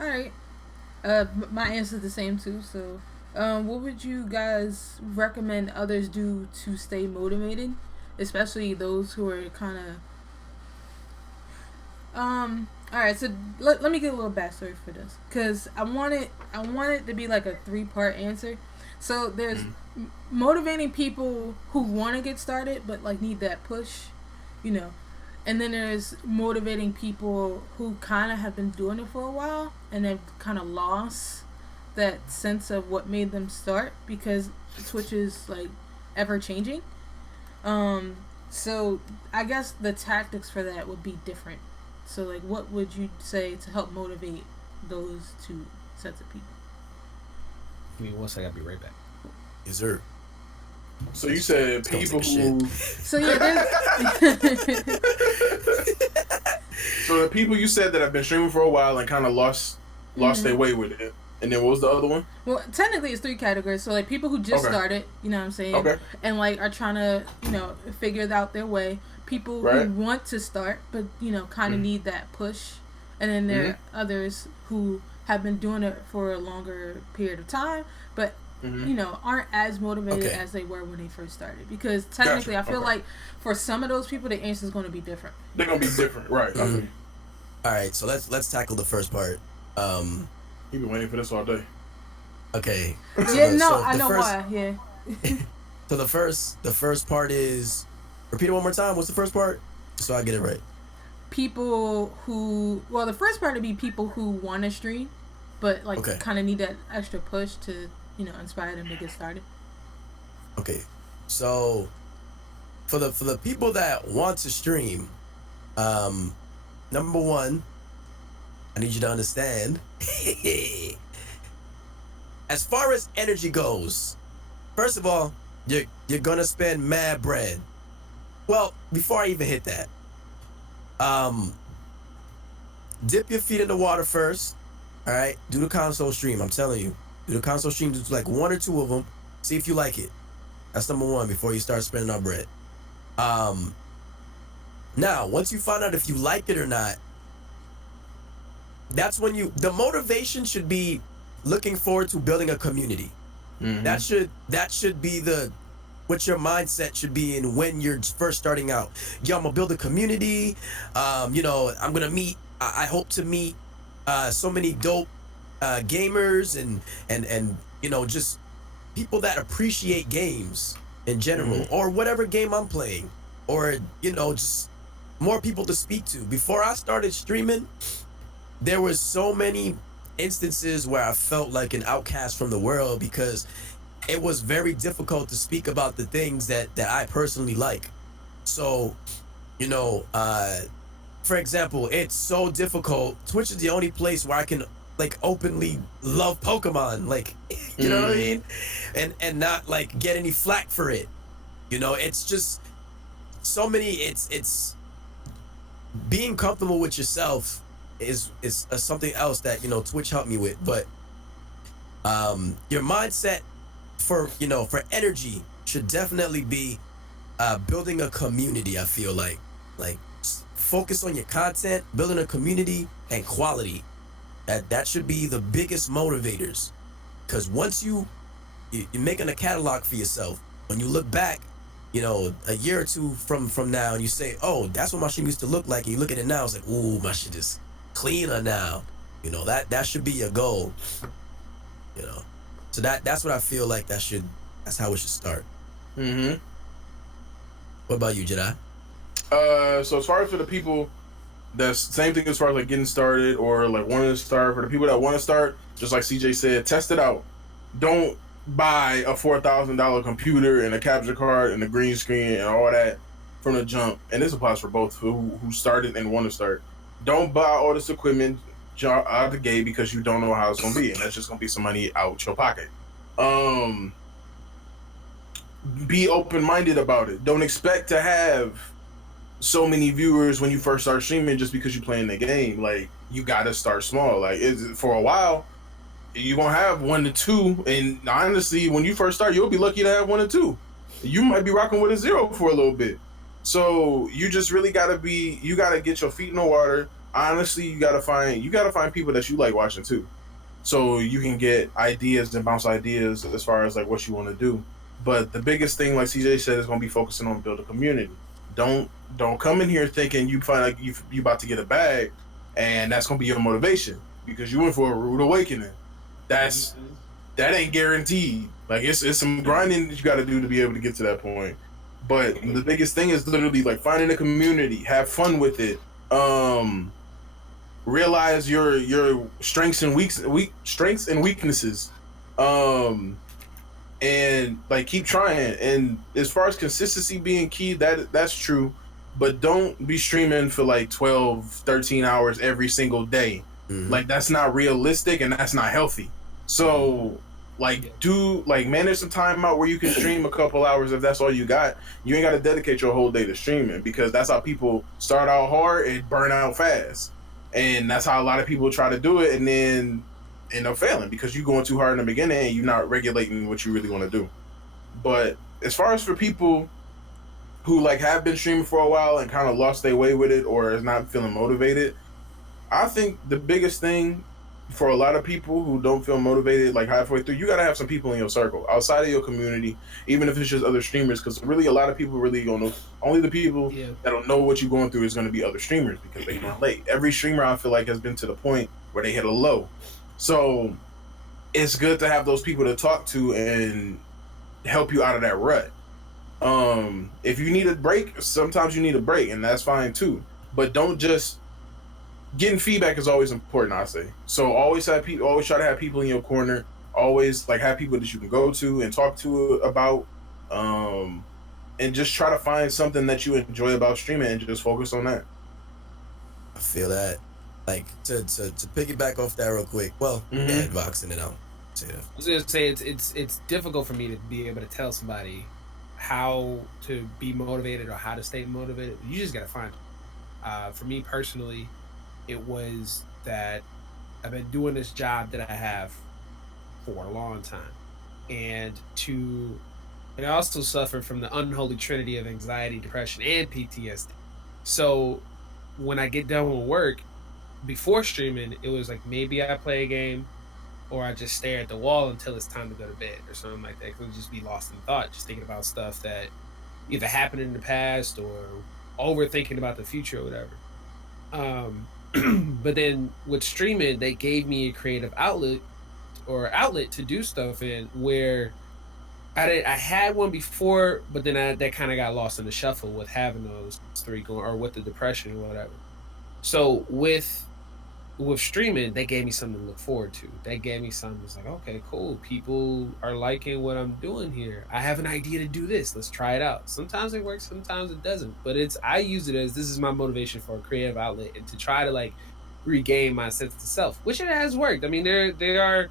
All right. My answer's the same too. So, what would you guys recommend others do to stay motivated, especially those who are kind of all right, so let me get a little backstory for this, because I want it to be like a 3-part answer. So there's motivating people who want to get started but need that push, and then there's motivating people who kind of have been doing it for a while and they've kind of lost that sense of what made them start, because Twitch is ever changing. So I guess the tactics for that would be different. So, what would you say to help motivate those two sets of people? Give me 1 second, I'll be right back. Yes, sir. So you said people who... So, yeah, So the people you said that have been streaming for a while and kind of lost their way with it. And then what was the other one? Well, technically it's 3 categories. So, people who just started, you know what I'm saying? Okay. And, are trying to, figure out their way. People who want to start, but kind of need that push, and then there are others who have been doing it for a longer period of time, but aren't as motivated as they were when they first started. Because technically, I feel like for some of those people, the answer is going to be different. They're gonna be different, right? All right, so let's tackle the first part. You've been waiting for this all day. Okay. I know why. Yeah. So the first part is. Repeat it one more time. What's the first part? So I get it right. People who... Well, the first part would be people who want to stream, but, kind of need that extra push to, inspire them to get started. Okay. So, for the people that want to stream, number one, I need you to understand, as far as energy goes, first of all, you're going to spend mad bread. Well, before I even hit that, dip your feet in the water first. All right, do the console stream. I'm telling you, do the console stream. Do 1 or 2 of them. See if you like it. That's number one before you start spending our bread. Now, once you find out if you like it or not, that's when the motivation should be looking forward to building a community. That should be what your mindset should be in when you're first starting out. Yo, I'm gonna build a community. I'm gonna meet. I hope to meet so many dope gamers and just people that appreciate games. in general, or whatever game I'm playing, or just more people to speak to. Before I started streaming, there was so many instances where I felt like an outcast from the world because it was very difficult to speak about the things that I personally like. So, for example, it's so difficult. Twitch is the only place where I can like openly love Pokemon, like, you know what I mean, and not like get any flack for it. It's just so many. It's being comfortable with yourself is something else that Twitch helped me with. But your mindset for energy should definitely be building a community. I feel like focus on your content, building a community, and quality. That should be the biggest motivators, because once you're making a catalog for yourself, when you look back a year or two from now and you say, oh, that's what my shit used to look like, and you look at it now, it's like, ooh, my shit is cleaner now. That should be your goal. So that's what I feel like that's how it should start. What about you, Jedi? So as far as for the people, that's same thing as far as like getting started or like wanting to start. For the people that want to start, just like CJ said, test it out. Don't buy a $4,000 computer and a capture card and a green screen and all that from the jump. And this applies for both who started and want to start. Don't buy all this equipment out of the gate because you don't know how it's gonna be, and that's just gonna be some money out your pocket. Be open-minded about it. Don't expect to have so many viewers when you first start streaming just because you're playing the game. Like, you gotta start small. Like, for a while you're gonna have 1 to 2, and honestly, when you first start, you'll be lucky to have 1 or 2. You might be rocking with a 0 for a little bit. So you just really gotta get your feet in the water. Honestly, you gotta find people that you like watching too, so you can get ideas and bounce ideas as far as like what you want to do. But the biggest thing, like CJ said, is gonna be focusing on building a community. Don't come in here thinking you find like you about to get a bag, and that's gonna be your motivation because you went for a rude awakening. That ain't guaranteed. Like, it's some grinding that you got to do to be able to get to that point. But the biggest thing is literally like finding a community, have fun with it, realize your strengths and weaknesses, and like keep trying. And as far as consistency being key, that's true, but don't be streaming for like 12-13 hours every single day. Like, that's not realistic and that's not healthy. So manage some time out where you can stream a couple hours. If that's all you got, you ain't got to dedicate your whole day to streaming, because that's how people start out hard and burn out fast. And that's how a lot of people try to do it and then end up failing because you're going too hard in the beginning and you're not regulating what you really want to do. But as far as for people who like have been streaming for a while and kind of lost their way with it or is not feeling motivated, I think the biggest thing for a lot of people who don't feel motivated like halfway through, you got to have some people in your circle outside of your community, even if it's just other streamers, because really a lot of people really don't know. Only the people that don't know what you're going through is going to be other streamers because they run late. Every streamer I feel like has been to the point where they hit a low. So it's good to have those people to talk to and help you out of that rut. If you need a break, sometimes you need a break, and that's fine too. But don't just getting feedback is always important, I say. So always try to have people in your corner. Always like have people that you can go to and talk to about, and just try to find something that you enjoy about streaming and just focus on that. I feel that. Like, to piggyback off that real quick. Well, Vox, and then I'll say that. I was gonna say it's difficult for me to be able to tell somebody how to be motivated or how to stay motivated. You just gotta find it. For me personally, it was that I've been doing this job that I have for a long time, and I also suffered from the unholy trinity of anxiety, depression, and PTSD. So when I get done with work, before streaming, it was like maybe I play a game or I just stare at the wall until it's time to go to bed or something like that. It would just be lost in thought, just thinking about stuff that either happened in the past or overthinking about the future or whatever. But then with streaming, they gave me a creative outlet to do stuff in, where I had one before, but then that kind of got lost in the shuffle with having those three going, or with the depression or whatever. So with streaming, they gave me something to look forward to. They gave me something that's like, okay, cool. People are liking what I'm doing here. I have an idea to do this. Let's try it out. Sometimes it works, sometimes it doesn't. But I use it as this is my motivation for a creative outlet and to try to like regain my sense of self, which it has worked. I mean, there are.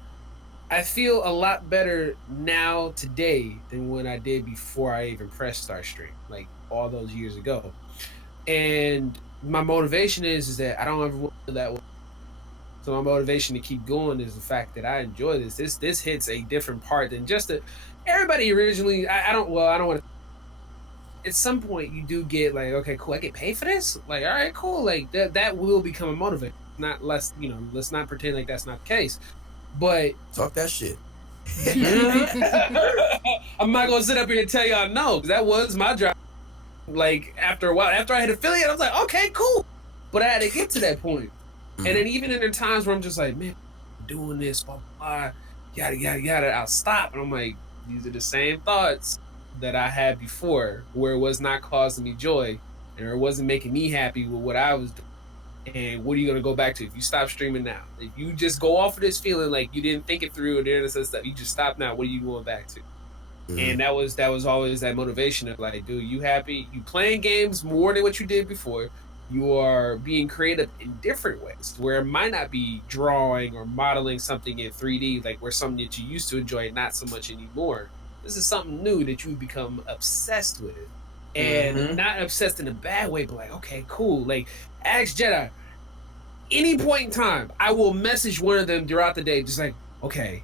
I feel a lot better now today than when I did before I even pressed start stream, like all those years ago. And my motivation is that I don't ever want to do that. So my motivation to keep going is the fact that I enjoy this. This hits a different part than just the everybody originally. I don't want to. At some point, you do get like, okay, cool. I get paid for this. Like, all right, cool. Like that will become a motivator. Not less, let's not pretend like that's not the case. But Talk that shit. I'm not gonna sit up here and tell y'all no, because that was my job. Like after a while, after I hit affiliate, I was like, okay, cool. But I had to get to that point. And then even in the times where I'm just like, man, I'm doing this, blah, blah, yada, yada, yada, I'll stop. And I'm like, these are the same thoughts that I had before, where it was not causing me joy and it wasn't making me happy with what I was doing. And what are you going to go back to if you stop streaming now? If you just go off of this feeling like you didn't think it through and this stuff, you just stop now. What are you going back to? And that was always that motivation of like, dude, you happy? You playing games more than what you did before. You are being creative in different ways where it might not be drawing or modeling something in 3D, like where something that you used to enjoy, not so much anymore. This is something new that you become obsessed with. And not obsessed in a bad way, but like, okay, cool. Like, Ask Jedi, any point in time, I will message one of them throughout the day, just like, okay,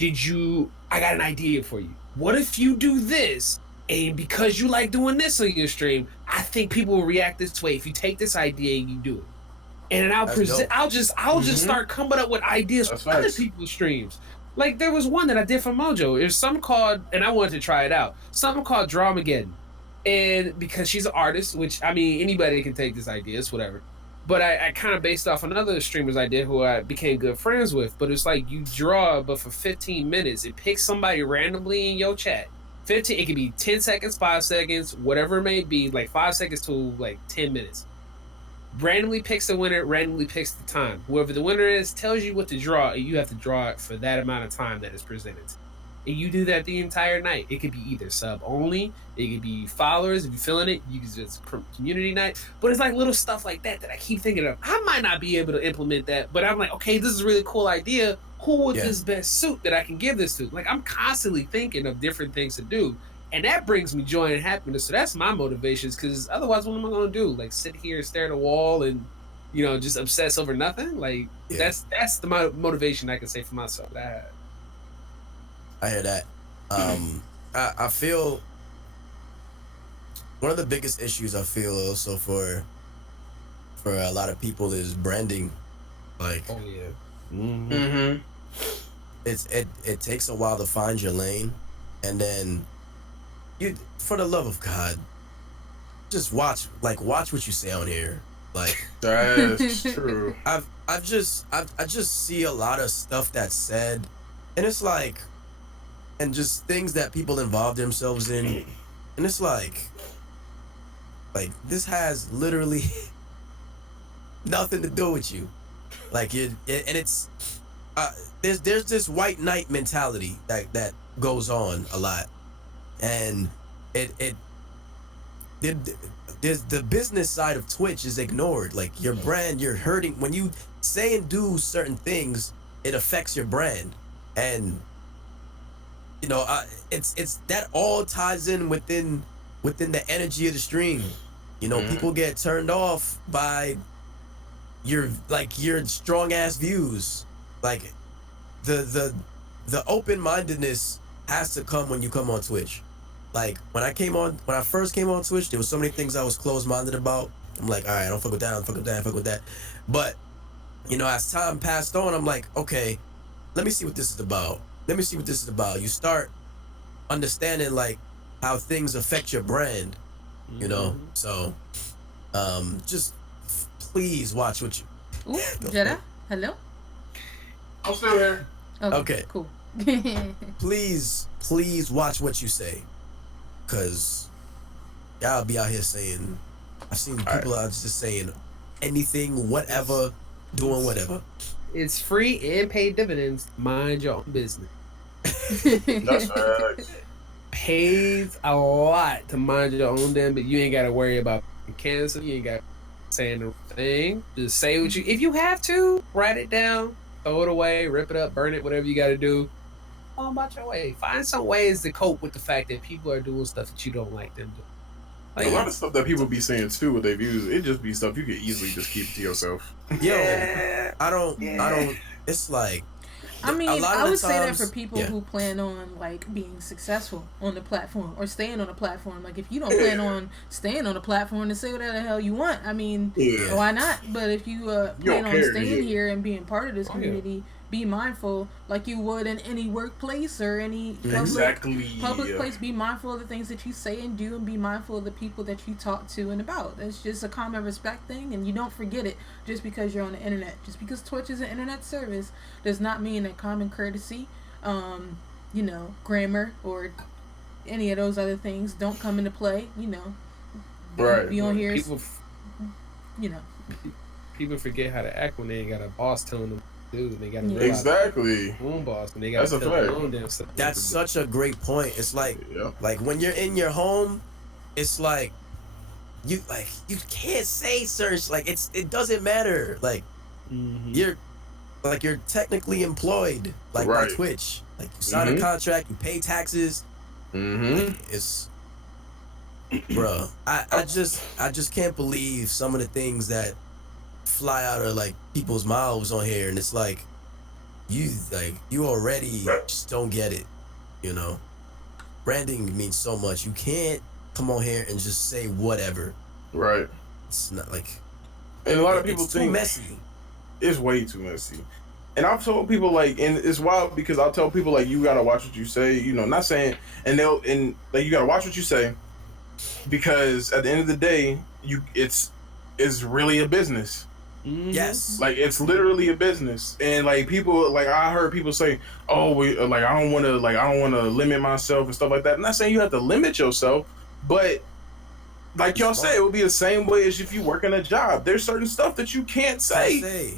I got an idea for you. What if you do this? And because you like doing this on your stream, I think people will react this way if you take this idea and you do it. And then I'll just start coming up with ideas for other people's streams. Like there was one that I did for Mojo. There's something called, and I wanted to try it out, something called Drawmageddon. And because she's an artist, which I mean anybody can take this idea, it's whatever. But I kind of based off another streamers I did who I became good friends with. But it's like you draw, but for 15 minutes, it picks somebody randomly in your chat. 15, it could be 10 seconds, 5 seconds, whatever it may be, like 5 seconds to like 10 minutes. Randomly picks the winner, randomly picks the time. Whoever the winner is tells you what to draw, and you have to draw it for that amount of time that is presented. And you do that the entire night. It could be either sub only, it could be followers. If you're feeling it, you can just community night. But it's like little stuff like that I keep thinking of. I might not be able to implement that, but I'm like, okay, this is a really cool idea. Who would this best suit that I can give this to? Like I'm constantly thinking of different things to do. And that brings me joy and happiness. So that's my motivations, because otherwise what am I gonna do? Like sit here and stare at a wall and just obsess over nothing? Like that's the motivation I can say for myself that I had. I hear that. I feel one of the biggest issues I feel also for a lot of people is branding. Like, oh yeah, it takes a while to find your lane, and then you, for the love of God, just watch what you say on here. Like that's true. I just see a lot of stuff that's said, and it's like. And just things that people involve themselves in, and it's like this has literally nothing to do with you. Like and it's there's this white knight mentality that goes on a lot, and there's the business side of Twitch is ignored. Like your brand, you're hurting when you say and do certain things. It affects your brand, and it's that all ties in within the energy of the stream. People get turned off by your strong ass views. Like the open-mindedness has to come when you come on Twitch. Like when I first came on Twitch, there was so many things I was closed-minded about. I'm like, all right, I don't fuck with that, I don't fuck with that, I fuck with that. But as time passed on, I'm like, okay, let me see what this is about. You start understanding like how things affect your brand, So, just please watch what you. Ooh, Jedi, hello. I'm still here. Okay. Cool. please watch what you say, cause y'all be out here saying. I've seen people out just saying anything, whatever, doing whatever. It's free and paid dividends. Mind your own business. That's facts. Pays a lot to mind your own damn, but you ain't got to worry about cancer. You ain't got to say anything. Just say what you. If you have to, write it down, throw it away, rip it up, burn it, whatever you got to do. Go about your way. Find some ways to cope with the fact that people are doing stuff that you don't like them doing. Like, a lot of stuff that people be saying too with their views, it just be stuff you could easily just keep to yourself. Yeah, I don't. It's like. I mean, I would say that for people yeah. who plan on like being successful on the platform or staying on the platform. Like if you don't plan on staying on the platform to say whatever the hell you want, I mean, why not? But if you plan on staying here and being part of this community, be mindful like you would in any workplace or any public place. Be mindful of the things that you say and do, and be mindful of the people that you talk to and about. It's just a common respect thing, and you don't forget it just because you're on the internet. Just because Twitch is an internet service does not mean that common courtesy, grammar, or any of those other things don't come into play. Right. Be on here. People forget how to act when they ain't got a boss telling them. Dude, they got exactly. Own boss, and they got that's a fact. That's such a great point. It's like when you're in your home, it's like you can't say search. Like it doesn't matter. Like you're technically employed, like by Twitch. Like you sign a contract, you pay taxes. Like, it's bruh. I just can't believe some of the things that fly out of like people's mouths on here, and it's like you already just don't get it. Branding means so much. You can't come on here and just say whatever. Right. It's not like, and a lot of people it's think too messy. It's way too messy. And I've told people like, and it's wild because I'll tell people like, you gotta watch what you say. Not saying, and you gotta watch what you say, because at the end of the day, it's really a business. Yes, like it's literally a business, and like people, like I heard people say, "Oh, I don't want to limit myself and stuff like that." I'm not saying you have to limit yourself, but like y'all say, it would be the same way as if you work in a job. There's certain stuff that you can't say.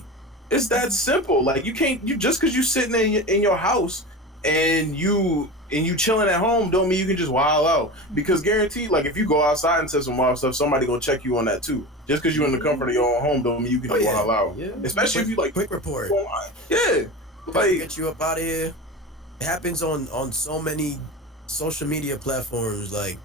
It's that simple. Like you just because you sitting in your house and you chilling at home don't mean you can just wild out, because guaranteed, like if you go outside and say some wild stuff, somebody gonna check you on that too. Just because you're in the comfort of your own home don't mean you can just wild out. Yeah. Especially if you like quick report. Yeah, like get you up out of here. It happens on so many social media platforms like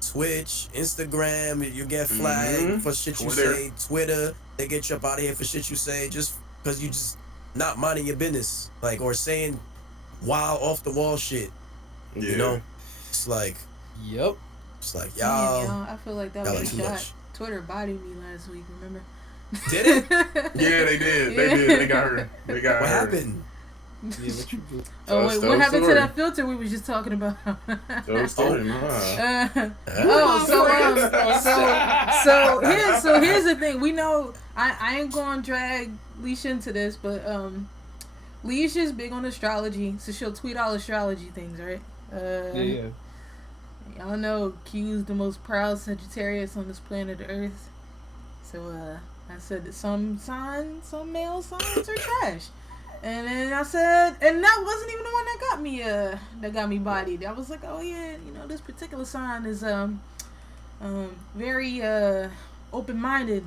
Twitch, Instagram. You get flagged for shit you say. Twitter, they get you up out of here for shit you say just because you just not minding your business, like, or saying wild off the wall shit. It's like, it's like y'all. I feel like that was a shot. Twitter bodied me last week. Remember? Did it? Yeah, they did. They did. They got her. What happened? Yeah, what you do? Oh wait, what happened to that filter we was just talking about? So here's the thing. We know I ain't gonna drag Leisha into this, but Leisha's big on astrology, so she'll tweet all astrology things, right? Yeah. Y'all know Q's the most proud Sagittarius on this planet Earth. So I said that some male signs are trash. And then I said, and that wasn't even the one that got me bodied. I was like, oh yeah, this particular sign is very open-minded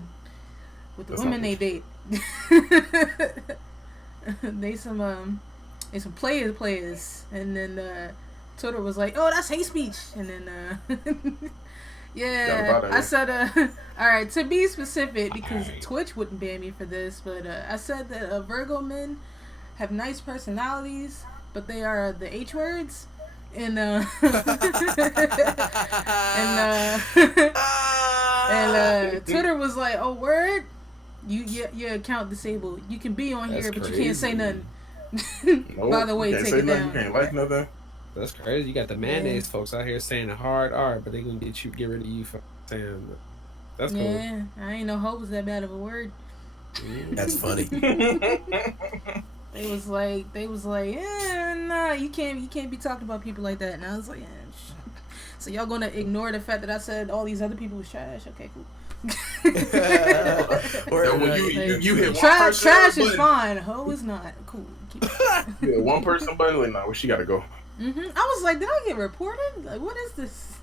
with the women they date. They some players, and then Twitter was like, oh, that's hate speech, and then I said all right, to be specific, because Twitch wouldn't ban me for this, but I said that Virgo men have nice personalities, but they are the H words, and Twitter was like, oh, word, your account disabled. You can be on here, but you can't say nothing. Nope, by the way, take it down. You can't like nothing. That's crazy. You got the mayonnaise folks out here saying a hard R, but they gonna get rid of you for saying that. That's cool. Yeah, I ain't know hope was that bad of a word. That's funny. They was like, nah, you can't be talking about people like that. And I was like, so y'all gonna ignore the fact that I said all these other people was trash? Okay, cool. You hit one trash. person Trash is button. fine. Hoe is not cool. Keep Yeah, one person button. Like, nah, where she gotta go? I was like, did I get reported? Like, what is this?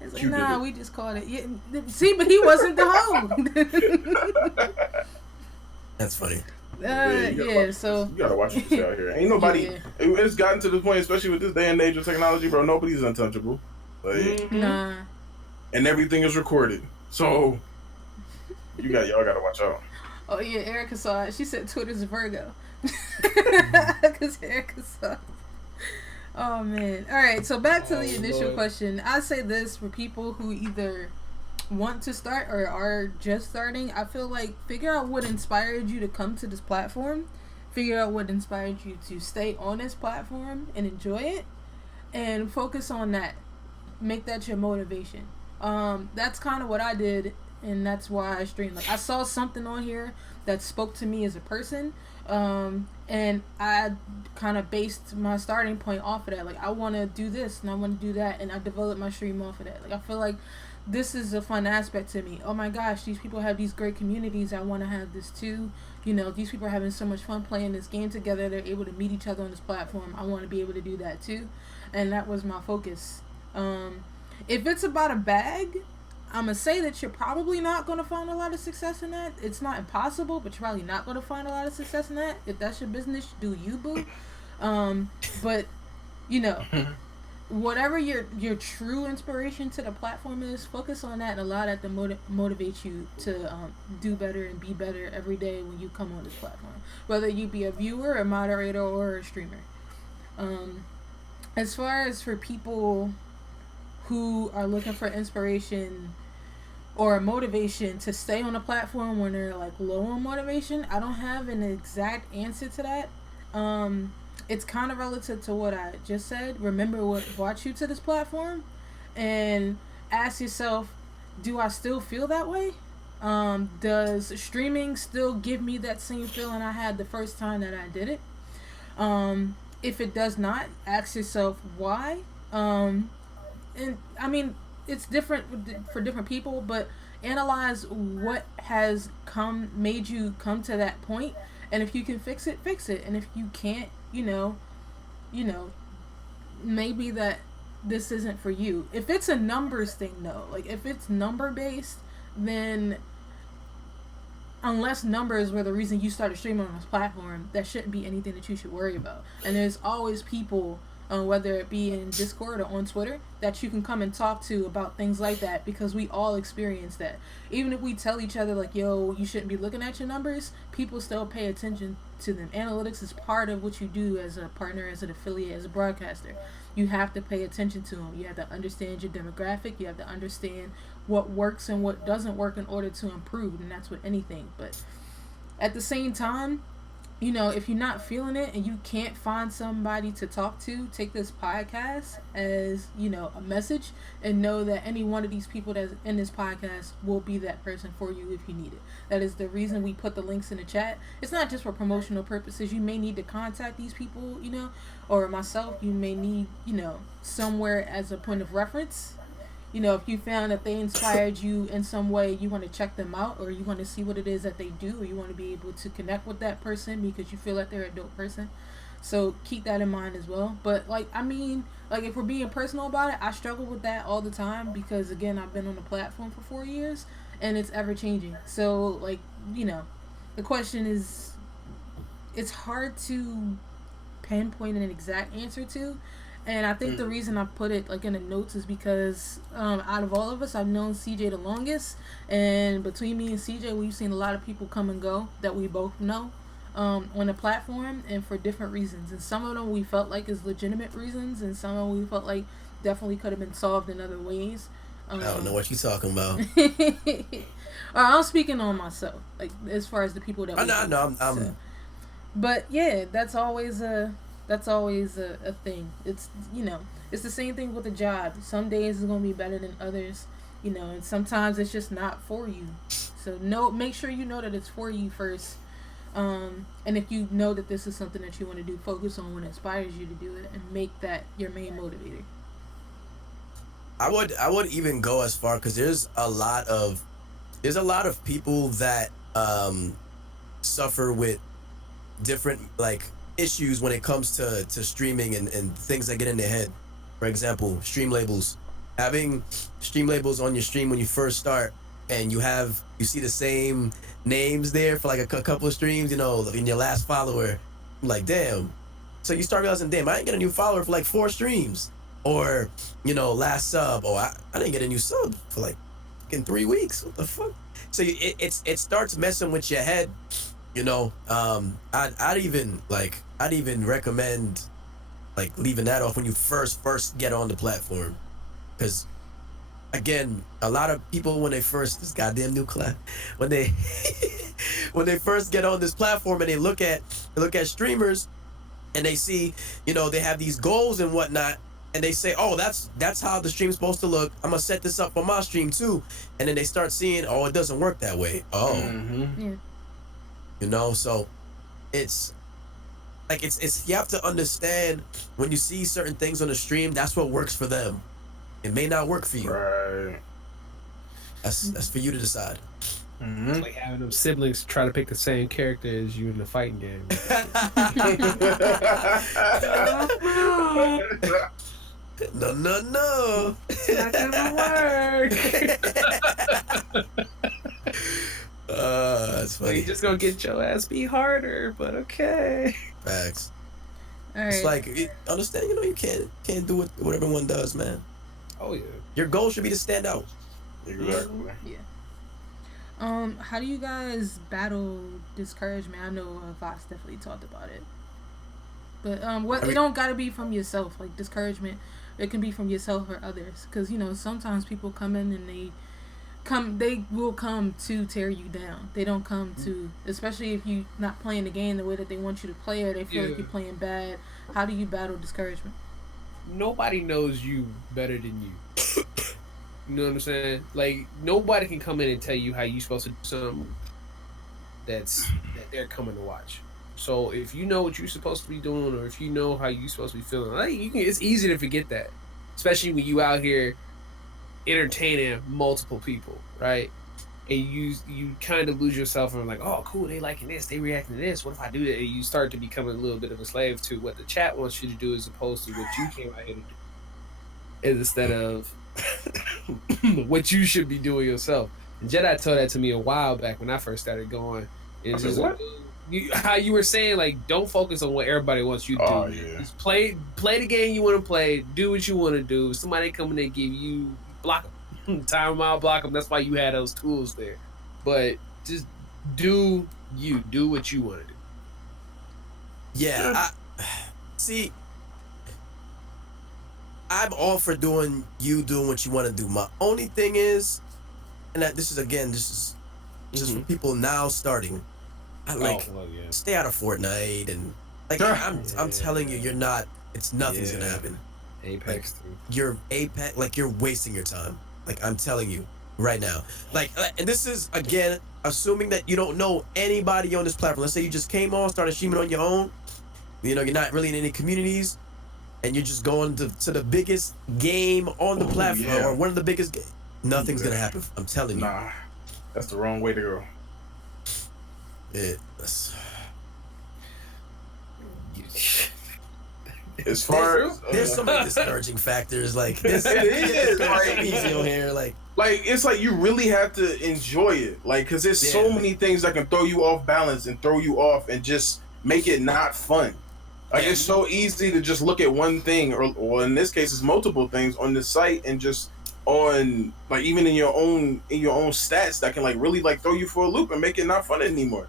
It's like, You did nah, it. we just called it. Yeah, see, but he wasn't the hoe. That's funny. So you gotta watch what you say out here. Ain't nobody. Yeah. It's gotten to the point, especially with this day and age of technology, bro. Nobody's untouchable. Like, nah. and everything is recorded. So y'all gotta watch out. Oh yeah, Erica saw it. She said Twitter's a Virgo. Because Erica saw it. Oh man. Alright, so back to the initial question. I say this for people who either want to start or are just starting. I feel like figure out what inspired you to come to this platform. Figure out what inspired you to stay on this platform and enjoy it. And focus on that. Make that your motivation. That's kind of what I did, and that's why I streamed. Like, I saw something on here that spoke to me as a person, and I kind of based my starting point off of that. Like, I want to do this and I want to do that, and I developed my stream off of that. Like, I feel like this is a fun aspect to me. Oh my gosh, these people have these great communities. I want to have this too. You know, these people are having so much fun playing this game together. They're able to meet each other on this platform. I want to be able to do that too, and that was my focus. If it's about a bag, I'm going to say that you're probably not going to find a lot of success in that. It's not impossible, but you're probably not going to find a lot of success in that. If that's your business, do you, boo. But, you know, whatever your true inspiration to the platform is, focus on that and allow that to motivate you to do better and be better every day when you come on this platform. Whether you be a viewer, a moderator, or a streamer. As far as for people who are looking for inspiration or motivation to stay on a platform when they're like low on motivation, I don't have an exact answer to that. It's kind of relative to what I just said. Remember what brought you to this platform, and ask yourself, do I still feel that way? Does streaming still give me that same feeling I had the first time that I did it? If it does not, ask yourself why. And I mean, it's different for different people, but analyze what has made you come to that point, and if you can fix it, fix it. And if you can't, you know, maybe that this isn't for you. If it's a numbers thing though, like if it's number based, then unless numbers were the reason you started streaming on this platform, that shouldn't be anything that you should worry about. And there's always people, whether it be in Discord or on Twitter, that you can come and talk to about things like that, because we all experience that. Even if we tell each other like, yo, you shouldn't be looking at your numbers, people still pay attention to them. Analytics is part of what you do as a partner, as an affiliate, as a broadcaster. You have to pay attention to them. You have to understand your demographic. You have to understand what works and what doesn't work in order to improve, and that's with anything. But at the same time, you know, if you're not feeling it and you can't find somebody to talk to, take this podcast as, you know, a message, and know that any one of these people that's in this podcast will be that person for you if you need it. That is the reason we put the links in the chat. It's not just for promotional purposes. You may need to contact these people, you know, or myself. You may need, you know, somewhere as a point of reference. You know, if you found that they inspired you in some way, you want to check them out, or you want to see what it is that they do, or you want to be able to connect with that person because you feel like they're a dope person. So keep that in mind as well. But like, I mean, like if we're being personal about it, I struggle with that all the time because, again, I've been on the platform for 4 years and it's ever changing. So like, you know, the question is, it's hard to pinpoint an exact answer to. And I think the reason I put it like in the notes is because out of all of us, I've known CJ the longest, and between me and CJ, we've seen a lot of people come and go that we both know on the platform, and for different reasons. And some of them we felt like is legitimate reasons, and some of them we felt like definitely could have been solved in other ways. I don't know what you're talking about. I'm speaking on myself, like as far as the people that I know. So. But yeah, that's always a thing. It's, you know, it's the same thing with a job. Some days is gonna be better than others, you know, and sometimes it's just not for you. So make sure you know that it's for you first. And if you know that this is something that you want to do, focus on what inspires you to do it and make that your main motivator. I would even go as far, because there's a lot of people that suffer with different like issues when it comes to streaming and things that get in their head. For example, stream labels. Having stream labels on your stream when you first start, and you see the same names there for like a couple of streams, you know, in your last follower, I'm like, damn. So you start realizing, damn, I didn't get a new follower for like 4 streams. Or, you know, last sub, I didn't get a new sub for like in 3 weeks. What the fuck? So it starts messing with your head, you know. I'd even recommend like leaving that off when you first get on the platform, because again, a lot of people when they first this goddamn new class when they when they first get on this platform and they look at streamers and they see, you know, they have these goals and whatnot, and they say, oh, that's how the stream's supposed to look, I'm gonna set this up for my stream too. And then they start seeing, oh, it doesn't work that way. Yeah. You know, so it's like it's you have to understand, when you see certain things on the stream, that's what works for them. It may not work for you. Right. That's for you to decide. It's like having them siblings try to pick the same character as you in the fighting game. No. It's not gonna work. That's funny. You're just gonna get your ass beat harder, but okay. Facts. All right. It's like, understand, you know, you can't do what everyone does, man. Oh yeah. Your goal should be to stand out. Exactly. Yeah. How do you guys battle discouragement? I know Vox definitely talked about it, but it don't gotta be from yourself. Like discouragement, it can be from yourself or others. Because you know sometimes people come in and they will come to tear you down. They don't come to, especially if you not playing the game the way that they want you to play, or they feel like you're playing bad. How do you battle discouragement? Nobody knows you better than you. You know what I'm saying? Like nobody can come in and tell you how you supposed to do something that they're coming to watch. So if you know what you're supposed to be doing, or if you know how you're supposed to be feeling, like it's easy to forget that, especially when you out here entertaining multiple people, right? And you kind of lose yourself and like, oh cool, they liking this, they reacting to this, what if I do that? And you start to become a little bit of a slave to what the chat wants you to do as opposed to what you came out here to do, instead of what you should be doing yourself. And Jedi told that to me a while back when I first started going. It's just what? How you were saying, like, don't focus on what everybody wants you to do. Oh, yeah. Just play the game you want to play, do what you want to do. If somebody coming and give you, block them. Time them out, block them. That's why you had those tools there. But just do what you want to do. Yeah, see, I'm all for doing what you want to do. My only thing is, and this is for people now starting. Stay out of Fortnite and like I'm telling you, nothing's gonna happen. Apex. You're wasting your time. Like I'm telling you right now. Like, and this is again assuming that you don't know anybody on this platform. Let's say you just came on, started streaming on your own. You know, you're not really in any communities, and you're just going to the biggest game on the platform, or one of the biggest games. Nothing's gonna happen. I'm telling you. Nah, that's the wrong way to go. As far as there's so many discouraging factors, like this, it is like easy on here, like it's like you really have to enjoy it, like because there's so many things that can throw you off balance and throw you off and just make it not fun. Like it's so easy to just look at one thing, or in this case, it's multiple things on the site, and just on like even in your own stats that can like really like throw you for a loop and make it not fun anymore.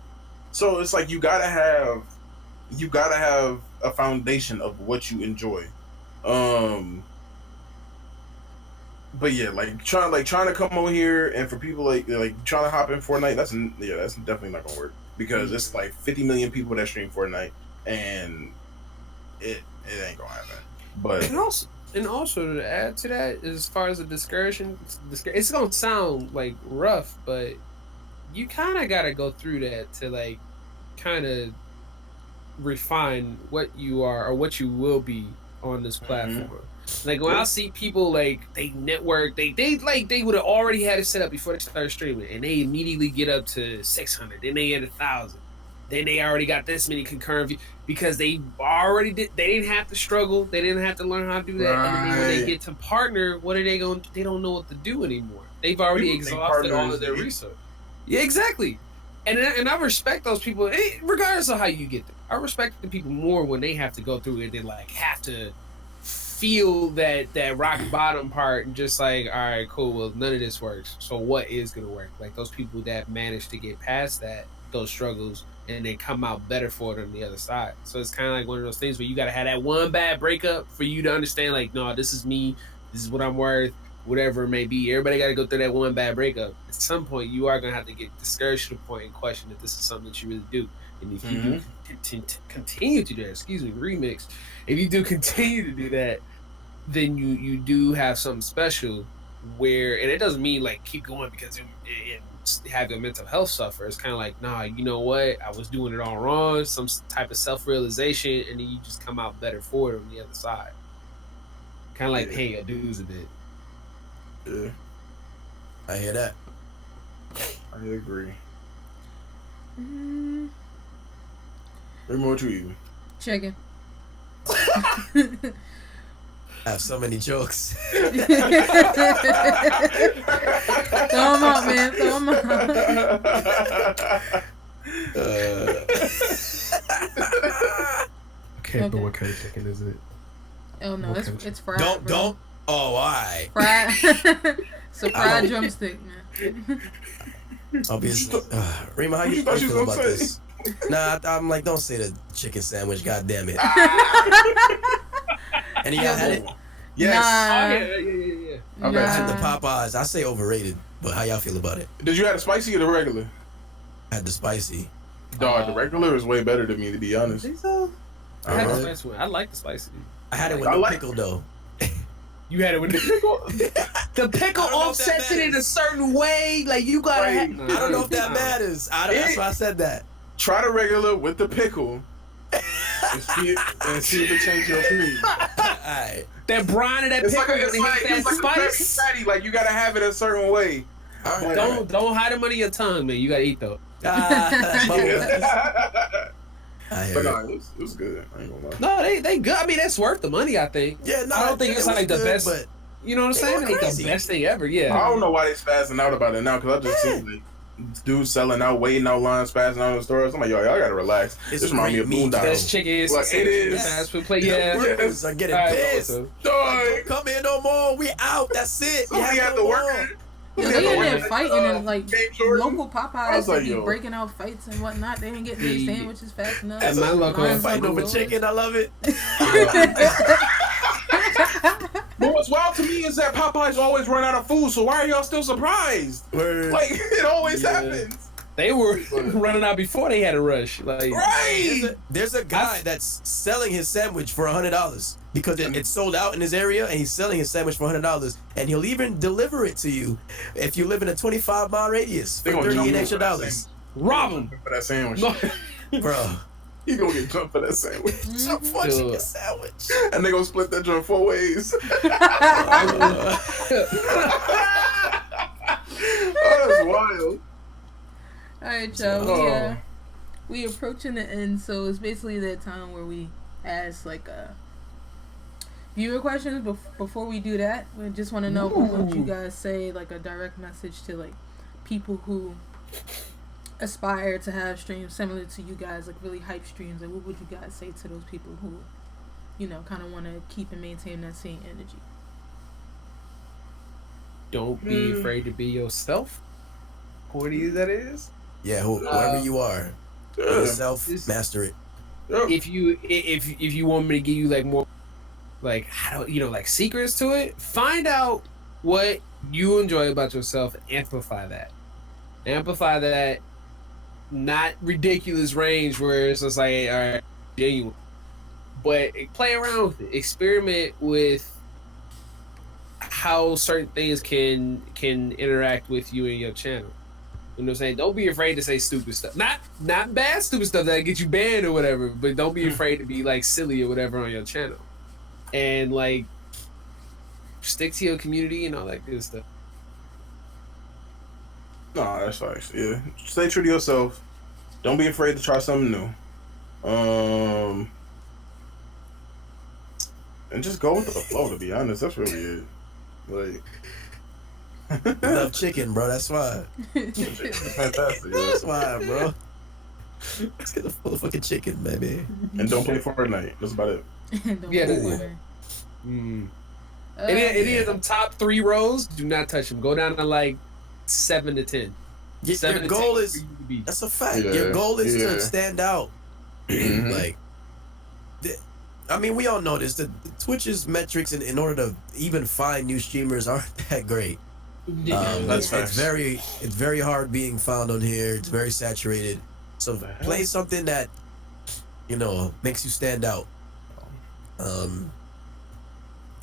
So it's like you gotta have a foundation of what you enjoy. But yeah, like trying to come over here and for people like trying to hop in Fortnite, that's definitely not gonna work, because it's like 50 million people that stream Fortnite, and it ain't gonna happen. But and also to add to that, as far as the discouragement, it's gonna sound like rough, but you kind of gotta go through that to like kind of refine what you are or what you will be on this platform. Like when I see people like they network, they would have already had it set up before they started streaming, and they immediately get up to 600, then they hit 1,000, then they already got this many concurrent views because they already did. They didn't have to struggle, they didn't have to learn how to do that. Right. And then when they get to partner, what are they going? They don't know what to do anymore. They've already exhausted all of their research. Yeah, exactly. And I respect those people, regardless of how you get there. I respect the people more when they have to go through it. They like have to feel that rock bottom part and just like, all right, cool. Well, none of this works. So what is gonna work? Like those people that manage to get past those struggles and they come out better for it on the other side. So it's kind of like one of those things where you gotta have that one bad breakup for you to understand. Like, no, this is me. This is what I'm worth. Whatever it may be, everybody got to go through that one bad breakup. At some point, you are going to have to get discouraged to the point and question if this is something that you really do. And if you do continue to do that, remix, if you do continue to do that, then you do have something special where, and it doesn't mean like keep going because it have your mental health suffer. It's kind of like, nah, you know what? I was doing it all wrong, some type of self-realization, and then you just come out better for it on the other side. Kind of like paying your dues a bit. Yeah. I hear that. I agree. Mm, Remo, what you eating? chicken. I have so many jokes. Throw them out, man. Throw them out. Okay, but what kind of chicken is it? Oh no, it's fried. Don't. Oh, why? Fried. It's a fried drumstick, man. Obviously. Rima, how you feel about this? Nah, I'm like, don't say the chicken sandwich. God damn it. And y'all had it? Yes. Nah. Yeah. I had the Popeyes. I say overrated, but how y'all feel about it? Did you have the spicy or the regular? I had the spicy. Dog, the regular is way better to me, to be honest. I think so. I had the spicy one. I like the spicy. I had it with the pickle though. You had it with the pickle. The pickle offsets it in a certain way. Like you gotta. I don't know if that matters. That's why I said that. Try the regular with the pickle. and see if it changes your opinion. Alright. That brine and that It's pickle, like that spice. patty. Like you gotta have it a certain way. Right. Don't hide them under your tongue, man. You gotta eat though. But no, it was good. I ain't gonna lie. No, they good. I mean, that's worth the money. I think. Yeah, no, I don't think it's like the best. But you know what I'm saying? It ain't the best thing ever. Yeah. I don't know why they spazzing out about it now, because I just see like dudes selling out, waiting out lines, spazzing out in the stores. I'm like, y'all gotta relax. It's This reminds me of great meat, Boondocks. Best chicken is Like, it is. fast food place. the Yeah. workers are getting Alright, pissed. so- Dog. Come here no more. We out. That's it. Somebody We had have to no work. more. Yo, they in there fighting and like Game Jordan. local I Popeyes was like, be yo. breaking out fights and whatnot. They ain't getting their Yeah. sandwiches fast enough. At my local Lines Fighting on over the chicken. I love it. But what's wild to me is that Popeyes always run out of food, so why are y'all still surprised? Word. Like, it always Yeah. happens. They were running out before they had a rush. Like, Right! There's a guy that's selling his sandwich for $100 because it's sold out in his area, and he's selling his sandwich for $100, and he'll even deliver it to you if you live in a 25-mile radius They for gonna jump $38 for extra that dollars. rob them. For that sandwich. No. Bro, He gonna get jumped for that sandwich. jump for a Dude. chicken sandwich. And they gonna split that joint 4 ways. Oh, that's wild. All right, y'all. Oh. We approaching the end, so it's basically that time where we ask like viewer questions. Before we do that, we just want to know what would you guys say, like a direct message to like people who aspire to have streams similar to you guys, like really hype streams. Like, what would you guys say to those people who, you know, kind of want to keep and maintain that same energy? Don't be afraid to be yourself. Corny as that is. Yeah, whoever you are, be yourself, master it. If you want me to give you like more, like how do like secrets to it, find out what you enjoy about yourself and amplify that. Not ridiculous range where it's just like, all right, genuine. But play around with it. Experiment with how certain things can interact with you and your channel. You know what I'm saying? Don't be afraid to say stupid stuff. Not bad stupid stuff that get you banned or whatever, but don't be afraid to be like silly or whatever on your channel. And like stick to your community and all that good stuff. No, that's facts. Yeah. Stay true to yourself. Don't be afraid to try something new. And just go with the flow, to be honest. That's really it. Like Love chicken, bro. That's why. fantastic. Yeah. That's why, bro. Let's get the fucking chicken, baby. And don't play Fortnite. That's about it. Don't Yeah, play that's- Fortnite. Any of them top 3 rows, do not touch them. Go down to like 7 to 10. Your 7 to goal 10 is for you to be. that's a fact. Yeah, Your goal is yeah. to stand out. Mhm. Like, I mean, we all know this. The Twitch's metrics in order to even find new streamers aren't that great. That's facts. It's very hard being found on here. It's very saturated. So The hell? play something that makes you stand out.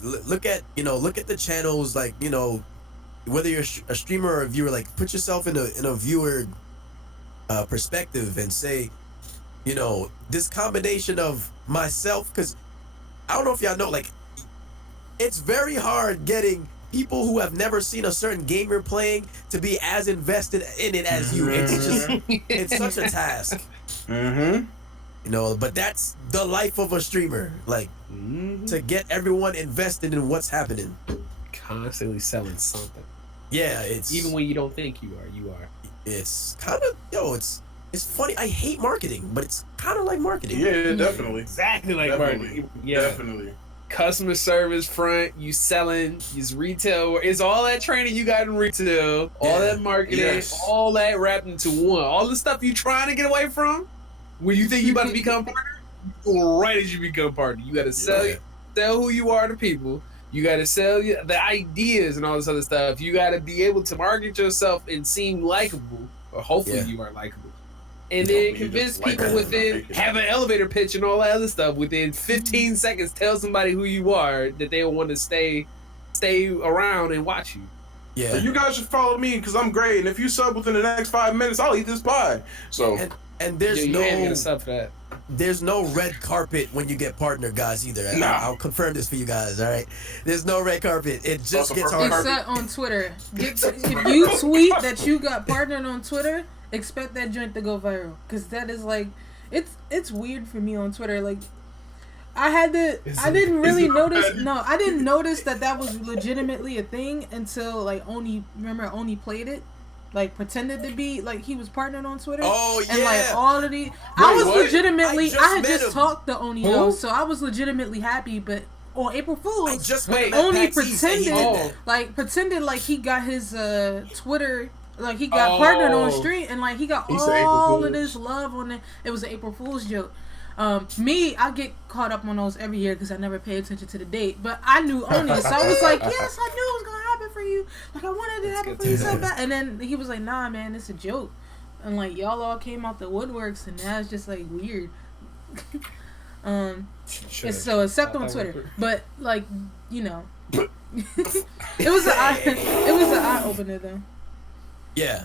Look at the channels, like, whether you're a streamer or a viewer, like put yourself in a viewer perspective and say, this combination of myself, because I don't know if y'all know, like, it's very hard getting people who have never seen a certain gamer playing to be as invested in it as you. It's just it's such a task. Mm-hmm. But that's the life of a streamer, like, to get everyone invested in what's happening. Constantly selling something. Yeah, it's Even when you don't think you are. it's kind of it's funny. I hate marketing, but it's kind of like marketing. Yeah, definitely. Exactly like Definitely. marketing. Yeah. Definitely. Customer service front, you selling, you retail. It's all that training you got in retail, all Yeah. that marketing, Yes. all that wrapped into one. All the stuff you trying to get away from, when you think you about to become partner, right as you become partner, you got to sell who you are to people. You got to sell the ideas and all this other stuff. You got to be able to market yourself and seem likable, or hopefully Yeah. you are likable. And Hopefully then you convince just like people that. within, have an elevator pitch and all that other stuff. Within 15 seconds, tell somebody who you are, that they will want to stay around and watch you. Yeah. So you guys should follow me because I'm great. And if you sub within the next 5 minutes, I'll eat this pie. So And there's You ain't gonna sub for that. there's no red carpet when you get partner, guys, either. Nah. I'll confirm this for you guys. All right, there's no red carpet. It just Also gets purple hard. carpet. Except on Twitter. If you tweet that you got partnered on Twitter, expect that joint to go viral. Because that is like, it's weird for me on Twitter. Like, I didn't really notice. No, I didn't notice that was legitimately a thing until like Oni played it. Like pretended to be like he was partnered on Twitter. Oh yeah. And like all of the, I was what? legitimately, I I had met just him. talked to Oni Who? though, so I was legitimately happy. But on April I Fools, just Wait, met Oni PAX East and he did pretended, that. like pretended like he got his Twitter, like he got partnered on street, and like he got He said April all Fools. of this love on it. It was an April Fool's joke. Me, I get caught up on those every year because I never pay attention to the date. But I knew Oni, so I was like, yes, I knew it was gonna happen for you. Like I wanted it to happen good for you to so know. bad. And then he was like, nah, man, it's a joke. And like y'all all came out the woodworks, and now it's just like weird. It's so except on Twitter, but like it was an eye opener though. Yeah.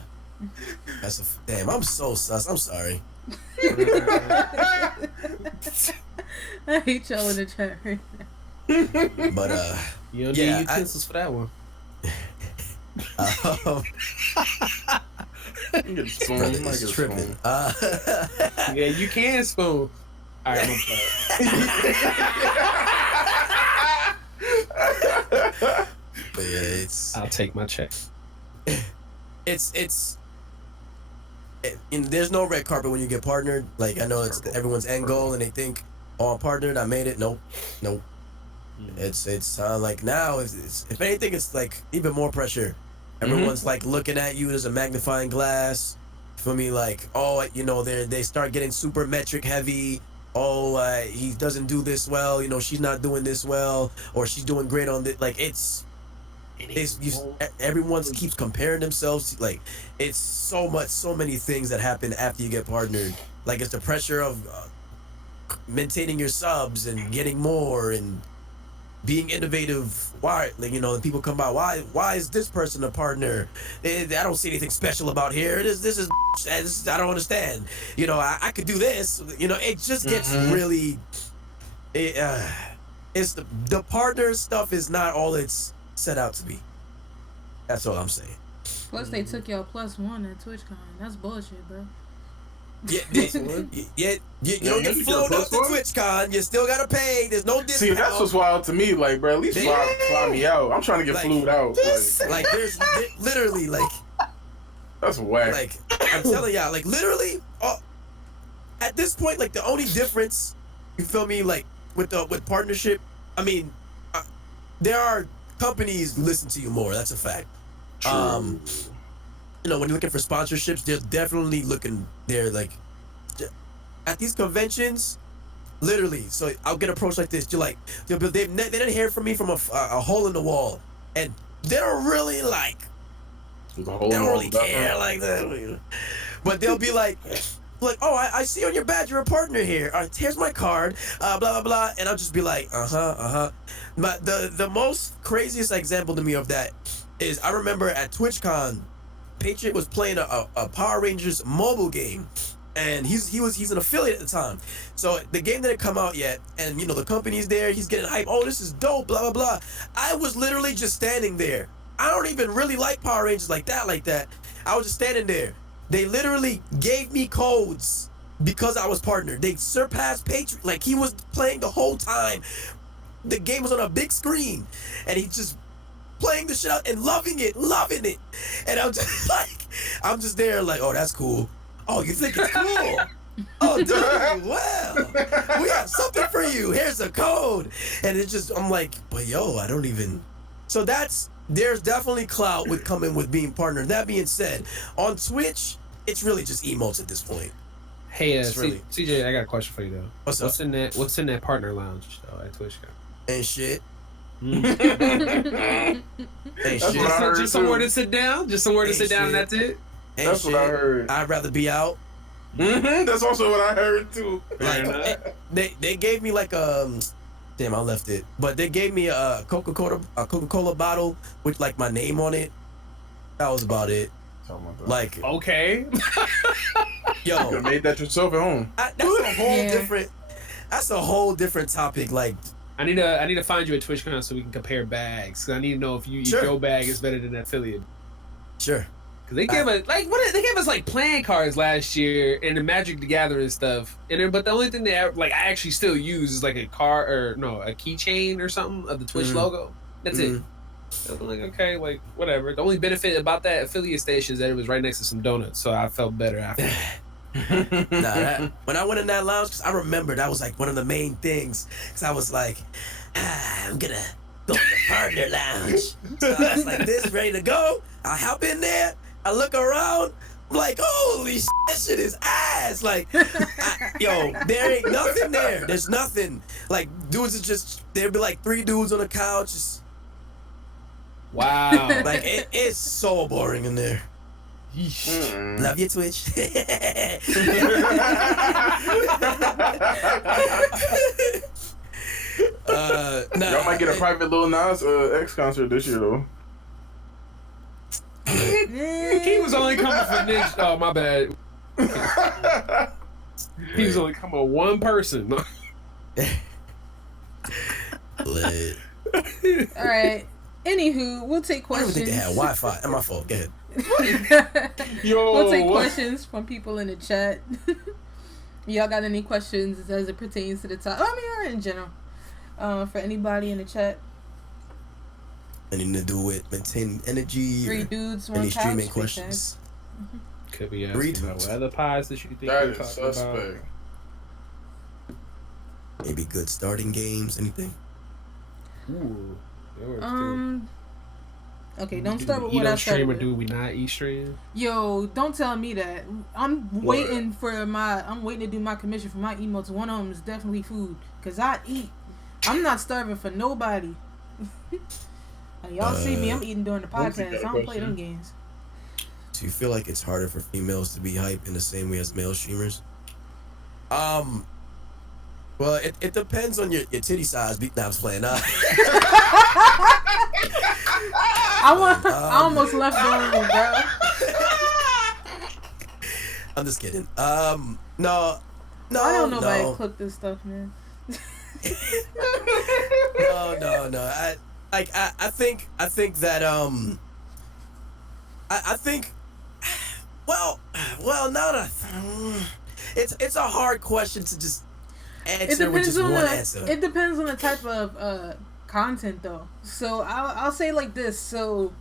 That's damn. I'm so sus. I'm sorry. I hate y'all in the chat right now. But You don't Yeah, need utensils for that one. you can get a spoon. brother You might is get a tripping. spoon. Yeah, you can spoon. All right, I'm sorry. But yeah, it's I'll take my check. there's no red carpet when you get partnered. Like I know it's Purple. everyone's end goal, and they think, "Oh, I'm partnered. I made it." Nope. It's like now, if anything, it's like even more pressure. Everyone's like looking at you as a magnifying glass. For me, like, oh, they start getting super metric heavy. Oh, he doesn't do this well. She's not doing this well, or she's doing great on this. Like everyone keeps comparing themselves. Like it's so many things that happen after you get partnered. Like it's the pressure of maintaining your subs and getting more, and being innovative. Why, like, you know, and people come by. Why is this person a partner? I don't see anything special about here. This is I don't understand. You know, I could do this. You know, it just gets really. It's the partner stuff is not all it's set out to be. That's all I'm saying. Plus, they took y'all +1 at TwitchCon. That's bullshit, bro. Yeah, you don't get flown up to TwitchCon. You still gotta pay. There's no discount. See, that's what's wild to me. Like, bro, at least fly me out. I'm trying to get flued out. Like there's literally like. That's whack. Like, I'm telling y'all, like, literally, at this point, like, the only difference, you feel me, like, with partnership, I mean, there are companies who listen to you more. That's a fact. True. You know, when you're looking for sponsorships, they're definitely looking. They're like, at these conventions, literally. So I'll get approached like this. You're like, they didn't hear from me from a hole in the wall, and they're really like, they don't really care like that. But they'll be like, oh, I see on your badge you're a partner here. All right, here's my card. Blah blah blah, and I'll just be like, But the most craziest example to me of that is I remember at TwitchCon, Patriot was playing a Power Rangers mobile game, and he's an affiliate at the time. So the game didn't come out yet, and you know the company's there. He's getting hype. Oh, this is dope. Blah blah blah. I was literally just standing there. I don't even really like Power Rangers like that. I was just standing there. They literally gave me codes because I was partnered. They surpassed Patriot. Like, he was playing the whole time. The game was on a big screen, and he just playing the shit out and loving it. And I'm just there like, oh, that's cool. Oh, you think it's cool? Oh, dude, well, we got something for you. Here's a code. And it's just, I'm like, but yo, I don't even. So there's definitely clout with coming with being partner. That being said, on Twitch, it's really just emotes at this point. Hey, CJ, I got a question for you though. What's up? What's in that partner lounge though at TwitchCon? Ain't shit. That's what I heard, Just somewhere too. to sit down. Just somewhere to Ain't sit down, and shit. that's it. Ain't That's shit. what I heard. I'd rather be out. That's also what I heard too. Like, they gave me like damn, I left it. But they gave me a Coca-Cola bottle with like my name on it. That was about it. Like, Okay. You yo, could've made that yourself at home. that's a whole different topic. Like, I need to find you at TwitchCon so we can compare bags. Cause I need to know if your bag is better than affiliate. sure. Cause they gave us they gave us like playing cards last year and the Magic the Gathering stuff. And then, but the only thing I actually still use is like a keychain or something of the Twitch logo. That's it. I'm like, okay, like whatever. The only benefit about that affiliate station is that it was right next to some donuts, so I felt better after. When I went in that lounge, cause I remember that was like one of the main things. Cause I was like, I'm gonna go to the partner lounge. So I was like this, ready to go. I hop in there. I look around. I'm like, holy shit, this shit is ass. Like, yo, there ain't nothing there. There's nothing. Like, dudes are just, there'd be like 3 dudes on the couch. Just, Wow. like, it's so boring in there. Love you, Twitch. Y'all might get a private Lil Nas X concert this year though. He was only coming for Nick. Oh, my bad. He was only coming with one person. Lit. All right. Anywho, we'll take I don't questions. think they had Wi-Fi. That's my fault. Go ahead. Yo, We'll take questions from people in the chat. Y'all got any questions as it pertains to the topic? I mean, or in general. For anybody in the chat. Anything to do with maintaining energy? 3 dudes, 1 any couch. streaming big questions? could be Read. asking about what other pies that you think That we're is talking about. suspect. Maybe good starting games? Anything? Ooh, that works facts. Okay, don't too. start with Eat what on I started stream or with. do we not eat stream? Yo, don't tell me that. I'm waiting to do my commission for my emotes. One of them is definitely food, cause I eat. I'm not starving for nobody. Like, y'all see me, I'm eating during the Don't take podcast. that I don't play question. them games. Do you feel like it's harder for females to be hype in the same way as male streamers? Well, it depends on your titty size. Nah, I was playing. I almost left going, bro. I'm just kidding. No. I don't know nobody clip this stuff, man. No. I think that I think well now that it's a hard question to just answer with just one answer. It depends on the type of content though. So I'll say like this. So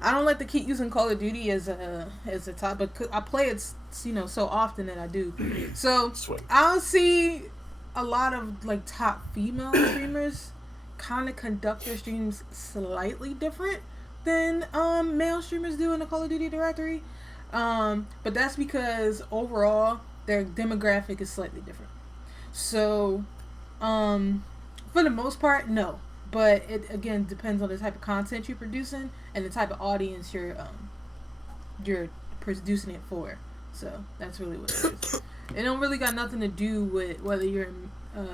I don't like to keep using Call of Duty as a topic. I play it, so often that I do. So I'll see a lot of like top female streamers kind of conduct their streams slightly different than male streamers do in the Call of Duty directory. But that's because overall their demographic is slightly different. So for the most part, no. But it again depends on the type of content you're producing and the type of audience you're producing it for. So that's really what it is. It don't really got nothing to do with whether you're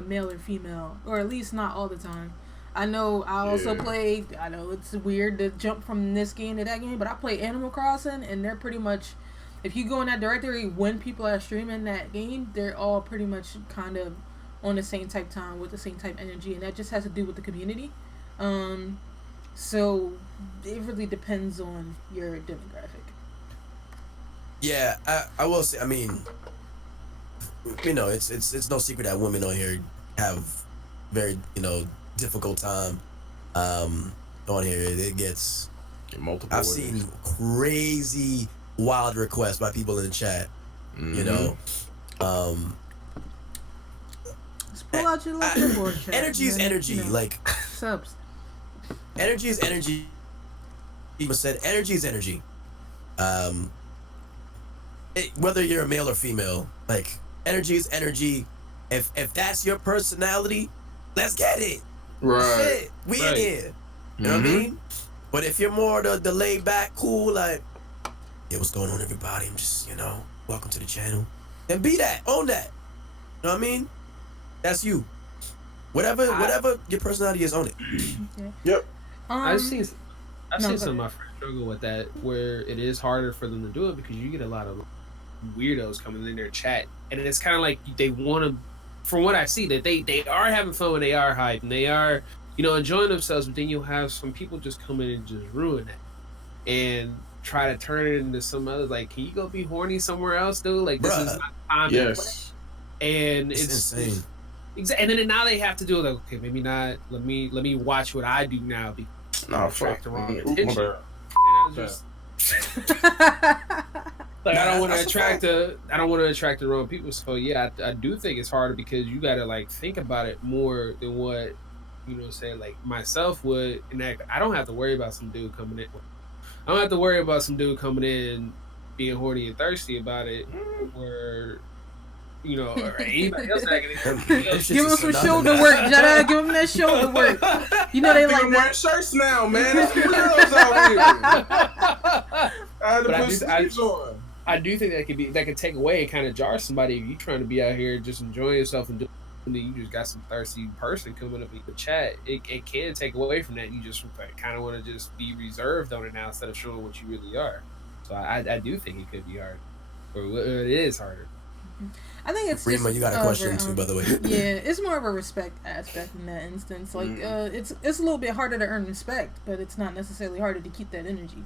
male or female, or at least not all the time. I know I also play. I know it's weird to jump from this game to that game, but I play Animal Crossing, and they're pretty much. If you go in that directory when people are streaming that game, they're all pretty much kind of on the same type time with the same type energy, and that just has to do with the community. So it really depends on your demographic. Yeah, I will say. I mean, it's no secret that women on here have very difficult time on here. It gets multiple. I've seen crazy wild requests by people in the chat. Mm-hmm. Pull out your leaderboard chat. Energy is energy. Like subs. Energy is energy. People said energy is energy. Whether you're a male or female, like energy is energy. If that's your personality, let's get it. Right. Shit, we in here. You know what I mean? But if you're more the laid back, cool, like, yeah, what's going on, everybody? I'm just, welcome to the channel. Then be that, own that. You know what I mean? That's you. Whatever your personality is, own it. Okay. Yep. I've seen some of my friends struggle with that, where it is harder for them to do it because you get a lot of weirdos coming in their chat, and it's kind of like they want to. From what I see, that they are having fun when they are hyped and they are enjoying themselves, but then you'll have some people just come in and just ruin it and try to turn it into some other, like, can you go be horny somewhere else, dude? Like, this is not time to play. And it's insane. And then now they have to do it like, okay, maybe not. Let me watch what I do now because attract the wrong attention. And I was just like, I don't want to attract the wrong people. So yeah, I do think it's harder because you got to like think about it more than what say like myself would. And I don't have to worry about some dude coming in. I don't have to worry about some dude coming in being horny and thirsty about it, or or anybody else give him some shoulder work, Jedi. Give him that shoulder work. They like wearing shirts now, man. It's weirdos out here. I had to put sleeves on. I do think that could take away and kind of jar somebody if you're trying to be out here just enjoying yourself and you just got some thirsty person coming up in the chat. It can take away from that. You just kind of want to just be reserved on it now instead of showing what you really are. So I do think it could be hard, or it is harder. I think it's Rima, you got a question too, by the way. Yeah, it's more of a respect aspect in that instance. Like, it's a little bit harder to earn respect, but it's not necessarily harder to keep that energy.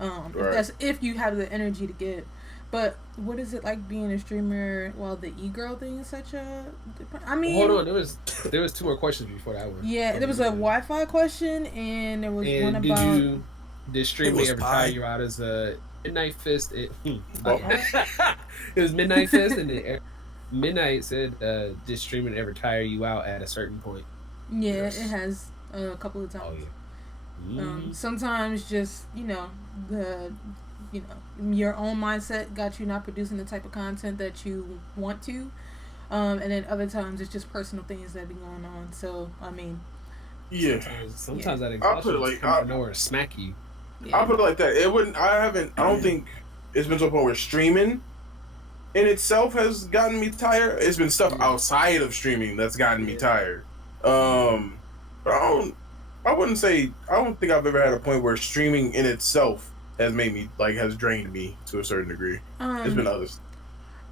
If you have the energy to give. But what is it like being a streamer while the e-girl thing is such a... I mean... Hold on, there was two more questions before that one. Yeah, there was a Wi-Fi question, and there was one about... Did streaming ever tire you out as a Midnight Fist? It was Midnight Fist, and Midnight said, did streaming ever tire you out at a certain point? Yeah, yes. It has a couple of times. Oh, yeah. Sometimes just, your own mindset got you not producing the type of content that you want to, and then other times it's just personal things that be going on. So I mean, sometimes that exhaustion just come out of nowhere to smack you. I'll put it like that. I don't think it's been to a point where streaming in itself has gotten me tired. It's been stuff outside of streaming that's gotten me tired. But I wouldn't say, I don't think I've ever had a point where streaming in itself has made me, like, has drained me to a certain degree. There's been others.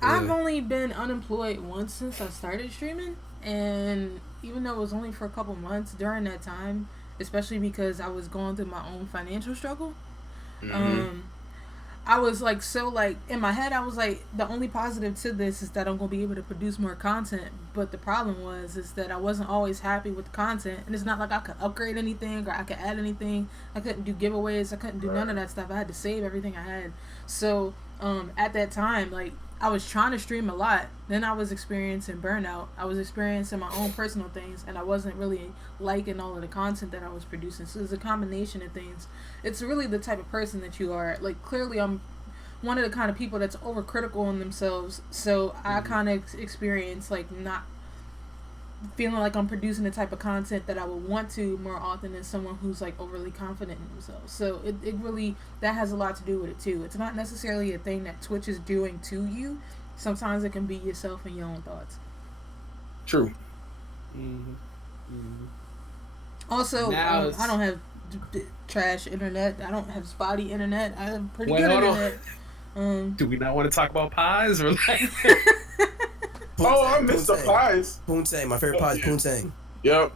I've only been unemployed once since I started streaming, and even though it was only for a couple months, during that time, especially because I was going through my own financial struggle, I was like, so like in my head I was like, the only positive to this is that I'm gonna be able to produce more content. But the problem is that I wasn't always happy with the content, and it's not like I could upgrade anything or I could add anything. I couldn't do giveaways, I couldn't do none of that stuff. I had to save everything I had. So at that time, like, I was trying to stream a lot. Then I was experiencing burnout. I was experiencing my own personal things, and I wasn't really liking all of the content that I was producing. So it's a combination of things. It's really the type of person that you are. Like, clearly I'm one of the kind of people that's overcritical on themselves. So I kind of experience, like, not feeling like I'm producing the type of content that I would want to more often than someone who's like overly confident in themselves. So it really, that has a lot to do with it too. It's not necessarily a thing that Twitch is doing to you. Sometimes it can be yourself and your own thoughts. True. Also, I don't have trash internet. I don't have spotty internet. I have pretty good internet. Do we not want to talk about pies or like? I missed the pies. Poontang, my favorite pie is Poontang. Yep.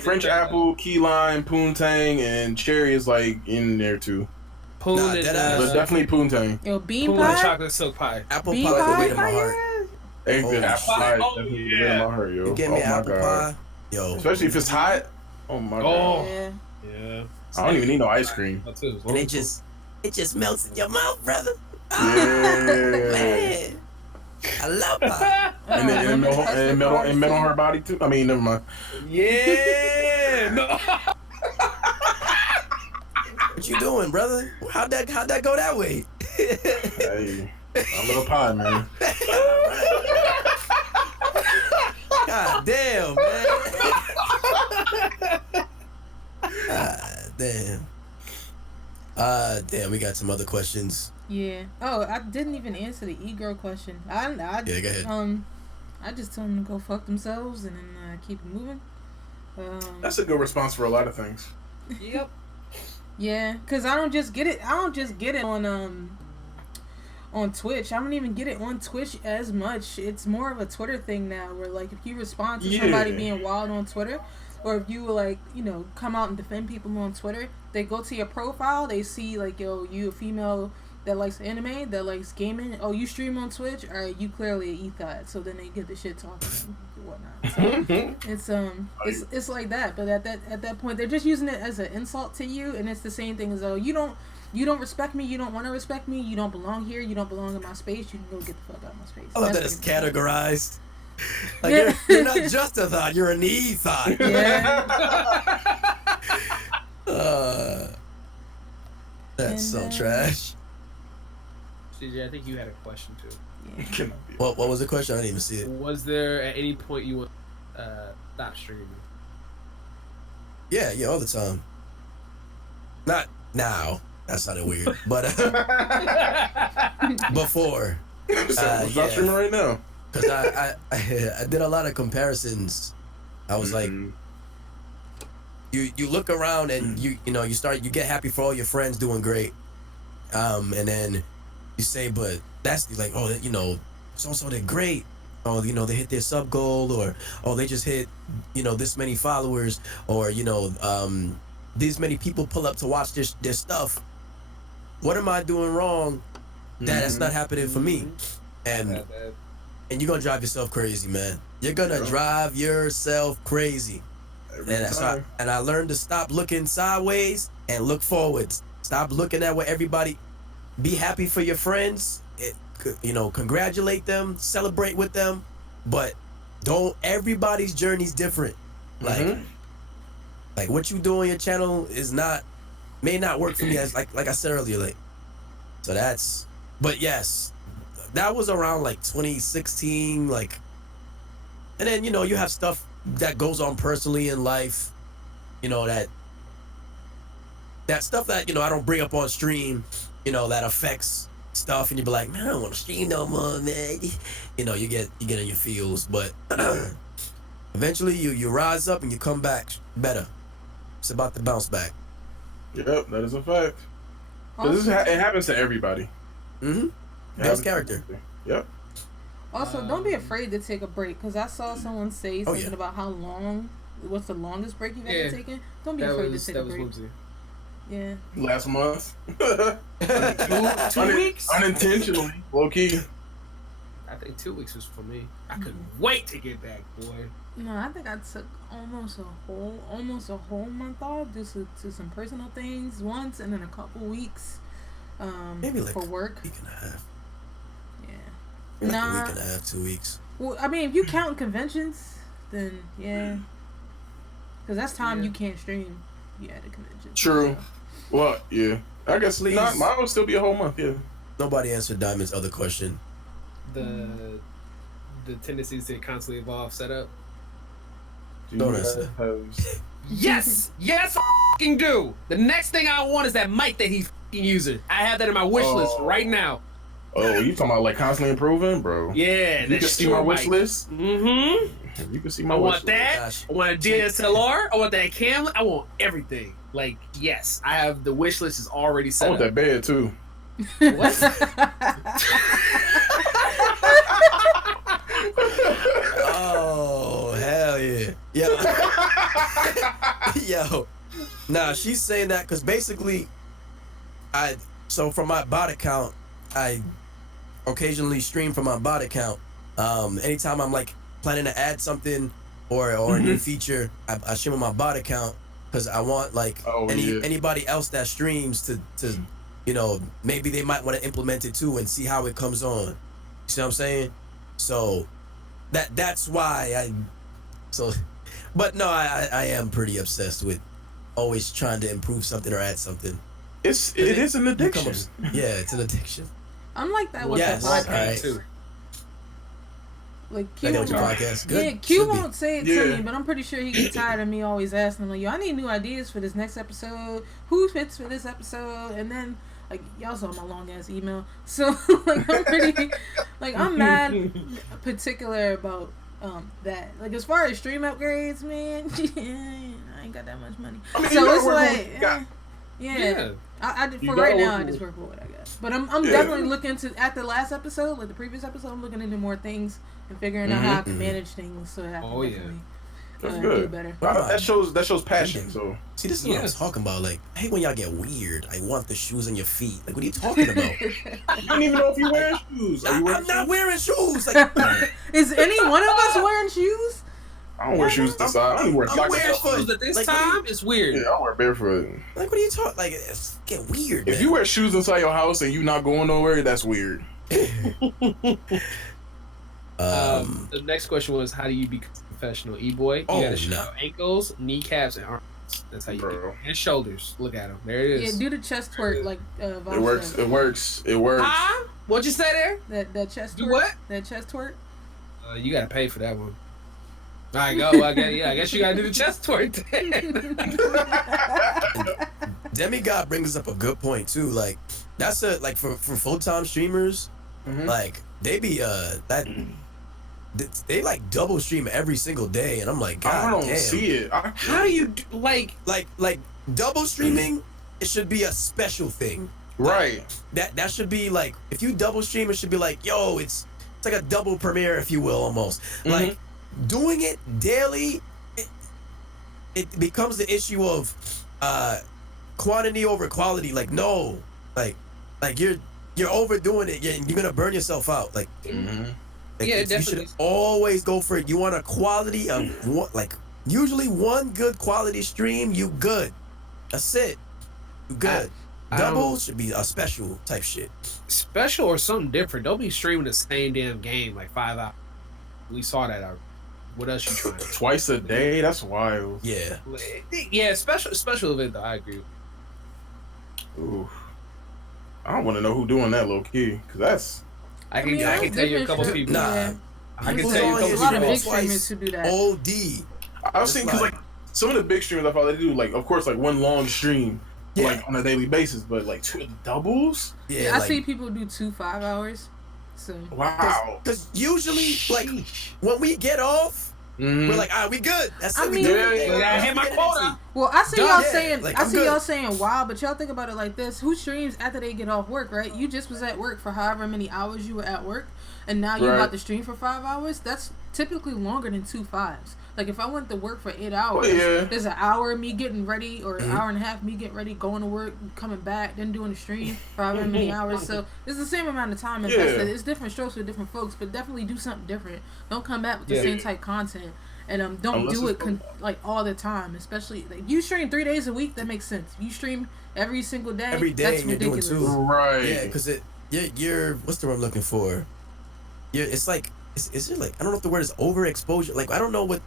French apple, key lime, Poontang, and cherry is like in there too. Poon Nah, and, But definitely Poontang. Yo, bean Poon pie. and chocolate silk pie. Apple Bean pie is the pie? weight of my heart. Apple pie is Oh, definitely the yeah. way in my heart, yo. You give me Oh my apple god. pie, yo. Especially if it's hot. Oh my god. Oh. Yeah. Yeah. I don't even need no ice cream. And it just melts in your mouth, brother. Yeah. Man, I love pie. And then and melt on her body too. I mean, never mind. Yeah. No. What you doing, brother? How'd that go that way? Hey, a little pie, man. God damn, man. Damn. Damn, we got some other questions. Yeah. Oh, I didn't even answer the e-girl question. Yeah, go ahead. I just told them to go fuck themselves and then keep it moving. That's a good response for a lot of things. Yep. Yeah, cause I don't just get it on Twitch. I don't even get it on Twitch as much. It's more of a Twitter thing now, where like if you respond to somebody being wild on Twitter, or if you like, you know, come out and defend people on Twitter, they go to your profile, they see like, yo, you a female that likes anime, that likes gaming. Oh, you stream on Twitch? Alright, you clearly an ethot. So then they get the shit talking and whatnot. So it's like that. But at that point, they're just using it as an insult to you, and it's the same thing as, oh, you don't respect me, you don't want to respect me, you don't belong here, you don't belong in my space, you can go get the fuck out of my space. I love that it's categorized. Like, you're not just a thought, you're an e-thought. Yeah. That's so trash. CJ, I think you had a question too. Yeah. What was the question? I didn't even see it. Was there at any point you would stop streaming? Yeah, all the time. Not now. That sounded weird. But before. Stop streaming right now. Because I did a lot of comparisons. I was like, you look around and you get happy for all your friends doing great. And then you say, but that's like, oh, you know, so did great. Oh, you know, they hit their sub goal, or oh, they just hit, you know, this many followers, or you know, these many people pull up to watch their stuff. What am I doing wrong that's not happening for me? And you're gonna drive yourself crazy, man. You're gonna drive yourself crazy. And I learned to stop looking sideways and look forwards. Stop looking at what everybody. Be happy for your friends. You know, congratulate them, celebrate with them, but don't. Everybody's journey's different. Like what you do on your channel may not work for me, as like I said earlier. Like, so that's. But yes, that was around like 2016. Like, and then you know you have stuff that goes on personally in life. You know that stuff that, you know, I don't bring up on stream. You know, that affects stuff, and you be like, man, I don't want to stream no more, man. You know, you get in your feels, but eventually you rise up and you come back better. It's about to bounce back. Yep, that is a fact. 'Cause it happens to everybody. Mm-hmm. Best character. Yep. Also, don't be afraid to take a break, because I saw someone say something about what's the longest break you've ever taken. Don't be afraid to take a break. Whoopsie. Yeah. Last month. 2 weeks? Unintentionally, low key. I think 2 weeks was for me. I couldn't wait to get back, boy. No, I think I took almost a whole month off due to some personal things once, and then a couple weeks Maybe like for work. a week and a half. Yeah. Maybe like a week and a half, 2 weeks. Well, I mean, if you count conventions, then yeah, because that's time you can't stream. You at a convention. True. So. Well, yeah. I guess Please. mine will still be a whole month. Yeah. Nobody answered Diamond's other question. The tendencies to constantly evolve setup. Don't answer Yes, I fucking do. The next thing I want is that mic that he's fucking using. I have that in my wish list right now. Oh, you talking about like constantly improving, bro? Yeah, You can see my wish list. Mm-hmm. You can see my I wish want list. that. Gosh. I want a DSLR. I want that camera. I want everything. Like, yes, I have the wish list is already I set want up. that bed too. What? Oh, hell yeah. Yo. Nah, she's saying that because basically, so from my bot account, I occasionally stream from my bot account. Anytime I'm like planning to add something or a new feature, I stream on my bot account because I want like anybody else that streams to you know, maybe they might want to implement it too and see how it comes on. You see what I'm saying? So that's why but no, I am pretty obsessed with always trying to improve something or add something. It is an addiction. Yeah, it's an addiction. I'm like that with Yes, the podcast alright. too. Like Q, Like that with your podcast? Good. yeah, Q Should be. won't say it to me, but I'm pretty sure he gets tired of me always asking him, like, yo, I need new ideas for this next episode. Who fits for this episode? And then, like, y'all saw my long ass email, so like I'm pretty, like I'm mad particular about that. Like as far as stream upgrades, man, I ain't got that much money, I mean, so you gotta it's work like, with what you got. yeah. I You for gotta right now, work I with- just work with what I got. But I'm Yeah. definitely looking to, at the last episode, like the previous episode, I'm looking into more things and figuring out how I can manage things so that I can definitely That's do good. better. That shows passion. So See, this is what I'm talking about. Like, I hate when y'all get weird. I want the shoes on your feet. Like, what are you talking about? you don't even know if you're wearing shoes. Are you wearing I'm not wearing shoes. Like, Is any one of us wearing shoes? I don't wear shoes this side. I don't even wear I'm socks. barefoot. At this Like, time, it's weird. Yeah, I wear barefoot. like, what are you talking? Like, it's get weird. If man. you wear shoes inside your house and you not going nowhere, that's weird. The next question was, how do you become a professional e-boy? You Oh, gotta show no. ankles, kneecaps, and arms. That's how you Bro. do. And shoulders. Look at them. There it Yeah, is. do the chest twerk like It works. It works. It works. Huh? What'd you say there? That chest Do twerk. what? That chest twerk. You gotta pay for that one. All right, go. I guess you gotta do the chest twerk then. Demigod brings up a good point too. Like, that's like for full-time streamers, like they be they like double stream every single day, and I'm like, God I don't damn. see it. How do you do, like? Like double streaming, it should be a special thing. Right. That should be like, if you double stream, it should be like, yo, it's like a double premiere, if you will, almost. Like doing it daily, it becomes the issue of quantity over quality. Like, no, like you're overdoing it. You're gonna burn yourself out. Like, like, Yeah, you definitely. should always go for it. You want a quality of what? Like, usually one good quality stream, you good. That's it. You good. I Double don't- should be a special type shit. Special or something different. Don't be streaming the same damn game like 5 hours. We saw that already. What else you trying? Twice a day. That's wild. Yeah. Yeah, special event though. I agree. Ooh. I don't want to know who doing that low key, cause that's. I can mean, I that's can tell you a different couple shit. people. Nah. Yeah. I can People tell you a on couple here A lot of people. big streamers who do that. OD. I've It's seen because like- like some of the big streamers I follow, they do like, of course, like one long stream, Yeah. like on a daily basis, but like 2 doubles. Yeah, I see people do 2 5 hours. So Wow. Because usually, like, when we get off, we're like, all right, we good. That's I it. We mean- do Yeah, everything. yeah, I hit my quota. well, I see Done. y'all Yeah, saying like, I I'm see good. y'all saying wow, but y'all think about it like this: who streams after they get off work, right? You just was at work for however many hours you were at work, and now you Right. about to stream for 5 hours. That's typically longer than 2 5s. Like if I went to work for 8 hours, yeah. there's an hour of me getting ready, or an hour and a half of me getting ready, going to work, coming back, then doing the stream for however many hours. So it's the same amount of time invested. Yeah. It's different strokes for different folks, but definitely do something different. Don't come back with the Yeah. same type content. And don't Unless do it's it like all the time, especially like you stream 3 days a week. That makes sense. You stream every single day. Every day That's and you're doing ridiculous. two. Right. Yeah, because you're what's the word I'm looking for? It's like is it like I don't know if the word is overexposure. Like I don't know what.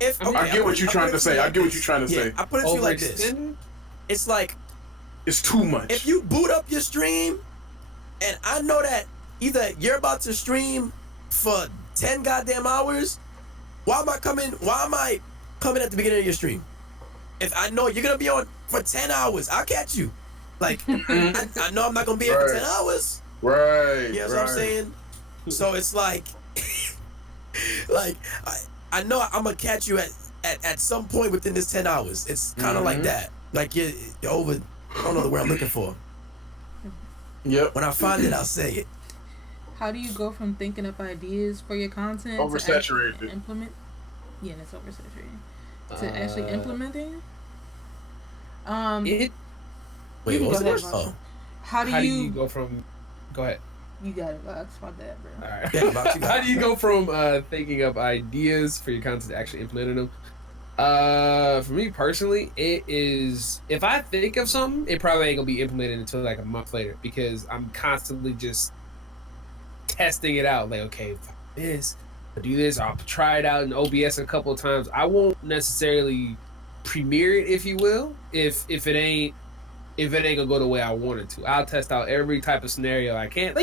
If I mean, okay, I get what put- you're I'll trying put to it say. you I like get what this. you're trying to Yeah, say. I put it to you like this. Overextended? It's like It's too much. if you boot up your stream, and I know that either you're about to stream for 10 goddamn hours, why am I coming at the beginning of your stream? If I know you're gonna be on for 10 hours, I'll catch you. Like I know I'm not gonna be here for 10 hours. Right. You know what I'm saying? So it's like like I know I'm gonna catch you at some point within this 10 hours. It's kind of like that. Like you're over. I don't know the word I'm looking for. Yep. When I find it, I'll say it. How do you go from thinking up ideas for your content to Oversaturated. actually implement? Yeah, that's oversaturated. To actually implementing. It. Wait, You can what was go the ahead, word? Bob. Oh, How do How do you? you go from? Go ahead. You got it, Box. My bad, bro. All right. yeah, Bob, you got How it. do you go from thinking up ideas for your content to actually implementing them? For me personally, it is if I think of something, it probably ain't gonna be implemented until like a month later because I'm constantly just testing it out. Like, okay, if I do this, I'll do this. I'll try it out in OBS a couple of times. I won't necessarily premiere it, if you will, if it ain't gonna go the way I want it to. I'll test out every type of scenario I can.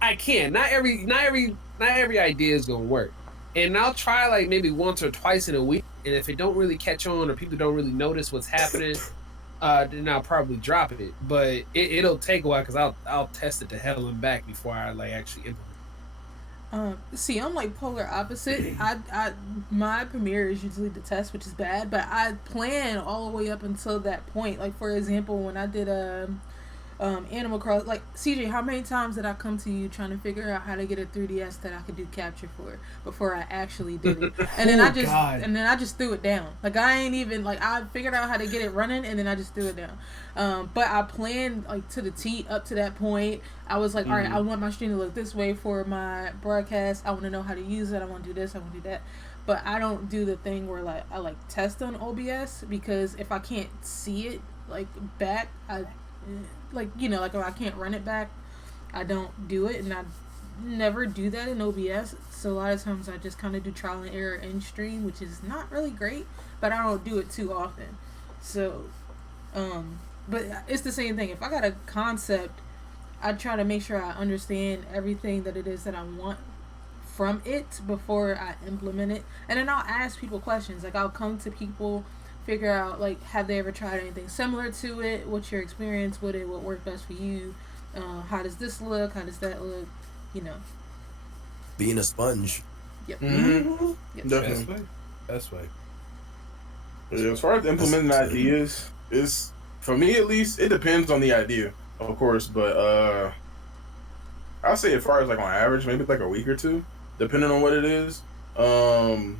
I can. Not every idea is gonna work. And I'll try like maybe once or twice in a week. And if it don't really catch on or people don't really notice what's happening, then I'll probably drop it. But it'll take a while because I'll test it to hell and back before I like actually implement. See, I'm like polar opposite. My premiere is usually the test, which is bad, but I plan all the way up until that point. Like for example, when I did Animal Crossing, like CJ, how many times did I come to you trying to figure out how to get a 3DS that I could do capture for before I actually did it? And then I just threw it down. Like I ain't even like I figured out how to get it running, and then I just threw it down. But I planned like to the T up to that point. I was like, all right, I want my stream to look this way for my broadcast. I want to know how to use it. I want to do this. I want to do that. But I don't do the thing where like I like test on OBS because if I can't see it like back, like if I can't run it back, I don't do it, and I never do that in OBS. So a lot of times I just kind of do trial and error in stream, which is not really great, but I don't do it too often. So, but it's the same thing. If I got a concept, I try to make sure I understand everything that it is that I want from it before I implement it, and then I'll ask people questions. Like I'll come to people, figure out like have they ever tried anything similar to it, what's your experience with it, what worked best for you, how does this look, how does that look, Being a sponge. Yep. Mm-hmm. Yep. Definitely. That's way. But yeah, as far as implementing ideas, is for me at least, it depends on the idea, of course. But I'll say as far as like on average, maybe like a week or two, depending on what it is.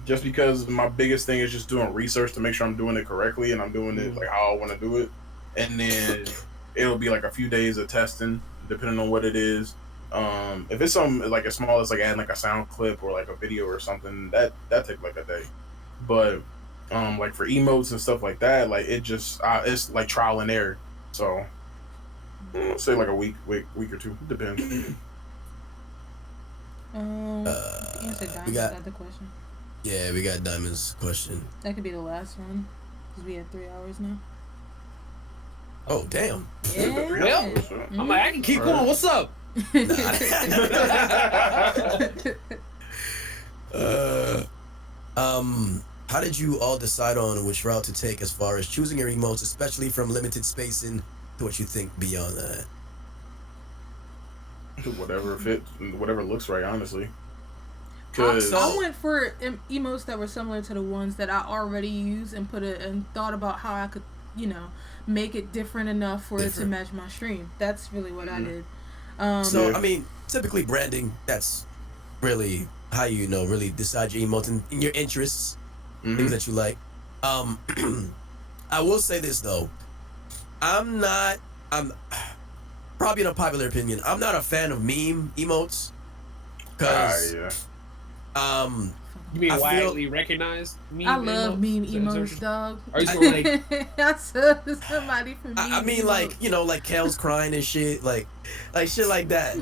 Just because my biggest thing is just doing research to make sure I'm doing it correctly and I'm doing it like how I want to do it, and then it'll be like a few days of testing depending on what it is. If it's something like as small as like adding like a sound clip or like a video or something, that takes like a day. But like for emotes and stuff like that, like it just it's like trial and error. So say like a week or two, depends. Answer Diamond's other question. Yeah, we got Diamond's question. That could be the last one because we had 3 hours now. Oh damn. Yeah. I'm like, I can keep going. What's up? How how did you all decide on which route to take as far as choosing your emotes, especially from limited spacing to what you think beyond that? Whatever looks right, honestly. I went for emotes that were similar to the ones that I already use and thought about how I could, make it different enough for it to match my stream. That's really what I did. I mean, typically branding, that's really how you really decide your emotes and your interests, things that you like. I will say this though, I'm probably an unpopular opinion, I'm not a fan of meme emotes, because you mean widely recognized meme I love emotes? meme emotes, dog. Are you going I said somebody for meme I mean, emotes. like Kale's crying and shit, like shit like that.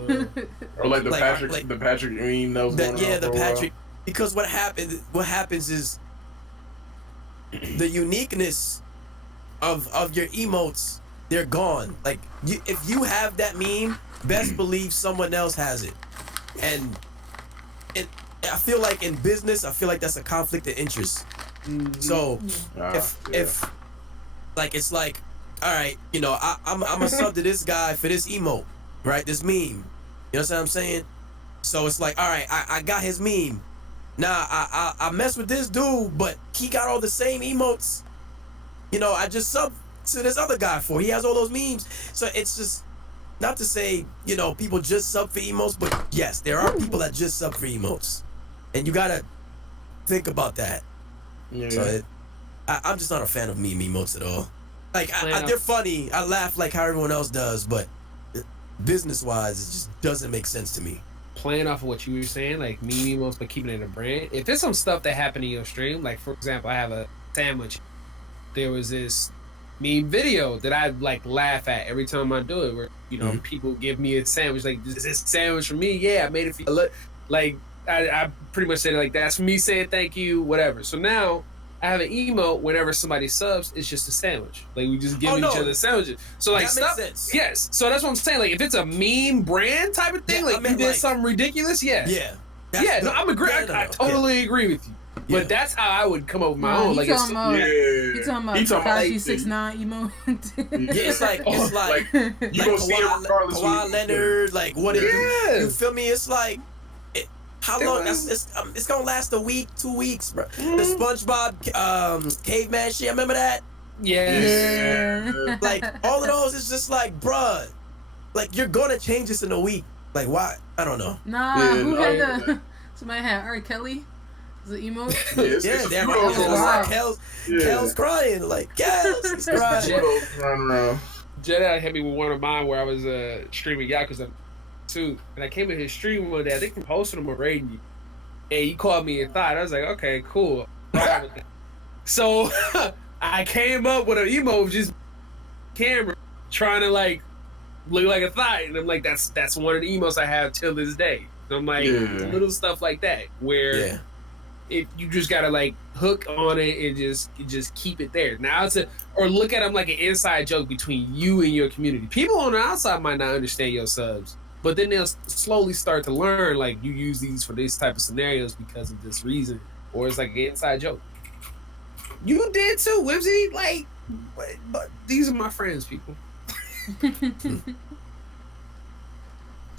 Or like the Patrick meme that was going on the for a Patrick. while. Because what happens is the uniqueness of your emotes, they're gone. Like if you have that meme, best believe someone else has it. And I feel like in business, that's a conflict of interest. So if like it's like, all right, I'm a sub to this guy for this emote, right? This meme. You know what I'm saying? So it's like, all right, I got his meme. Nah, I mess with this dude, but he got all the same emotes. I just sub to this other guy for. He has all those memes. So it's just not to say, people just sub for emotes, but yes, there are people that just sub for emotes. And you gotta think about that. Yeah. So I'm just not a fan of meme emotes at all. Like, they're funny. I laugh like how everyone else does, but business-wise, it just doesn't make sense to me. Playing off of what you were saying, like meme emotes, but keeping it a brand. If there's some stuff that happened in your stream, like for example, I have a sandwich. There was this meme video that I laugh at every time I do it, where people give me a sandwich, like, is this sandwich for me? Yeah, I made it for you. Like I pretty much said like that's me saying thank you, whatever. So now I have an emote whenever somebody subs, it's just a sandwich. Like we just give each other sandwiches. So like that makes sense. Yes. So that's what I'm saying. Like if it's a meme brand type of thing, you did something ridiculous, yeah. No, I'm agree. I totally agree with you. Yeah. But that's how I would come up with my own. He talking about Tekashi 6ix9ine emote. It's like you gonna see it regardless. Kawhi Leonard, like what it do? You feel me? It's like how long? It's gonna last a week, 2 weeks, bro. The SpongeBob caveman shit. Remember that? Yeah. Like all of those is just like, bruh, like you're gonna change this in a week. Like why? I don't know. Nah, who had somebody had R. Kelly? The emote? Kel's crying. Like, Kel's he's crying. Jedi hit me with one of mine where I was streaming Yakuza 2. And I came in his stream one day. I think from hosting him or raiding you. And he called me a thought. I was like, okay, cool. So I came up with an emote of just camera trying to look like a thought. And I'm like, that's one of the emotes I have till this day. So I'm like, little stuff like that where you just gotta hook on it and just keep it there. Now or look at them like an inside joke between you and your community. People on the outside might not understand your subs, but then they'll slowly start to learn you use these for this type of scenarios because of this reason, or it's like an inside joke. You did too, Whimsy. But these are my friends, people.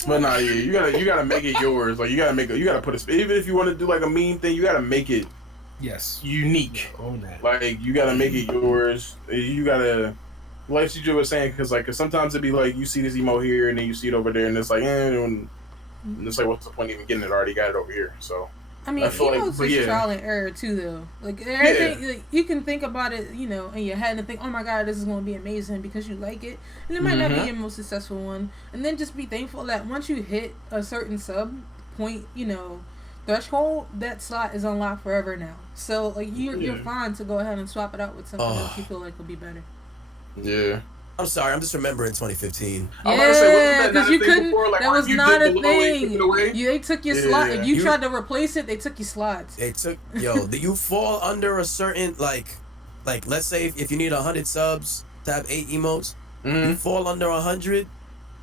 But nah, you gotta make it yours. You gotta put even if you want to do a meme thing, you gotta make it unique. Own that. You gotta make it yours. You gotta, like CJ was saying, because sometimes it'd be you see this emo here and then you see it over there, and it's and it's what's the point even getting it? Already got it over here. So I mean, emotes is trial and error too, though. Everything, you can think about it, in your head and think, "Oh my God, this is going to be amazing" because you like it, and it might not be your most successful one. And then just be thankful that once you hit a certain sub point, threshold, that slot is unlocked forever now. So you're fine to go ahead and swap it out with something else you feel like will be better. Yeah. I'm sorry, I'm just remembering 2015. Yeah, because you couldn't. That was not a thing. They took your slot. If you tried to replace it, they took your slots. They took you fall under a certain let's say if you need 100 subs to have 8 emotes, you fall under 100,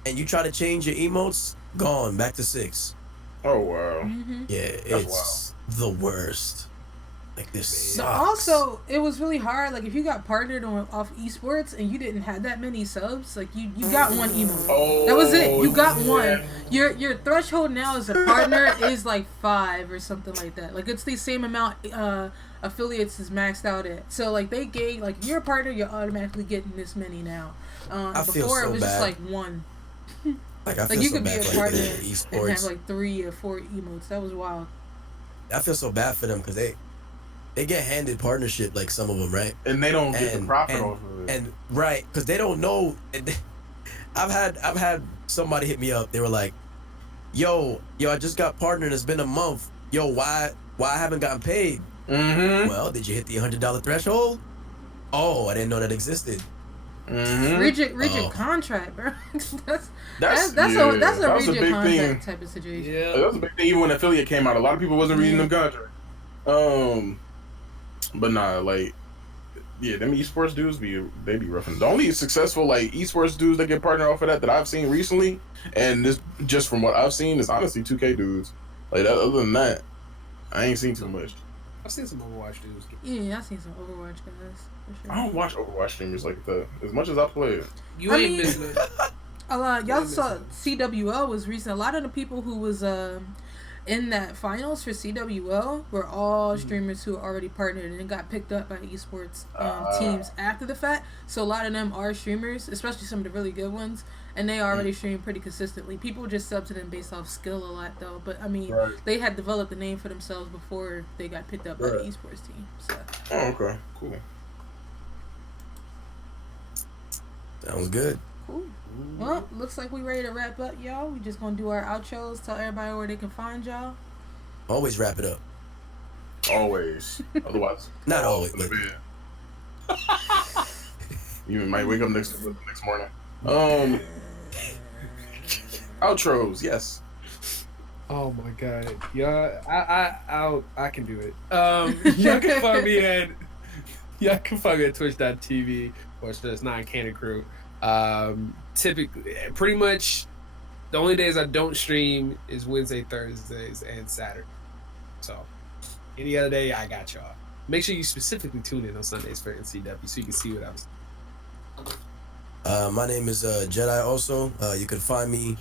and you try to change your emotes, gone back to 6. Oh wow. Yeah, it's the worst. Like this But sucks. also, it was really hard. Like, if you got partnered off esports and you didn't have that many subs, like you got one emote. Oh, That was it. You got yeah. one. Your threshold now as a partner is like 5 or something like that. Like, it's the same amount affiliates is maxed out at. So like they gave like if you're a partner, you're automatically getting this many now. I feel Before so it was just bad. like one. Like I Like feel you so could be bad a for partner like, and have esports. like 3 or 4 emotes. That was wild. I feel so bad for them because they get handed partnership, like some of them, right? And they don't get the profit off of it. And right, because they don't know. I've had somebody hit me up. They were like, "Yo, I just got partnered. It's been a month. Yo, why I haven't gotten paid?" Mm-hmm. Well, did you hit the $100 threshold? Oh, I didn't know that existed. Mm-hmm. Rigid Oh. contract, bro. that's That's a that was a rigid big contract thing. type of situation. Yeah. That was a big thing. Even when affiliate came out, a lot of people wasn't reading them contracts. But nah, like, yeah, them esports dudes be roughing. The only successful like esports dudes that get partnered off of that I've seen recently, and this just from what I've seen, is honestly 2K dudes. Like that, other than that, I ain't seen too much. I've seen some Overwatch dudes. Yeah, I've seen some Overwatch guys for I sure. don't watch Overwatch streamers like that as much as I play it. You I ain't mean- missing it. A lot y'all Yeah, saw makes CWL was recent. A lot of the people who was in that finals for CWL were all streamers who were already partnered and got picked up by esports teams after the fact. So a lot of them are streamers, especially some of the really good ones, and they already stream pretty consistently. People just sub to them based off skill a lot though. But I mean, Right. they had developed a name for themselves before they got picked up by the Right. esports team. So Oh, okay, cool. Sounds good. cool. Well, looks like we ready to wrap up, y'all. We just gonna do our outros, tell everybody where they can find y'all. Always wrap it up. Always. Otherwise, Not always, but you might wake up next morning. Outros, yes. Oh my god. Yeah, I can do it. Y'all can find me at twitch.tv or it's 9Cannon Crew. Typically, pretty much the only days I don't stream is Wednesday, Thursdays, and Saturday. So any other day, I got y'all. Make sure you specifically tune in on Sundays for NCW so you can see what I'm. my name is Jedi. Also, you can find me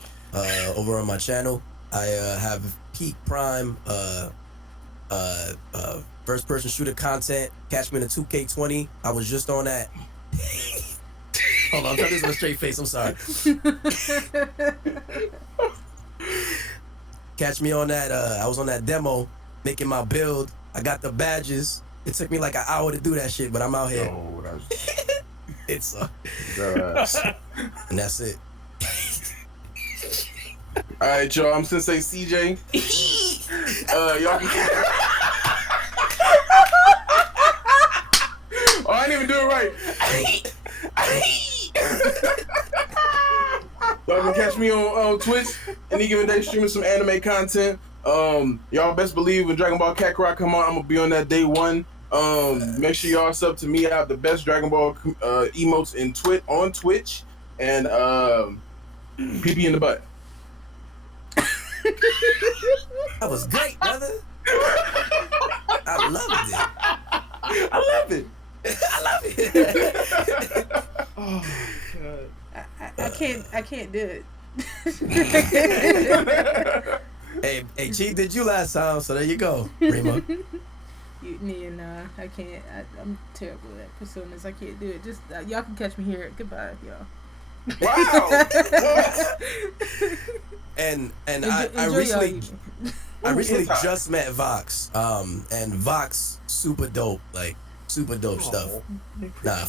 over on my channel. I have Peak Prime first person shooter content. Catch me in the 2K20. I was just on that. Hold on, I'm trying this with a straight face. I'm sorry. Catch me on that. I was on that demo making my build. I got the badges. It took me like an hour to do that shit, but I'm out here. Oh, It's that's and that's it. all right, y'all. I'm Sensei CJ. Y'all can. Oh, I didn't even do it right. Y'all can catch me on Twitch any given day streaming some anime content. Y'all best believe when Dragon Ball Kakarot come on, I'm gonna be on that day one. Make sure y'all sub to me. I have the best Dragon Ball emotes on Twitch and PP in the butt. That was great, brother. I loved it. I love it. I love it. Oh god. I can't do it. Hey, Chief did you last time, so there you go, Remo. Nah, I can't. I'm terrible at personas. I can't do it. Just y'all can catch me here. Goodbye, y'all. Wow. And Enjoy I y'all recently evening. Anytime. just met Vox. And Vox super dope, like super dope stuff. Nah, I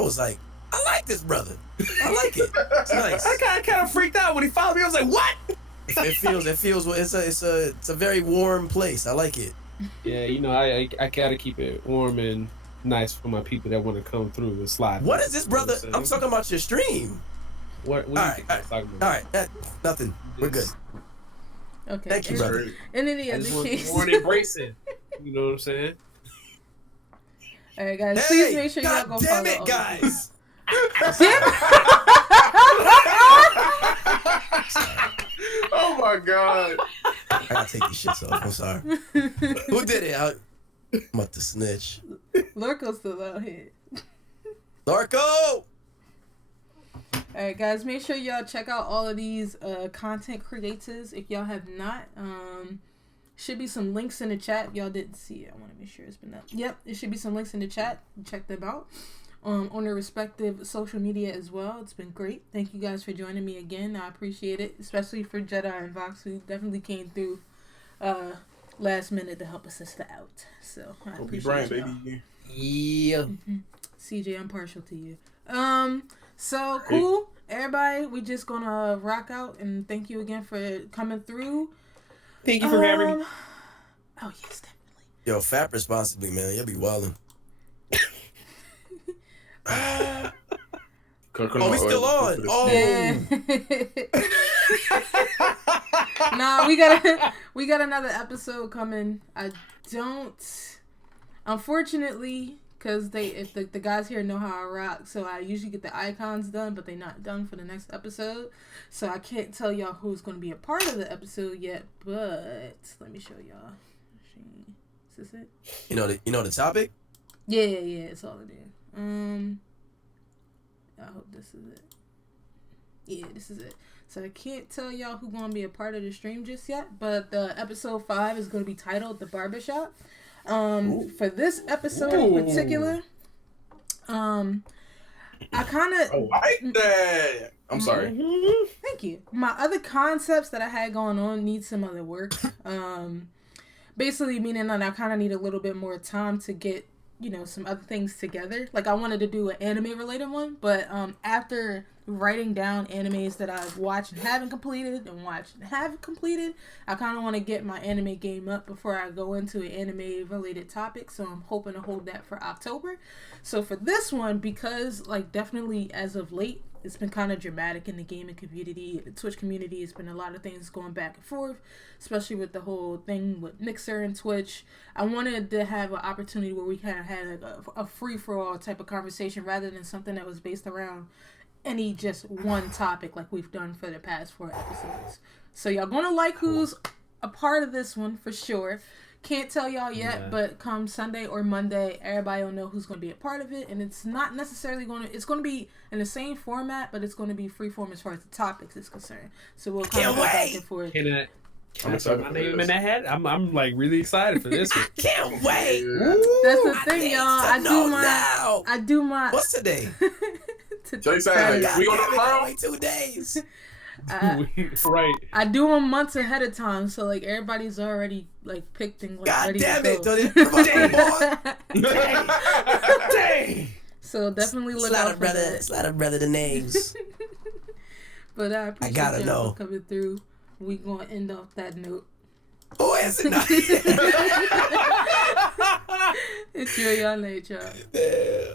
was like, I like this brother. I like it. It's nice. I kind of freaked out when he followed me. I was like, "What?" It feels it's a very warm place. I like it. Yeah, you know, I gotta keep it warm and nice for my people that want to come through and slide. What is this, brother? You know what I'm talking about your stream. What do you Alright, think I'm talking about? All right, nothing. We're good. Okay. Thank you, brother. In any I other just want case, more embracing. You know what I'm saying? all right, guys. Hey, Please make sure y'all God go damn follow. it, all guys! Oh my god. I gotta take these shits off. I'm sorry. Who did it? I'm about to snitch. Lurko's still out here. Larko! All right, guys, make sure y'all check out all of these content creators if y'all have not. Should be some links in the chat. If y'all didn't see it, I want to make sure it's been up. Yep, it should be some links in the chat. Check them out on their respective social media as well. It's been great. Thank you guys for joining me again. I appreciate it, especially for Jedi and Vox, who definitely came through last minute to help a sister out. So I appreciate it. Baby. Yeah. CJ, I'm partial to you. So cool. Everybody, we just gonna rock out and thank you again for coming through. Thank you for having me. Oh yes, definitely. Yo, fap responsibly, man. You'll be wildin'. Oh, we still on. Oh. Yeah. Nah, we got another episode coming. I don't, unfortunately, because if the guys here know how I rock, so I usually get the icons done, but they're not done for the next episode. So I can't tell y'all who's going to be a part of the episode yet, but let me show y'all. Is this it? You know the topic? Yeah, it's all it is. I hope this is it. Yeah, this is it. So I can't tell y'all who's going to be a part of the stream just yet, but the episode 5 is going to be titled The Barbershop. For this episode in particular, I kind of... I like that. I'm sorry. Thank you. My other concepts that I had going on need some other work. Basically meaning that I kind of need a little bit more time to get, some other things together. Like I wanted to do an anime related one, but after writing down animes that I've watched and haven't completed I kind of want to get my anime game up before I go into an anime related topic. So I'm hoping to hold that for October. So for this one, because definitely as of late, it's been kind of dramatic in the gaming community, the Twitch community. It's been a lot of things going back and forth, especially with the whole thing with Mixer and Twitch. I wanted to have an opportunity where we kind of had a free-for-all type of conversation rather than something that was based around any just one topic like we've done for the past 4 episodes. So y'all gonna like who's a part of this one for sure. Can't tell y'all yet, but come Sunday or Monday, everybody will know who's going to be a part of it. And it's not necessarily it's going to be in the same format, but it's going to be freeform as far as the topics is concerned. So we'll kind of go back and forth. Can I throw my name in that hat? I'm really excited for this one. Can't wait. That's the thing, y'all. I do my. What's today? Today's Saturday. We gonna tomorrow? Wait 2 days. Right. I do them months ahead of time, so everybody's already picked and God ready damn to it! go. Dang. So definitely look out for that. Slide a brother the names. But I appreciate gotta know. for coming through. We gonna end off that note. Who is it? Enjoy y'all night, y'all. Yeah.